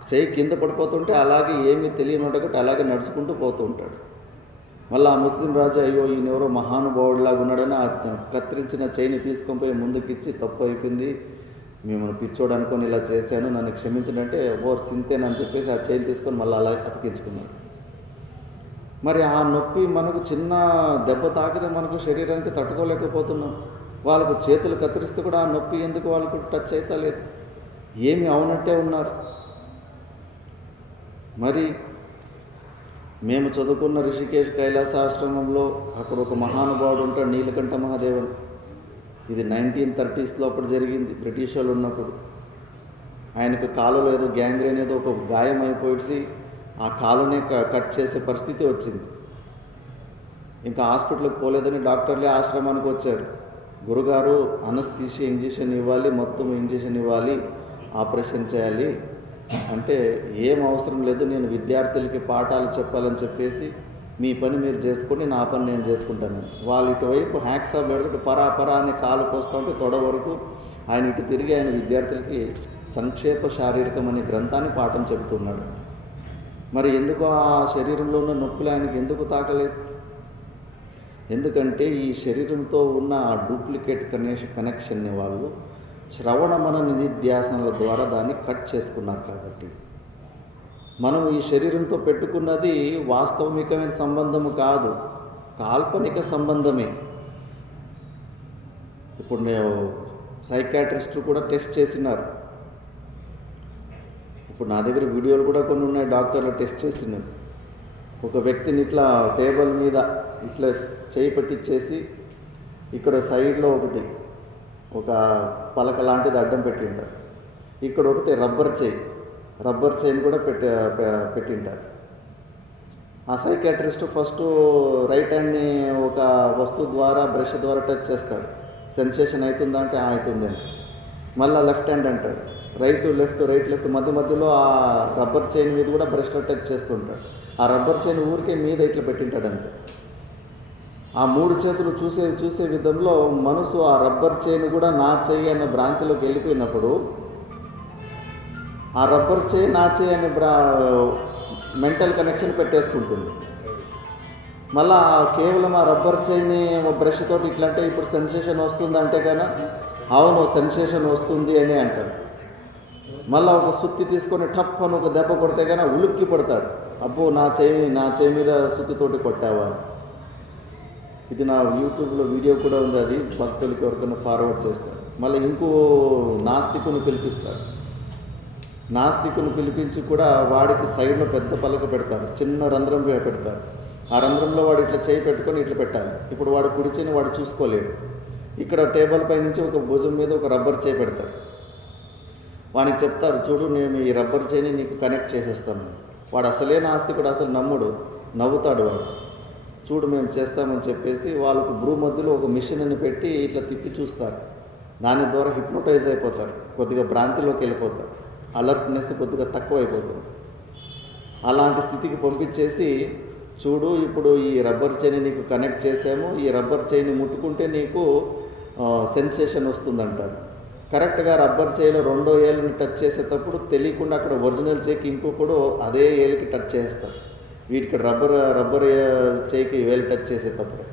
చేయి కింద పడిపోతుంటే అలాగే ఏమీ తెలియనోటొకటి అలాగే నడుచుకుంటూ పోతూ ఉంటాడు. మళ్ళీ ఆ ముస్లిం రాజు అయ్యో ఈయన ఎవరో మహానుభావుడిలాగా ఉన్నాడని ఆ కత్తిరించిన చేయిని తీసుకొని పోయి ముందుకిచ్చి తప్పు అయిపోయింది, మిమ్మల్ని పిచ్చోడు అనుకొని ఇలా చేశాను, నన్ను క్షమించడంటే ఓర్ సింతేనని చెప్పేసి ఆ చేయిని తీసుకొని మళ్ళీ అలా అతికించుకున్నాడు. మరి ఆ నొప్పి మనకు చిన్న దెబ్బ తాకితే మనకు శరీరానికి తట్టుకోలేకపోతున్నాం. వాళ్ళకు చేతులు కత్తిరిస్తే కూడా ఆ నొప్పి ఎందుకు వాళ్ళకు టచ్ అవుతా లేదు, ఏమి అవునట్టే ఉన్నారు. మరి మేము చదువుకున్న రిషికేశ్ కైలాసాశ్రమంలో అక్కడ ఒక మహానుభావుడు ఉంటాడు, నీలకంఠ మహాదేవన్. ఇది 1930s అప్పుడు జరిగింది, బ్రిటిష్ వాళ్ళు ఉన్నప్పుడు. ఆయనకు కాలులో ఏదో గ్యాంగ్రీన్ ఏదో ఒక గాయం అయిపోయి ఆ కాలునే కట్ చేసే పరిస్థితి వచ్చింది. ఇంకా హాస్పిటల్కి పోలేదని డాక్టర్లే ఆశ్రమానికి వచ్చారు. గురుగారు అనస్థీషియా ఇంజెక్షన్ ఇవ్వాలి, మొత్తం ఇంజెక్షన్ ఇవ్వాలి, ఆపరేషన్ చేయాలి అంటే ఏం అవసరం లేదు, నేను విద్యార్థులకి పాఠాలు చెప్పాలని చెప్పేసి మీ పని మీరు చేసుకోండి, నా పని నేను చేసుకుంటాను. వాళ్ళు ఇటువైపు హ్యాక్సా పెడుతూ పరా అని కాలు కోస్తూ ఉంటే తొడ వరకు ఆయన ఇటు తిరిగి ఆయన విద్యార్థులకి సంక్షేప శారీరకం అనే గ్రంథాన్ని పాఠం చెబుతున్నాడు. మరి ఎందుకు ఆ శరీరంలో ఉన్న నొప్పులు ఆయనకి ఎందుకు తాకలేదు? ఎందుకంటే ఈ శరీరంతో ఉన్న ఆ డూప్లికేట్ కనెక్షన్ని వాళ్ళు శ్రవణ మన నిధిధ్యాసనల ద్వారా దాన్ని కట్ చేసుకున్నారు. కాబట్టి మనం ఈ శరీరంతో పెట్టుకున్నది వాస్తవికమైన సంబంధము కాదు, కాల్పనిక సంబంధమే. ఇప్పుడు నేను సైకాట్రిస్టులు కూడా టెస్ట్ చేసినారు. ఇప్పుడు నా దగ్గర వీడియోలు కూడా కొన్ని ఉన్నాయి, డాక్టర్లు టెస్ట్ చేసినారు. ఒక వ్యక్తిని ఇట్లా టేబుల్ మీద ఇట్లా చేయి పెట్టించేసి ఇక్కడ సైడ్లో ఒకటి ఒక పలక లాంటిది అడ్డం పెట్టింటారు, ఇక్కడ ఒకటి రబ్బర్ చైన్ కూడా పెట్టింటారు. ఆ సైకాట్రిస్ట్ ఫస్ట్ రైట్ హ్యాండ్ని ఒక వస్తువు ద్వారా బ్రష్ ద్వారా టచ్ చేస్తాడు, సెన్సేషన్ అవుతుందా అంటే అవుతుందండి. మళ్ళీ లెఫ్ట్ హ్యాండ్ అంటాడు, రైట్ లెఫ్ట్ మధ్యలో ఆ రబ్బర్ చైన్ మీద కూడా బ్రష్లో టచ్ చేస్తుంటాడు. ఆ రబ్బర్ చైన్ ఊరికే మీద ఇట్లా పెట్టింటాడు అంతే. ఆ 3 చేతులు చూసే విధంలో మనసు ఆ రబ్బర్ చైన్ కూడా నా చెయ్యి అన్న భ్రాంతిలోకి వెళ్ళిపోయినప్పుడు ఆ రబ్బర్ చైన్ నా చెయ్యి అనే మెంటల్ కనెక్షన్ పెట్టేసుకుంటుంది. మళ్ళీ కేవలం ఆ రబ్బర్ చైన్ని బ్రష్ తోటి ఇట్లా అంటే ఇప్పుడు సెన్సేషన్ వస్తుంది అంటే కన్నా అవును సెన్సేషన్ వస్తుంది అని అంటాడు. మళ్ళీ ఒక సుత్తి తీసుకొని టప్ అని ఒక దెబ్బ కొడితే కానీ ఉలిక్కి పడతాడు, అబ్బో నా చేయి మీద సుత్తితోటి కొట్టావా. ఇది నా యూట్యూబ్లో వీడియో కూడా ఉంది, అది భక్తులకి ఎవరికైనా ఫార్వర్డ్ చేస్తారు. మళ్ళీ ఇంకో నాస్తికుని పిలిపిస్తారు. నాస్తికుని పిలిపించి కూడా వాడికి సైడ్లో పెద్ద పలక పెడతారు, చిన్న రంధ్రం పెడతారు. ఆ రంధ్రంలో వాడు ఇట్లా చేయి పెట్టుకొని ఇట్లా పెట్టాలి. ఇప్పుడు వాడు కుడి చేయిని వాడు చూసుకోలేడు. ఇక్కడ టేబుల్ పై నుంచి ఒక భుజం మీద ఒక రబ్బర్ చేయి పెడతారు. వానికి చెప్తారు, చూడు నేను ఈ రబ్బర్ చేయిని నీకు కనెక్ట్ చేసేస్తాను. వాడు అసలే నాస్తికుడు, అసలు నవ్వుతాడు వాడు. చూడు మేము చేస్తామని చెప్పేసి వాళ్ళకు బ్రూ మధ్యలో ఒక మిషన్ అని పెట్టి ఇట్లా తిప్పి చూస్తారు. దాని ద్వారా హిప్నోటైజ్ అయిపోతారు, కొద్దిగా భ్రాంతిలోకి వెళ్ళిపోతారు, అలర్ట్నెస్ కొద్దిగా తక్కువ అయిపోతుంది. అలాంటి స్థితికి పంపించేసి చూడు ఇప్పుడు ఈ రబ్బర్ చైన్ నీకు కనెక్ట్ చేసాము, ఈ రబ్బర్ చైన్ ముట్టుకుంటే నీకు సెన్సేషన్ వస్తుందంటారు. కరెక్ట్గా రబ్బర్ చైన్లో 2వ ఏలుని టచ్ చేసేటప్పుడు తెలియకుండా అక్కడ ఒరిజినల్ చేయికి ఇంకొకడు అదే ఏలుకి టచ్ చేస్తారు. వీటికి రబ్బర్ చేయికి వేలు టచ్ చేసేటప్పుడు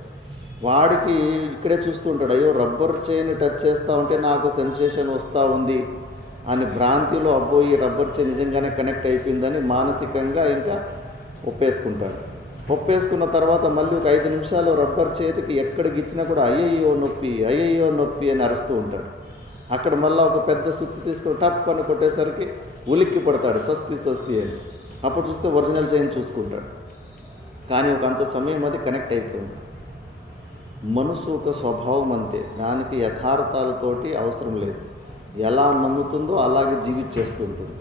వాడికి ఇక్కడే చూస్తుంటాడు, అయ్యో రబ్బర్ చైన్ టచ్ చేస్తూ ఉంటే నాకు సెన్సేషన్ వస్తూ ఉంది అని భ్రాంతిలో అబ్బో ఈ రబ్బర్ చైన్ నిజంగానే కనెక్ట్ అయిపోయిందని మానసికంగా ఇంకా ఒప్పేసుకున్న తర్వాత మళ్ళీ ఒక 5 నిమిషాలు రబ్బర్ చేతికి ఎక్కడ గిచ్చినా కూడా అయ్యయ్యో నొప్పి అని అరుస్తూ ఉంటాడు. అక్కడ మళ్ళీ ఒక పెద్ద సుత్తి తీసుకొని టప్ అని కొట్టేసరికి ఉలిక్కి పడతాడు, సస్తి అని. అప్పుడు చూస్తే ఒరిజినల్ చైన్ చూసుకుంటాడు. కానీ ఒక అంత సమయం అది కనెక్ట్ అయిపోయింది. మనసు ఒక స్వభావం అంతే, దానికి యథార్థాలతోటి అవసరం లేదు. ఎలా నమ్ముతుందో అలాగే జీవించేస్తుంటుంది.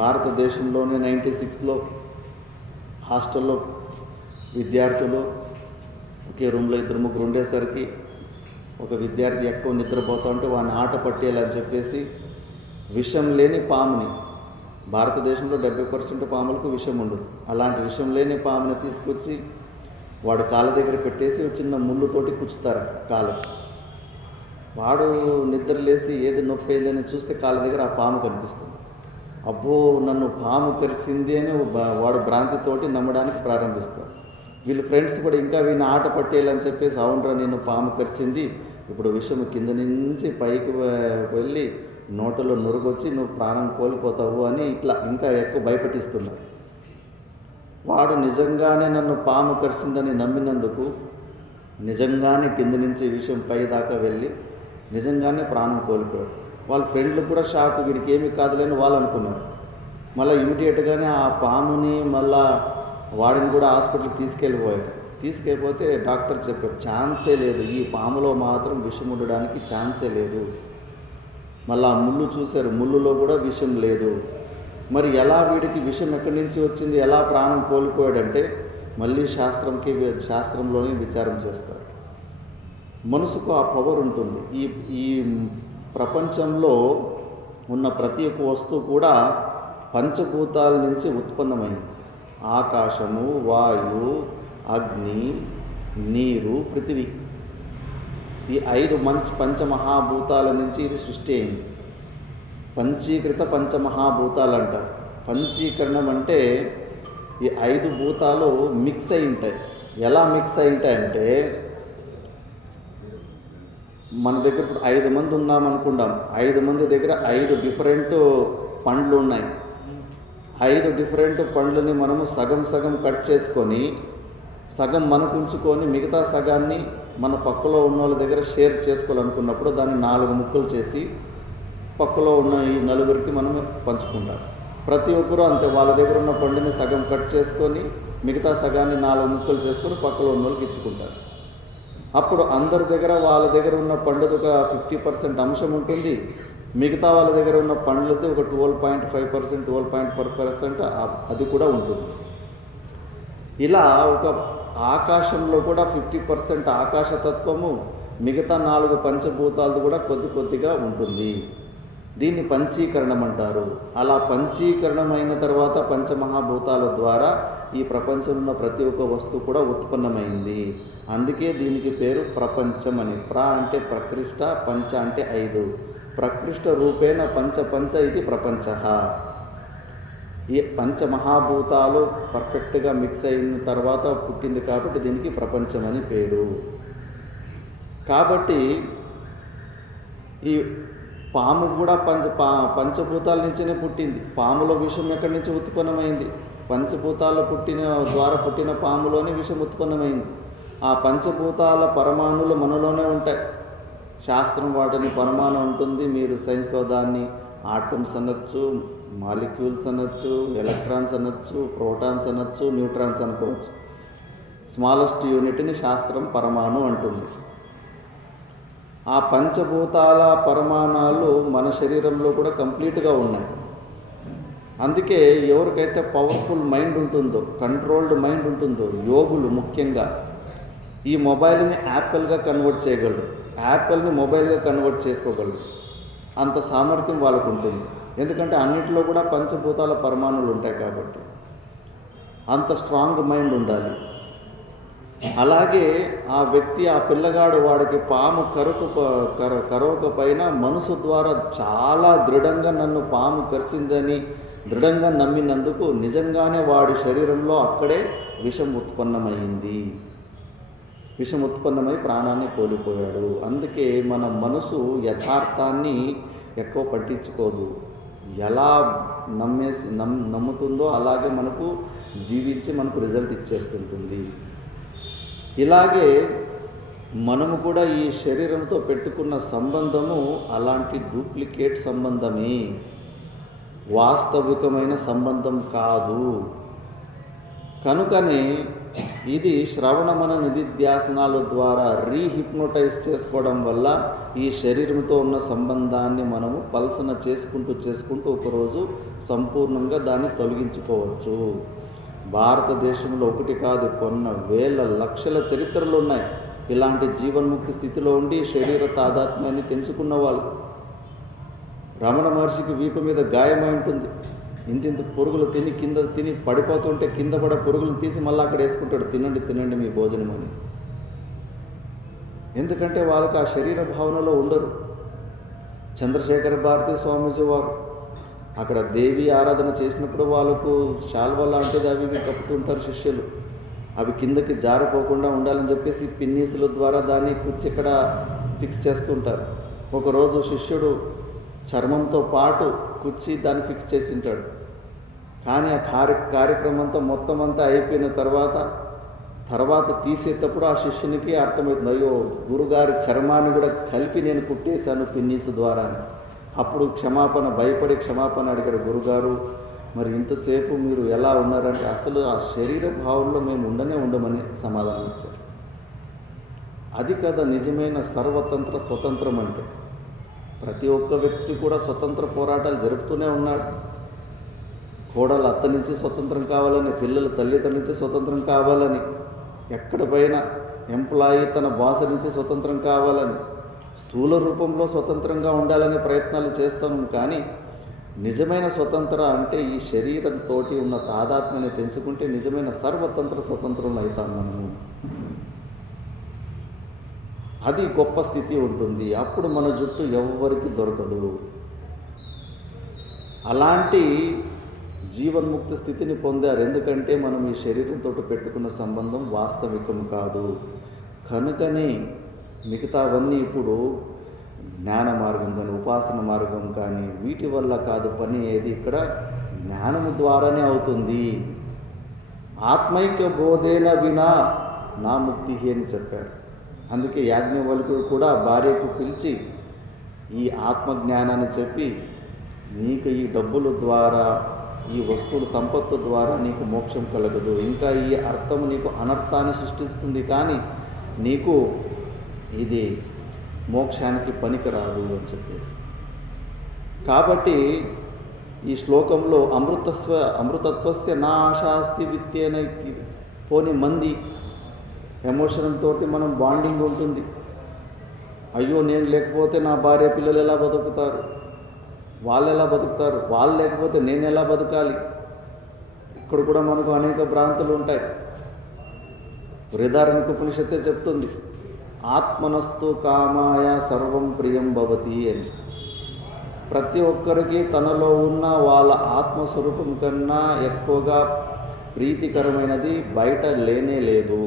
భారతదేశంలోనే 96లో హాస్టల్లో విద్యార్థులు ఒకే రూమ్లో 2-3 ఉండేసరికి ఒక విద్యార్థి ఎక్కువ నిద్రపోతూ ఉంటే వాడిని ఆట పట్టేయాలని చెప్పేసి విషం లేని పాముని, భారతదేశంలో 70% పాములకు విషం ఉండదు, అలాంటి విషం లేని పాముని తీసుకొచ్చి వాడు కాళ్ళ దగ్గర పెట్టేసి చిన్న ముళ్ళుతోటి కుచ్చుతారు కాలు. వాడు నిద్ర లేసి ఏది నొప్పి అయిందని చూస్తే కాళ్ళ దగ్గర ఆ పాము కనిపిస్తుంది. అబ్బో నన్ను పాము కరిసింది అని వాడు భ్రాంతితోటి నమ్మడానికి ప్రారంభిస్తాడు. వీళ్ళ ఫ్రెండ్స్ కూడా ఇంకా వీళ్ళని ఆట పట్టేయాలని చెప్పేసి, అవునరా నేను పాము కరిసింది, ఇప్పుడు విషయం కింద నుంచి పైకి వెళ్ళి నోటలో నురుగొచ్చి నువ్వు ప్రాణం కోల్పోతావు అని ఇట్లా ఇంకా ఎక్కువ భయపెట్టిస్తున్నారు. వాడు నిజంగానే నన్ను పాము కరిసిందని నమ్మినందుకు నిజంగానే కింద నుంచి విషయం పై దాకా వెళ్ళి నిజంగానే ప్రాణం కోల్పోయాడు. వాళ్ళ ఫ్రెండ్లు కూడా షాక్, వీడికి ఏమీ కాదులేని వాళ్ళు అనుకున్నారు. మళ్ళీ ఇమీడియట్గానే ఆ పాముని మళ్ళా వాడిని కూడా హాస్పిటల్కి తీసుకెళ్ళిపోతే డాక్టర్ చెప్పారు ఛాన్సే లేదు, ఈ పాములో మాత్రం విషం ఉండడానికి ఛాన్సే లేదు. మళ్ళీ ఆ ముళ్ళు చూశారు, ముళ్ళులో కూడా విషం లేదు. మరి ఎలా వీడికి విషం ఎక్కడి నుంచి వచ్చింది, ఎలా ప్రాణం కోల్పోయాడంటే మళ్ళీ శాస్త్రంలోనే విచారం చేస్తారు. మనసుకు ఆ పవర్ ఉంటుంది. ఈ ప్రపంచంలో ఉన్న ప్రతి ఒక్క వస్తువు కూడా పంచభూతాల నుంచి ఉత్పన్నమైంది. ఆకాశము, వాయువు, అగ్ని, నీరు, పృథివీ, ఈ 5 పంచమహాభూతాల నుంచి ఇది సృష్టి అయింది. పంచీకృత పంచమహాభూతాలు అంటారు. పంచీకరణం అంటే ఈ 5 భూతాలు మిక్స్ అయి ఉంటాయి. ఎలా మిక్స్ అయి ఉంటాయంటే, మన దగ్గర ఇప్పుడు 5 మంది ఉన్నామనుకుందాం, 5 మంది దగ్గర 5 డిఫరెంట్ పండ్లు ఉన్నాయి. 5 డిఫరెంట్ పండ్లని మనము సగం కట్ చేసుకొని సగం మనకు ఉంచుకొని మిగతా సగాన్ని మన పక్కలో ఉన్న వాళ్ళ దగ్గర షేర్ చేసుకోవాలనుకున్నప్పుడు దాన్ని 4 ముక్కలు చేసి పక్కలో ఉన్న ఈ 4గురికి మనం పంచుకుంటాం. ప్రతి ఒక్కరూ అంతే, వాళ్ళ దగ్గర ఉన్న పండుని సగం కట్ చేసుకొని మిగతా సగాన్ని 4 ముక్కలు చేసుకొని పక్కలో ఉన్న వాళ్ళకి ఇచ్చుకుంటారు. అప్పుడు అందరి దగ్గర వాళ్ళ దగ్గర ఉన్న పండుది ఒక 50% అంశం ఉంటుంది, మిగతా వాళ్ళ దగ్గర ఉన్న పండ్లది ఒక 12.5%, 12.4% అది కూడా ఉంటుంది. ఇలా ఒక ఆకాశంలో కూడా 50% ఆకాశతత్వము, మిగతా 4 పంచభూతాలది కూడా కొద్దిగా ఉంటుంది. దీన్ని పంచీకరణం అంటారు. అలా పంచీకరణం అయిన తర్వాత పంచమహాభూతాల ద్వారా ఈ ప్రపంచంలో ఉన్న ప్రతి ఒక్క వస్తువు కూడా ఉత్పన్నమైంది. అందుకే దీనికి పేరు ప్రపంచం అని. అంటే ప్రకృష్ట, పంచ అంటే 5. ప్రకృష్ట రూపేణ పంచ ఇది ప్రపంచ. ఈ పంచమహాభూతాలు పర్ఫెక్ట్గా మిక్స్ అయిన తర్వాత పుట్టింది కాబట్టి దీనికి ప్రపంచం అని పేరు. కాబట్టి ఈ పాము కూడా పంచభూతాల నుంచినే పుట్టింది. పాములో విషం ఎక్కడి నుంచి ఉత్పన్నమైంది? పంచభూతాల ద్వారా పుట్టిన పాములోనే విషం ఉత్పన్నమైంది. ఆ పంచభూతాల పరమాణులు మనలోనే ఉంటాయి. శాస్త్రం వాటిని పరమాణు ఉంటుంది, మీరు సైన్స్లో దాన్ని ఆటమ్స్ అనొచ్చు, మాలిక్యూల్స్ అనొచ్చు, ఎలక్ట్రాన్స్ అనొచ్చు, ప్రోటాన్స్ అనొచ్చు, న్యూట్రాన్స్ అనుకోవచ్చు. స్మాలెస్ట్ యూనిట్ని శాస్త్రం పరమాణు అంటుంది. ఆ పంచభూతాల పరమాణాలు మన శరీరంలో కూడా కంప్లీట్గా ఉన్నాయి. అందుకే ఎవరికైతే పవర్ఫుల్ మైండ్ ఉంటుందో, కంట్రోల్డ్ మైండ్ ఉంటుందో, యోగులు ముఖ్యంగా ఈ మొబైల్ని యాపిల్గా కన్వర్ట్ చేయగలరు, యాపిల్ని మొబైల్గా కన్వర్ట్ చేసుకోగలరు. అంత సామర్థ్యం వాళ్ళకు ఉంటుంది. ఎందుకంటే అన్నింటిలో కూడా పంచభూతాల పరమాణులు ఉంటాయి కాబట్టి. అంత స్ట్రాంగ్ మైండ్ ఉండాలి. అలాగే ఆ వ్యక్తి, ఆ పిల్లగాడు, వాడికి పాము కరవకపోయినా మనసు ద్వారా చాలా దృఢంగా నన్ను పాము కరిచిందని దృఢంగా నమ్మినందుకు నిజంగానే వాడి శరీరంలో అక్కడే విషం ఉత్పన్నమైంది. విషం ఉత్పన్నమై ప్రాణాన్ని కోల్పోయాడు. అందుకే మన మనసు యథార్థాన్ని ఎక్కువ పట్టించుకోదు. ఎలా నమ్ముతుందో అలాగే మనకు జీవించి మనకు రిజల్ట్ ఇచ్చేస్తుంటుంది. ఇలాగే మనము కూడా ఈ శరీరంతో పెట్టుకున్న సంబంధము అలాంటి డూప్లికేట్ సంబంధమే, వాస్తవికమైన సంబంధం కాదు. కనుకనే ఇది శ్రవణమన నిధిధ్యాసనాల ద్వారా రీహిప్నోటైజ్ చేసుకోవడం వల్ల ఈ శరీరంతో ఉన్న సంబంధాన్ని మనము పల్సన చేసుకుంటూ ఒకరోజు సంపూర్ణంగా దాన్ని తొలగించుకోవచ్చు. భారతదేశంలో ఒకటి కాదు, కొన్న వేల లక్షల చరిత్రలు ఉన్నాయి ఇలాంటి జీవన్ముక్తి స్థితిలో ఉండి శరీర తాదాత్మ్యాన్ని తెంచుకున్న వాళ్ళు. రమణ మహర్షికి వీపు మీద గాయమై ఉంటుంది. ఇంతింత పురుగులు తిని పడిపోతుంటే కింద కూడా పురుగులు తీసి మళ్ళీ అక్కడ వేసుకుంటాడు, తినండి తినండి మీ భోజనం అని. ఎందుకంటే వాళ్ళకి ఆ శరీర భావనలో ఉండరు. చంద్రశేఖర భారతి స్వామీజీ వారు అక్కడ దేవి ఆరాధన చేసినప్పుడు వాళ్ళకు శాల్వ లాంటిది అవి ఇవి కప్పుతుంటారు శిష్యులు. అవి కిందకి జారిపోకుండా ఉండాలని చెప్పేసి పిన్నీసుల ద్వారా దాన్ని కుచ్చి ఇక్కడ ఫిక్స్ చేస్తుంటారు. ఒకరోజు శిష్యుడు చర్మంతో పాటు కుచ్చి దాన్ని ఫిక్స్ చేసి ఉంటాడు. కానీ ఆ కార్యక్రమంతో మొత్తం అంతా అయిపోయిన తర్వాత తీసేటప్పుడు ఆ శిష్యునికి అర్థమవుతుంది, అయ్యో గురుగారి చర్మాన్ని కూడా కలిపి నేను కుట్టేశాను పిన్నీసు ద్వారా అని. అప్పుడు భయపడి క్షమాపణ అడిగాడు. గురుగారు, మరి ఇంతసేపు మీరు ఎలా ఉన్నారంటే, అసలు ఆ శరీర భావంలో మేము ఉండమని సమాధానం ఇచ్చారు. అది కదా నిజమైన సర్వతంత్ర స్వతంత్రం అంటే. ప్రతి ఒక్క వ్యక్తి కూడా స్వతంత్ర పోరాటాలు జరుపుతూనే ఉన్నాడు. కోడలు అత్త నుంచి స్వతంత్రం కావాలని, పిల్లలు తల్లిదండ్రుల నుంచి స్వతంత్రం కావాలని, ఎక్కడ పోయినా ఎంప్లాయీ తన బాస్ నుంచి స్వతంత్రం కావాలని, స్థూల రూపంలో స్వతంత్రంగా ఉండాలనే ప్రయత్నాలు చేస్తాను. కానీ నిజమైన స్వతంత్ర అంటే ఈ శరీరంతో ఉన్న తాదాత్మ్యాన్ని తెంచుకుంటే నిజమైన సర్వతంత్ర స్వతంత్రంలో అవుతాం మనము. అది గొప్ప స్థితి ఉంటుంది. అప్పుడు మన జుట్టు ఎవ్వరికి దొరకదు. అలాంటి జీవన్ముక్త స్థితిని పొందారు. ఎందుకంటే మనం ఈ శరీరంతో పెట్టుకున్న సంబంధం వాస్తవికం కాదు. కనుకనే మిగతావన్నీ ఇప్పుడు జ్ఞాన మార్గం కానీ ఉపాసన మార్గం కానీ వీటి వల్ల కాదు పని. ఏది ఇక్కడ జ్ఞానము ద్వారానే అవుతుంది. ఆత్మైక్య బోధేన వినా నా ముక్తి అని చెప్పారు. అందుకే యాజ్ఞవల్కుడు కూడా భార్యకు పిలిచి ఈ ఆత్మజ్ఞానాన్ని చెప్పి, నీకు ఈ డబ్బుల ద్వారా ఈ వస్తువుల సంపత్తు ద్వారా నీకు మోక్షం కలగదు, ఇంకా ఈ అర్థం నీకు అనర్థాన్ని సృష్టిస్తుంది, కానీ నీకు ఇది మోక్షానికి పనికిరాదు అని చెప్పేసి. కాబట్టి ఈ శ్లోకంలో అమృతత్వస్య నా ఆశాస్తి విత్తేన పోని మంది ఎమోషన్ తోటి మనం బాండింగ్ ఉంటుంది. అయ్యో నేను లేకపోతే నా భార్య పిల్లలు ఎలా బతుకుతారు, వాళ్ళు ఎలా బతుకుతారు, వాళ్ళు లేకపోతే నేను ఎలా బతకాలి. ఇక్కడ కూడా మనకు అనేక భ్రాంతులు ఉంటాయి. బృహదారణ్యక ఉపనిషత్తే చెప్తుంది, ఆత్మనస్తు కామాయ సర్వం ప్రియం భవతి అని. ప్రతి ఒక్కరికి తనలో ఉన్న వాళ్ళ ఆత్మస్వరూపం కన్నా ఎక్కువగా ప్రీతికరమైనది బయట లేనే లేదు.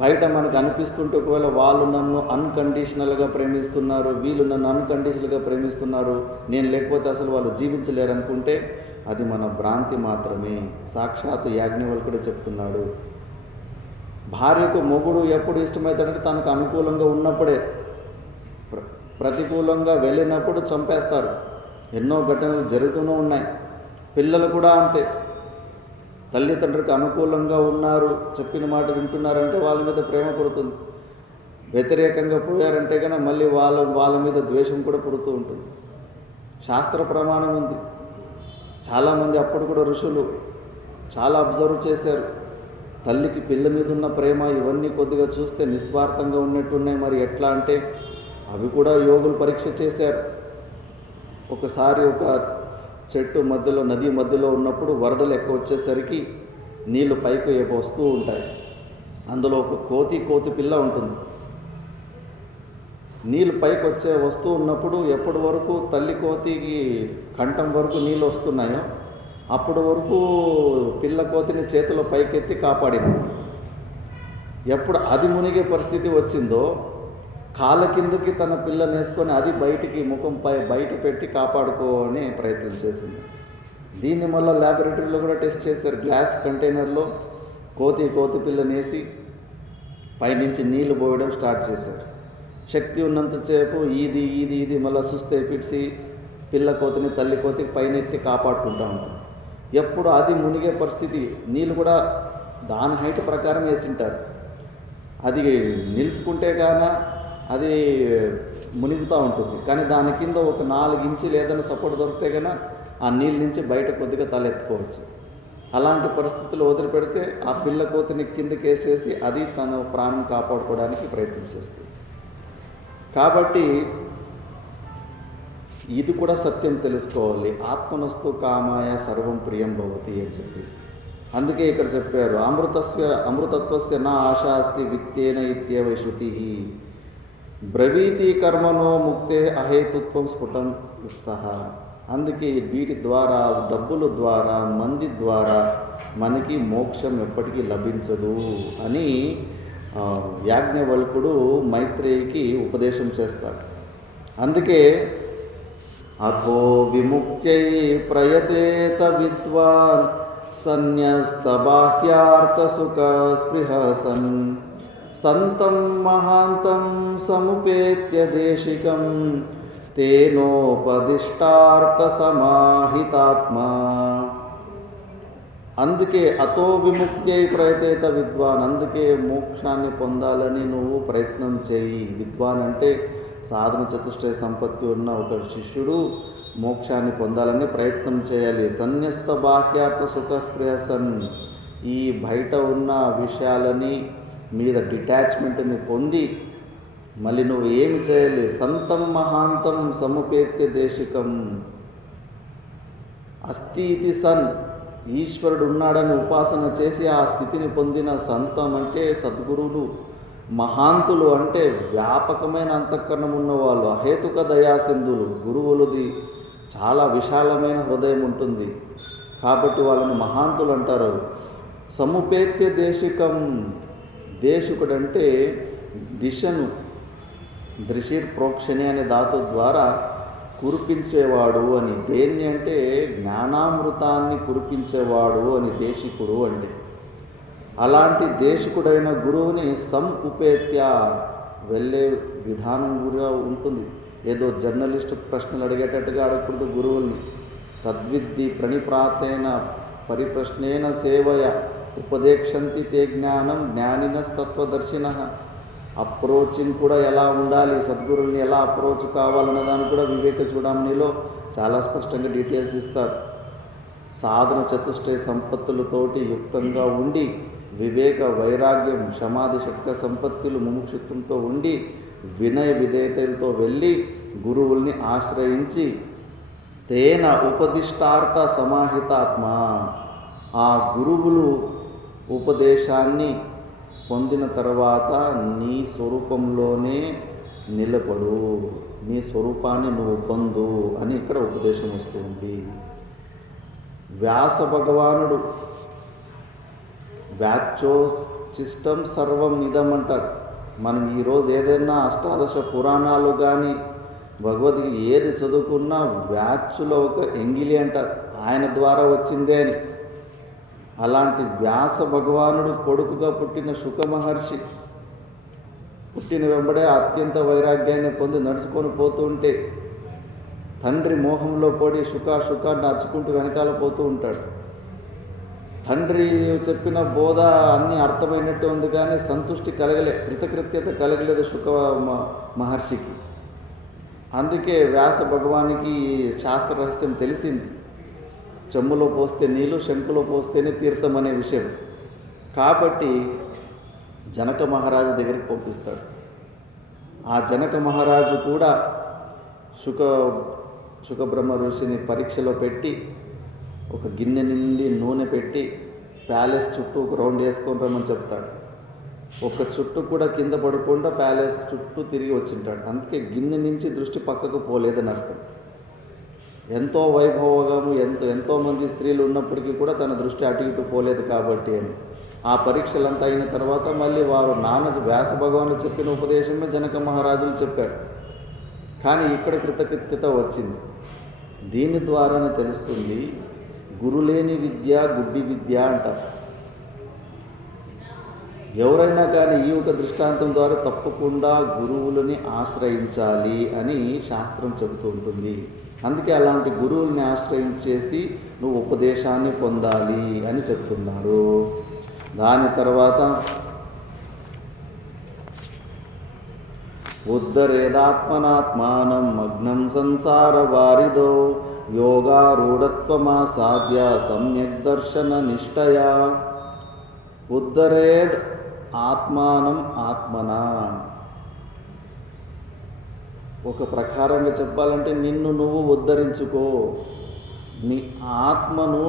బయట మనకు అనిపిస్తుంటే ఒకవేళ వాళ్ళు నన్ను అన్కండిషనల్గా ప్రేమిస్తున్నారు, వీళ్ళు నన్ను అన్కండిషనల్గా ప్రేమిస్తున్నారు, నేను లేకపోతే అసలు వాళ్ళు జీవించలేరు అనుకుంటే అది మన భ్రాంతి మాత్రమే. సాక్షాత్ యాజ్ఞవల్కుడే చెప్తున్నాడు, భార్యకు మొగుడు ఎప్పుడు ఇష్టమవుతాడంటే తనకు అనుకూలంగా ఉన్నప్పుడే. ప్రతికూలంగా వెళ్ళినప్పుడు చంపేస్తారు. ఎన్నో ఘటనలు జరుగుతూనే ఉన్నాయి. పిల్లలు కూడా అంతే. తల్లిదండ్రులకు అనుకూలంగా ఉన్నారు, చెప్పిన మాట వింటున్నారంటే వాళ్ళ మీద ప్రేమ పుడుతుంది. వ్యతిరేకంగా పోయారంటే కనుక మళ్ళీ వాళ్ళ మీద ద్వేషం కూడా పుడుతూ ఉంటుంది. శాస్త్ర ప్రమాణం ఉంది. చాలామంది అప్పుడు కూడా ఋషులు చాలా అబ్జర్వ్ చేశారు. తల్లికి పిల్ల మీద ఉన్న ప్రేమ ఇవన్నీ కొద్దిగా చూస్తే నిస్వార్థంగా ఉన్నట్టున్నాయి. మరి ఎట్లా అంటే అవి కూడా యోగులు పరీక్ష చేశారు. ఒకసారి ఒక చెట్టు మధ్యలో నది మధ్యలో ఉన్నప్పుడు వరదలు ఎక్కువ వచ్చేసరికి నీళ్లు పైకి వస్తూ ఉంటాయి. అందులో ఒక కోతి పిల్ల ఉంటుంది. నీళ్ళు పైకి వస్తూ ఉన్నప్పుడు ఎప్పటి వరకు తల్లి కోతికి కంఠం వరకు నీళ్ళు వస్తున్నాయో అప్పటి వరకు పిల్ల కోతిని చేతిలో పైకెత్తి కాపాడింది. ఎప్పుడు అది మునిగే పరిస్థితి వచ్చిందో కాళ్ళ కిందకి తన పిల్లని వేసుకొని అది బయటికి ముఖంపై బయట పెట్టి కాపాడుకోనే ప్రయత్నం చేసింది. దీన్ని మళ్ళీ ల్యాబొరేటరీలో కూడా టెస్ట్ చేశారు. గ్లాస్ కంటైనర్లో కోతి పిల్లని వేసి పైనుంచి నీళ్లు పోయడం స్టార్ట్ చేశారు. శక్తి ఉన్నంతసేపు ఇది మళ్ళీ సుస్తే పిడిచి పిల్ల కోతిని తల్లి కోతికి పైన ఎత్తి కాపాడుకుంటూ ఉంటాం. ఎప్పుడు అది మునిగే పరిస్థితి, నీళ్ళు కూడా దాని హైట్ ప్రకారం వేసింటారు. అది నిలుచుకుంటే కానీ అది మునిగుతూ ఉంటుంది. కానీ దాని కింద ఒక 4 ఇంచులు ఏదైనా సపోర్ట్ దొరికితే కన్నా ఆ నీళ్ళ నుంచి బయట కొద్దిగా తలెత్తుకోవచ్చు. అలాంటి పరిస్థితులు వదిలిపెడితే ఆ పిల్ల కోతిని కిందకేసేసి అది తన ప్రాణం కాపాడుకోవడానికి ప్రయత్నం చేస్తుంది. కాబట్టి ఇది కూడా సత్యం తెలుసుకోవాలి. ఆత్మనస్తు కామాయ సర్వం ప్రియం భవతి అని చెప్పేసి. అందుకే ఇక్కడ చెప్పారు, అమృతత్వస్య నా ఆశా అస్తి విత్తేన ఇత్యేవ శృతి బ్రవీతి కర్మణో ముక్తే అహేతుత్వం స్ఫుటం యుక్త. అందుకే వీటి ద్వారా, డబ్బుల ద్వారా, మంది ద్వారా మనకి మోక్షం ఎప్పటికీ లభించదు అని యాజ్ఞవల్కుడు మైత్రేయికి ఉపదేశం చేస్తాడు. అందుకే అథో విముక్త్యై ప్రయతేత విద్వాన్ సన్యస్తబాహ్యార్థ సుఖ స్పృహ సన్ సంతం మహాంతం సముపేత్య దేశికం తేనోపదిష్టార్థ సమాహితాత్మా. అందుకే అతో విముక్త్యై ప్రయతేత విద్వాన్, అందుకే మోక్షాన్ని పొందాలని నువ్వు ప్రయత్నం చేయి. విద్వాన్ అంటే సాధన చతుష్టయ సంపత్తి ఉన్న ఒక శిష్యుడు మోక్షాన్ని పొందాలని ప్రయత్నం చేయాలి. సన్యస్త బాహ్యార్థ సుఖ స్పృహసన్, ఈ బయట ఉన్న విషయాలని మీద డిటాచ్మెంట్ని పొంది మళ్ళీ నువ్వు ఏమి చేయాలి? సంతం మహాంతం సముపేత్య దేశికం. అస్తి ఇది సన్, ఈశ్వరుడు ఉన్నాడని ఉపాసన చేసి ఆ స్థితిని పొందిన సంతం అంటే సద్గురువులు, మహాంతులు అంటే వ్యాపకమైన అంతఃకరణం ఉన్నవాళ్ళు, అహేతుక దయాసింధులు. గురువులది చాలా విశాలమైన హృదయం ఉంటుంది కాబట్టి వాళ్ళని మహాంతులు అంటారు. సముపేత్య దేశికం, దేశికుడంటే దిశను, దృశిర్ ప్రోక్షణి అనే ధాతు ద్వారా కురిపించేవాడు అని. దేన్ని అంటే జ్ఞానామృతాన్ని కురిపించేవాడు అని దేశికుడు అంటే. అలాంటి దేశికుడైన గురువుని ఉపేత్య వెళ్ళే విధానం కూడా ఉంటుంది. ఏదో జర్నలిస్ట్ ప్రశ్నలు అడిగేటట్టుగా అడగకూడదు గురువుల్ని. తద్విద్ది ప్రణిప్రాతేన పరిప్రశ్నేన సేవయ ఉపదేక్షంతి తే జ్ఞానం జ్ఞానినస్తత్వదర్శిన. అప్రోచింగ్ కూడా ఎలా ఉండాలి, సద్గురువుని ఎలా అప్రోచ్ కావాలన్న దాన్ని కూడా వివేక చూడమనిలో చాలా స్పష్టంగా డీటెయిల్స్ ఇస్తారు. సాధన చతుష్టయ సంపత్తులతోటి యుక్తంగా ఉండి, వివేక వైరాగ్యం సమాధి శక్తి సంపత్తులు ముముక్షుత్వంతో ఉండి, వినయ విధేయతలతో వెళ్ళి గురువుల్ని ఆశ్రయించి తేన ఉపదిష్టార్థ సమాహితాత్మ, ఆ గురువులు ఉపదేశాన్ని పొందిన తర్వాత నీ స్వరూపంలోనే నిలబడు, నీ స్వరూపాన్ని నువ్వు పొందు అని ఇక్కడ ఉపదేశం వస్తుంది. వ్యాస భగవానుడు వ్యాచోచిష్టం సర్వం ఇదం అంటారు. మనం ఈరోజు ఏదైనా అష్టాదశ పురాణాలు కానీ భగవద్గీత ఏది చదువుకున్నా వ్యాచులో ఒక ఎంగిలి అంటారు, ఆయన ద్వారా వచ్చిందే అని. అలాంటి వ్యాస భగవానుడు కొడుకుగా పుట్టిన శుక మహర్షి పుట్టిన వెంబడే అత్యంత వైరాగ్యాన్ని పొంది నడుచుకొని పోతూ ఉంటే తండ్రి మోహంలో పడి శుక నడుచుకుంటూ వెనకాల పోతూ ఉంటాడు. తండ్రి చెప్పిన బోధ అన్నీ అర్థమైనట్టు ఉంది కానీ సంతృష్టి కృతకృత్యత కలగలేదు శుక మహర్షికి. అందుకే వ్యాస భగవానికి శాస్త్ర రహస్యం తెలిసింది. చెమ్ములో పోస్తే నీళ్ళు, శంకులో పోస్తేనే తీర్థం అనే విషయం. కాబట్టి జనక మహారాజు దగ్గరికి పంపిస్తాడు. ఆ జనక మహారాజు కూడా శుకబ్రహ్మ ఋషిని పరీక్షలో పెట్టి ఒక గిన్నె నిండి నూనె పెట్టి ప్యాలెస్ చుట్టూ ఒక రౌండ్ వేసుకొని రమ్మని చెప్తాడు. ఒక చుట్టూ కూడా కింద పడకుండా ప్యాలెస్ చుట్టూ తిరిగి వచ్చింటాడు. అందుకే గిన్నె నుంచి దృష్టి పక్కకు పోలేదని అర్థం. ఎంతో వైభవము, ఎంతోమంది స్త్రీలు ఉన్నప్పటికీ కూడా తన దృష్టి అటు ఇటు పోలేదు కాబట్టి అని. ఆ పరీక్షలంతా అయిన తర్వాత మళ్ళీ వారు వ్యాస భగవానులు చెప్పిన ఉపదేశమే జనక మహారాజులు చెప్పారు. కానీ ఇక్కడ కృతకృత్యత వచ్చింది. దీని ద్వారానే తెలుస్తుంది గురులేని విద్య గుడ్డి విద్య అంటారు. ఎవరైనా కానీ ఈ ఒక దృష్టాంతం ద్వారా తప్పకుండా గురువులని ఆశ్రయించాలి అని శాస్త్రం చెబుతూ ఉంటుంది. అందుకే అలాంటి గురువుల్ని ఆశ్రయించేసి నువ్వు ఉపదేశాన్ని పొందాలి అని చెప్తున్నారు. దాని తర్వాత ఉద్ధరేదాత్మనాత్మానం మగ్నం సంసార వారిదో యోగారూఢత్వమాసాద్య సమ్యక్ దర్శన నిష్టయా ఉద్ధరేద్ ఆత్మానం ఆత్మనా. ఒక ప్రకారంగా చెప్పాలంటే నిన్ను నువ్వు ఉద్ధరించుకో, నీ ఆత్మను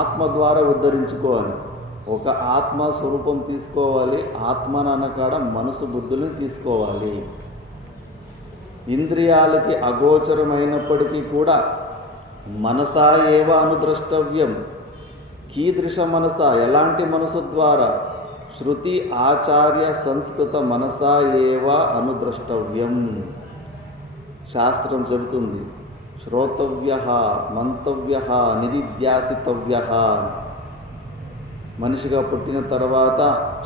ఆత్మ ద్వారా ఉద్ధరించుకో అని. ఒక ఆత్మ స్వరూపం తీసుకోవాలి, ఆత్మను అన్నకాడ మనసు బుద్ధుల్ని తీసుకోవాలి. ఇంద్రియాలకి అగోచరమైనప్పటికీ కూడా మనసా ఏవ అనుద్రష్టవ్యం. కీదృశ మనస, ఎలాంటి మనసు ద్వారా? శృతి ఆచార్య సంస్కృత మనసా ఏవ అనుద్రష్టవ్యం. శాస్త్రం చెబుతుంది శ్రోతవ్య మంతవ్య నిధిధ్యాసితవ్య. మనిషిగా పుట్టిన తర్వాత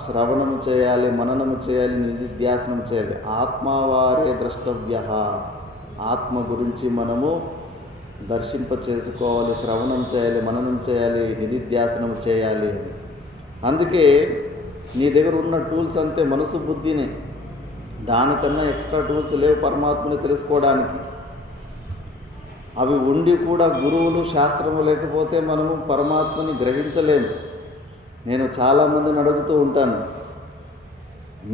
శ్రవణము చేయాలి, మననము చేయాలి, నిధిధ్యాసనం చేయాలి. ఆత్మవారే ద్రష్టవ్య. ఆత్మ గురించి మనము దర్శింప చేసుకోవాలి, శ్రవణం చేయాలి, మననం చేయాలి, నిధిధ్యాసనం చేయాలి. అందుకే నీ దగ్గర ఉన్న టూల్స్ అంతే మనసు బుద్ధినే, దానికన్నా ఎక్స్ట్రా టూల్స్ లేవు పరమాత్మని తెలుసుకోవడానికి. అవి ఉండి కూడా గురువులు శాస్త్రము లేకపోతే మనము పరమాత్మని గ్రహించలేము. నేను చాలామందిని అడుగుతూ ఉంటాను,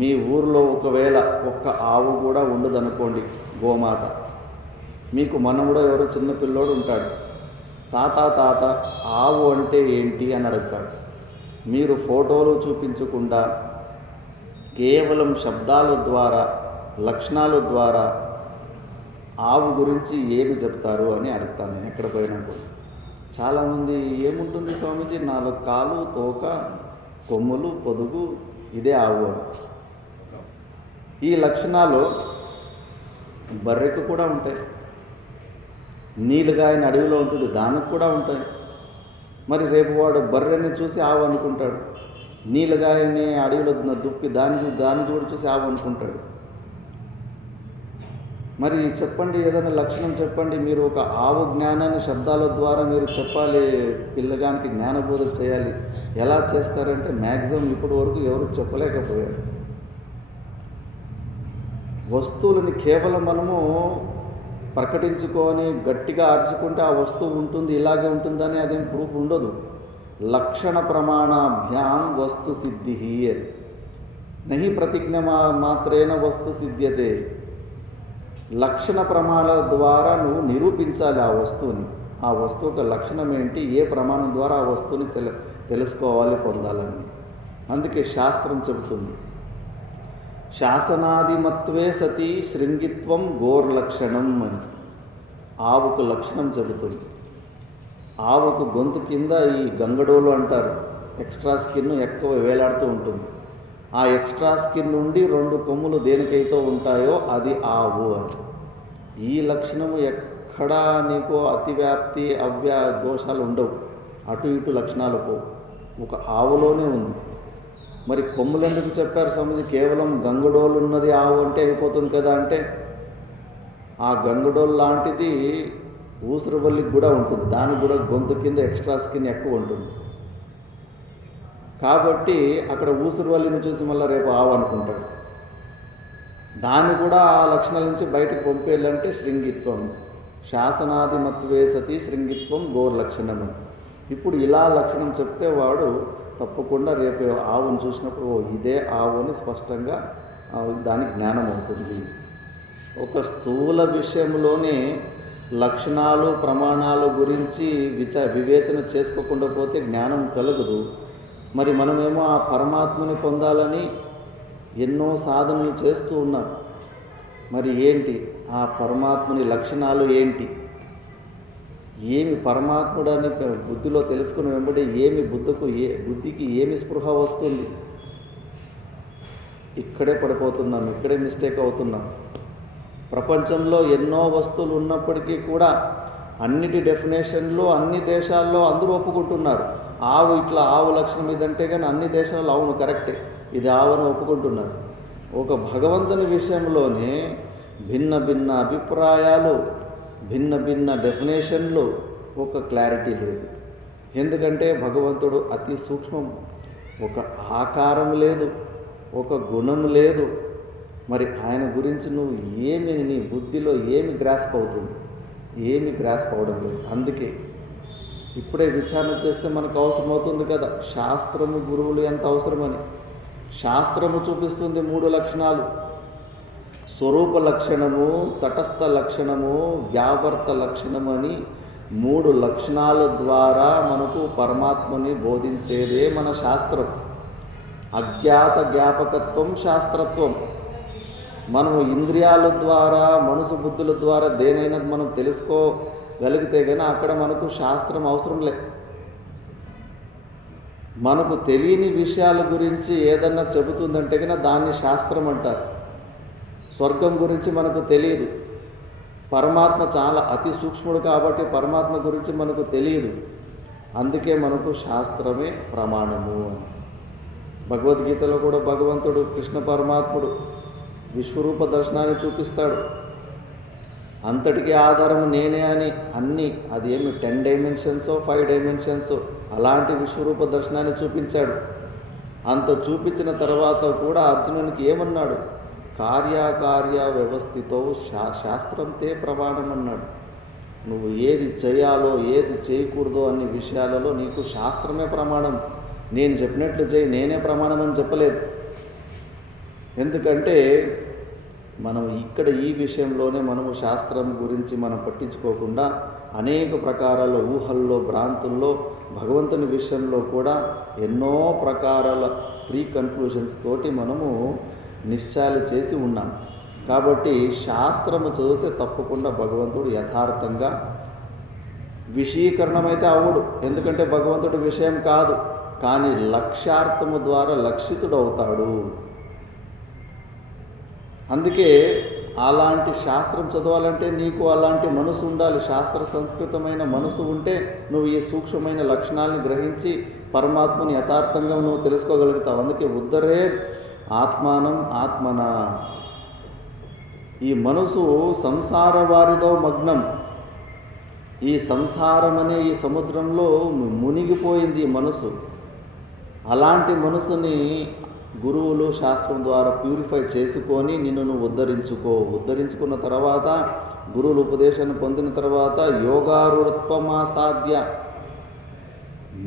మీ ఊర్లో ఒకవేళ ఒక్క ఆవు కూడా ఉండదనుకోండి, గోమాత. మీకు మనముడో ఎవరో చిన్న పిల్లోడు ఉంటాడు, తాత ఆవు అంటే ఏంటి అని అడుగుతాడు. మీరు ఫోటోలు చూపించకుండా కేవలం శబ్దాల ద్వారా, లక్షణాల ద్వారా ఆవు గురించి ఏమి చెప్తారు అని అడుగుతాను నేను ఎక్కడ పోయినా కూడా. చాలామంది ఏముంటుంది స్వామీజీ, 4 కాళ్ళు, తోక, కొమ్ములు, పొదుగు, ఇదే ఆవు అని. ఈ లక్షణాలు బర్రెకు కూడా ఉంటాయి. నీలుగాయన అడవిలో ఉంటుంది, దానికి కూడా ఉంటాయి. మరి రేపు వాడు బర్రెని చూసి ఆవు అనుకుంటాడు, నీలుగాయని అడవిలో దుప్పి దాన్ని కూడా చూసి ఆవు అనుకుంటాడు. మరి చెప్పండి, ఏదైనా లక్షణం చెప్పండి. మీరు ఒక ఆవు జ్ఞానాన్ని శబ్దాల ద్వారా మీరు చెప్పాలి, పిల్లగానికి జ్ఞానబోధ చేయాలి. ఎలా చేస్తారంటే మ్యాక్సిమం ఇప్పటి వరకు ఎవరు చెప్పలేకపోయారు. వస్తువులని కేవలం మనము ప్రకటించుకొని గట్టిగా అరుచుకుంటే ఆ వస్తువు ఉంటుంది, ఇలాగే ఉంటుందని అదేం ప్రూఫ్ ఉండదు. లక్షణ ప్రమాణాభ్యాం వస్తు సిద్ధి అని. నహి ప్రతిజ్ఞ మాత్రేన వస్తు సిద్ధ్యతే. లక్షణ ప్రమాణాల ద్వారా నువ్వు నిరూపించాలి ఆ వస్తువుని. ఆ వస్తువుకి లక్షణం ఏంటి, ఏ ప్రమాణం ద్వారా ఆ వస్తువుని తెలుసుకోవాలి, పొందాలని. అందుకే శాస్త్రం చెబుతుంది, శాసనాదిమత్వే సతి శృంగిత్వం గోర్లక్షణం అని. ఆవుకు లక్షణం చెబుతుంది. ఆవుకు గొంతు కింద ఈ గంగడోలు అంటారు, ఎక్స్ట్రా స్కిన్ ఎక్కువ వేలాడుతూ ఉంటుంది. ఆ ఎక్స్ట్రా స్కిన్ నుండి 2 కొమ్ములు దేనికైతే ఉంటాయో అది ఆవు అని. ఈ లక్షణము ఎక్కడా నీకు అతివ్యాప్తి దోషాలు ఉండవు, అటు ఇటు లక్షణాలు పోవు, ఒక ఆవులోనే ఉంది. మరి కొమ్ములు ఎందుకు చెప్పారు స్వామీజీ? కేవలం గంగడోలు ఉన్నది ఆవు అంటే అయిపోతుంది కదా అంటే, ఆ గంగడోలు లాంటిది ఊసురువల్లికి కూడా ఉంటుంది, దానికి కూడా గొంతు కింద ఎక్స్ట్రా స్కిన్ ఎక్కువ ఉంటుంది. కాబట్టి అక్కడ ఊసురువల్లిని చూసి మళ్ళీ రేపు ఆవు అనుకుంటాడు. దాన్ని కూడా ఆ లక్షణాల నుంచి బయటకు పంపేయాలంటే శృంగిత్వం. శాసనాదిమత్వే సతి శృంగిత్వం గోర్లక్షణం. ఇప్పుడు ఇలా లక్షణం చెప్తే వాడు తప్పకుండా రేపు ఆవును చూసినప్పుడు ఇదే ఆవు అని స్పష్టంగా దానికి జ్ఞానం అవుతుంది. ఒక స్థూల విషయంలోనే లక్షణాలు ప్రమాణాల గురించి వివేచన చేసుకోకుండా పోతే జ్ఞానం కలగదు. మరి మనమేమో ఆ పరమాత్మని పొందాలని ఎన్నో సాధనలు చేస్తూ ఉన్నాం. మరి ఏంటి ఆ పరమాత్మని లక్షణాలు ఏంటి, ఏమి పరమాత్ముడని బుద్ధిలో తెలుసుకుని వెంబడి ఏమి బుద్ధికి ఏమి స్పృహ వస్తుంది? ఇక్కడే పడిపోతున్నాం, ఇక్కడే మిస్టేక్ అవుతున్నాం. ప్రపంచంలో ఎన్నో వస్తువులు ఉన్నప్పటికీ కూడా అన్నిటి డెఫినేషన్లు అన్ని దేశాల్లో అందరూ ఒప్పుకుంటున్నారు. ఆవు ఇట్లా ఆవు లక్షణం ఇదంటే కానీ అన్ని దేశాల్లో అవును కరెక్టే, ఇది ఆవు అని ఒప్పుకుంటున్నారు. ఒక భగవంతుని విషయంలోనే భిన్న భిన్న అభిప్రాయాలు, భిన్న భిన్న డెఫినేషన్లు, ఒక క్లారిటీ లేదు. ఎందుకంటే భగవంతుడు అతి సూక్ష్మం, ఒక ఆకారం లేదు, ఒక గుణం లేదు. మరి ఆయన గురించి నువ్వు నీ బుద్ధిలో ఏమి గ్రాస్ప్ అవుతుంది? ఏమి గ్రాస్ప్ అవడం లేదు. అందుకే ఇప్పుడే విచారణ చేస్తే మనకు అవసరమవుతుంది కదా, శాస్త్రము గురువులు ఎంత అవసరమని. శాస్త్రము చూపిస్తుంది 3 లక్షణాలు: స్వరూప లక్షణము, తటస్థ లక్షణము, వ్యావర్త లక్షణము అని 3 లక్షణాల ద్వారా మనకు పరమాత్మని బోధించేదే మన శాస్త్రం. అజ్ఞాత జ్ఞాపకత్వం శాస్త్రత్వం. మనము ఇంద్రియాల ద్వారా, మనసు బుద్ధుల ద్వారా దేనైనా మనం తెలుసుకోగలిగితే కానీ అక్కడ మనకు శాస్త్రం అవసరం లే. మనకు తెలియని విషయాల గురించి ఏదన్నా చెబుతుందంటే కన్నా దాన్ని శాస్త్రం అంటారు. స్వర్గం గురించి మనకు తెలియదు, పరమాత్మ చాలా అతి సూక్ష్ముడు కాబట్టి పరమాత్మ గురించి మనకు తెలియదు. అందుకే మనకు శాస్త్రమే ప్రమాణము అని. భగవద్గీతలో కూడా భగవంతుడు కృష్ణ పరమాత్ముడు విశ్వరూప దర్శనాన్ని చూపిస్తాడు. అంతటికీ ఆధారం నేనే అని అన్నీ, అది ఏమి 10 డైమెన్షన్సో 5 డైమెన్షన్సో అలాంటి విశ్వరూప దర్శనాన్ని చూపించాడు. అంత చూపించిన తర్వాత కూడా అర్జునునికి ఏమన్నాడు? కార్యకార్య వ్యవస్థితో శాస్త్రంతే ప్రమాణం అన్నాడు. నువ్వు ఏది చేయాలో ఏది చేయకూడదో అన్ని విషయాలలో నీకు శాస్త్రమే ప్రమాణం. నేను చెప్పినట్లు చేయి, నేనే ప్రమాణం అని చెప్పలేదు. ఎందుకంటే మనం ఇక్కడ ఈ విషయంలోనే మనము శాస్త్రం గురించి మనం పట్టించుకోకుండా అనేక ప్రకారాల ఊహల్లో, భ్రాంతుల్లో, భగవంతుని విషయంలో కూడా ఎన్నో ప్రకారాల ప్రీ కన్క్లూషన్స్ తోటి మనము నిశ్చయాలు చేసి ఉన్నాం. కాబట్టి శాస్త్రము చదివితే తప్పకుండా భగవంతుడు యథార్థంగా విషయీకరణమైతే అవ్వడు. ఎందుకంటే భగవంతుడి విషయం కాదు, కానీ లక్ష్యార్థము ద్వారా లక్షితుడు అవుతాడు. అందుకే అలాంటి శాస్త్రం చదవాలంటే నీకు అలాంటి మనసు ఉండాలి. శాస్త్ర సంస్కృతమైన మనసు ఉంటే నువ్వు ఈ సూక్ష్మమైన లక్షణాలని గ్రహించి పరమాత్మని యథార్థంగా నువ్వు తెలుసుకోగలుగుతావు. అందుకే ఉద్ధరే ఆత్మానం ఆత్మన. ఈ మనసు సంసార వారిదో మగ్నం. ఈ సంసారం అనే ఈ సముద్రంలో మునిగిపోయింది ఈ మనసు. అలాంటి మనసుని గురువులు శాస్త్రం ద్వారా ప్యూరిఫై చేసుకొని నిన్ను నువ్వు ఉద్ధరించుకున్న తర్వాత, గురువుల ఉపదేశాన్ని పొందిన తర్వాత యోగారూఢత్వమాసాధ్య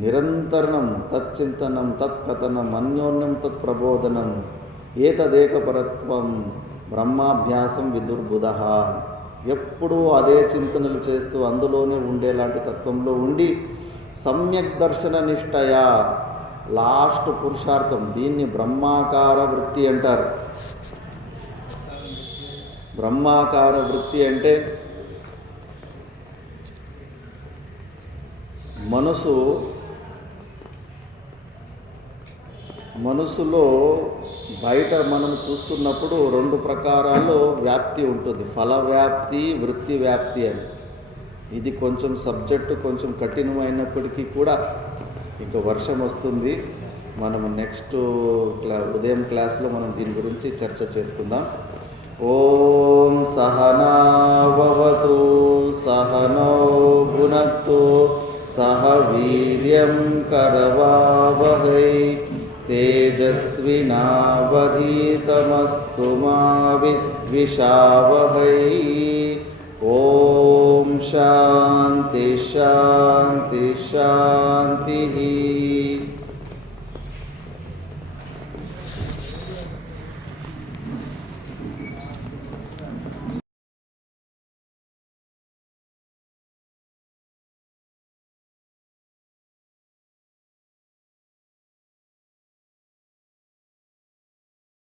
నిరంతరం తచ్చింతనం తత్కథనం అన్యోన్యం తత్ప్రబోధనం ఏతదేకపరత్వం బ్రహ్మాభ్యాసం విదుర్బుధ. ఎప్పుడూ అదే చింతనలు చేస్తూ అందులోనే ఉండేలాంటి తత్వంలో ఉండి సమ్యక్ దర్శన నిష్టయా, లాస్ట్ పురుషార్థం, దీన్ని బ్రహ్మాకార వృత్తి అంటారు. బ్రహ్మాకార వృత్తి అంటే మనసులో బయట మనం చూస్తున్నప్పుడు 2 ప్రకారాల్లో వ్యాప్తి ఉంటుంది. ఫల వ్యాప్తి, వృత్తి వ్యాప్తి అని. ఇది కొంచెం సబ్జెక్టు కొంచెం కఠినమైనప్పటికీ కూడా ఇంకా వర్షం వస్తుంది. మనము నెక్స్ట్ ఉదయం క్లాస్లో మనం దీని గురించి చర్చ చేసుకుందాం. ఓం సహనా భవతు సహనౌ భునక్తు సహ వీర్యం కరవావహై తేజస్వినావధీతమస్తు మా విద్విషావహై. ఓం శాంతి శాంతి శాంతి.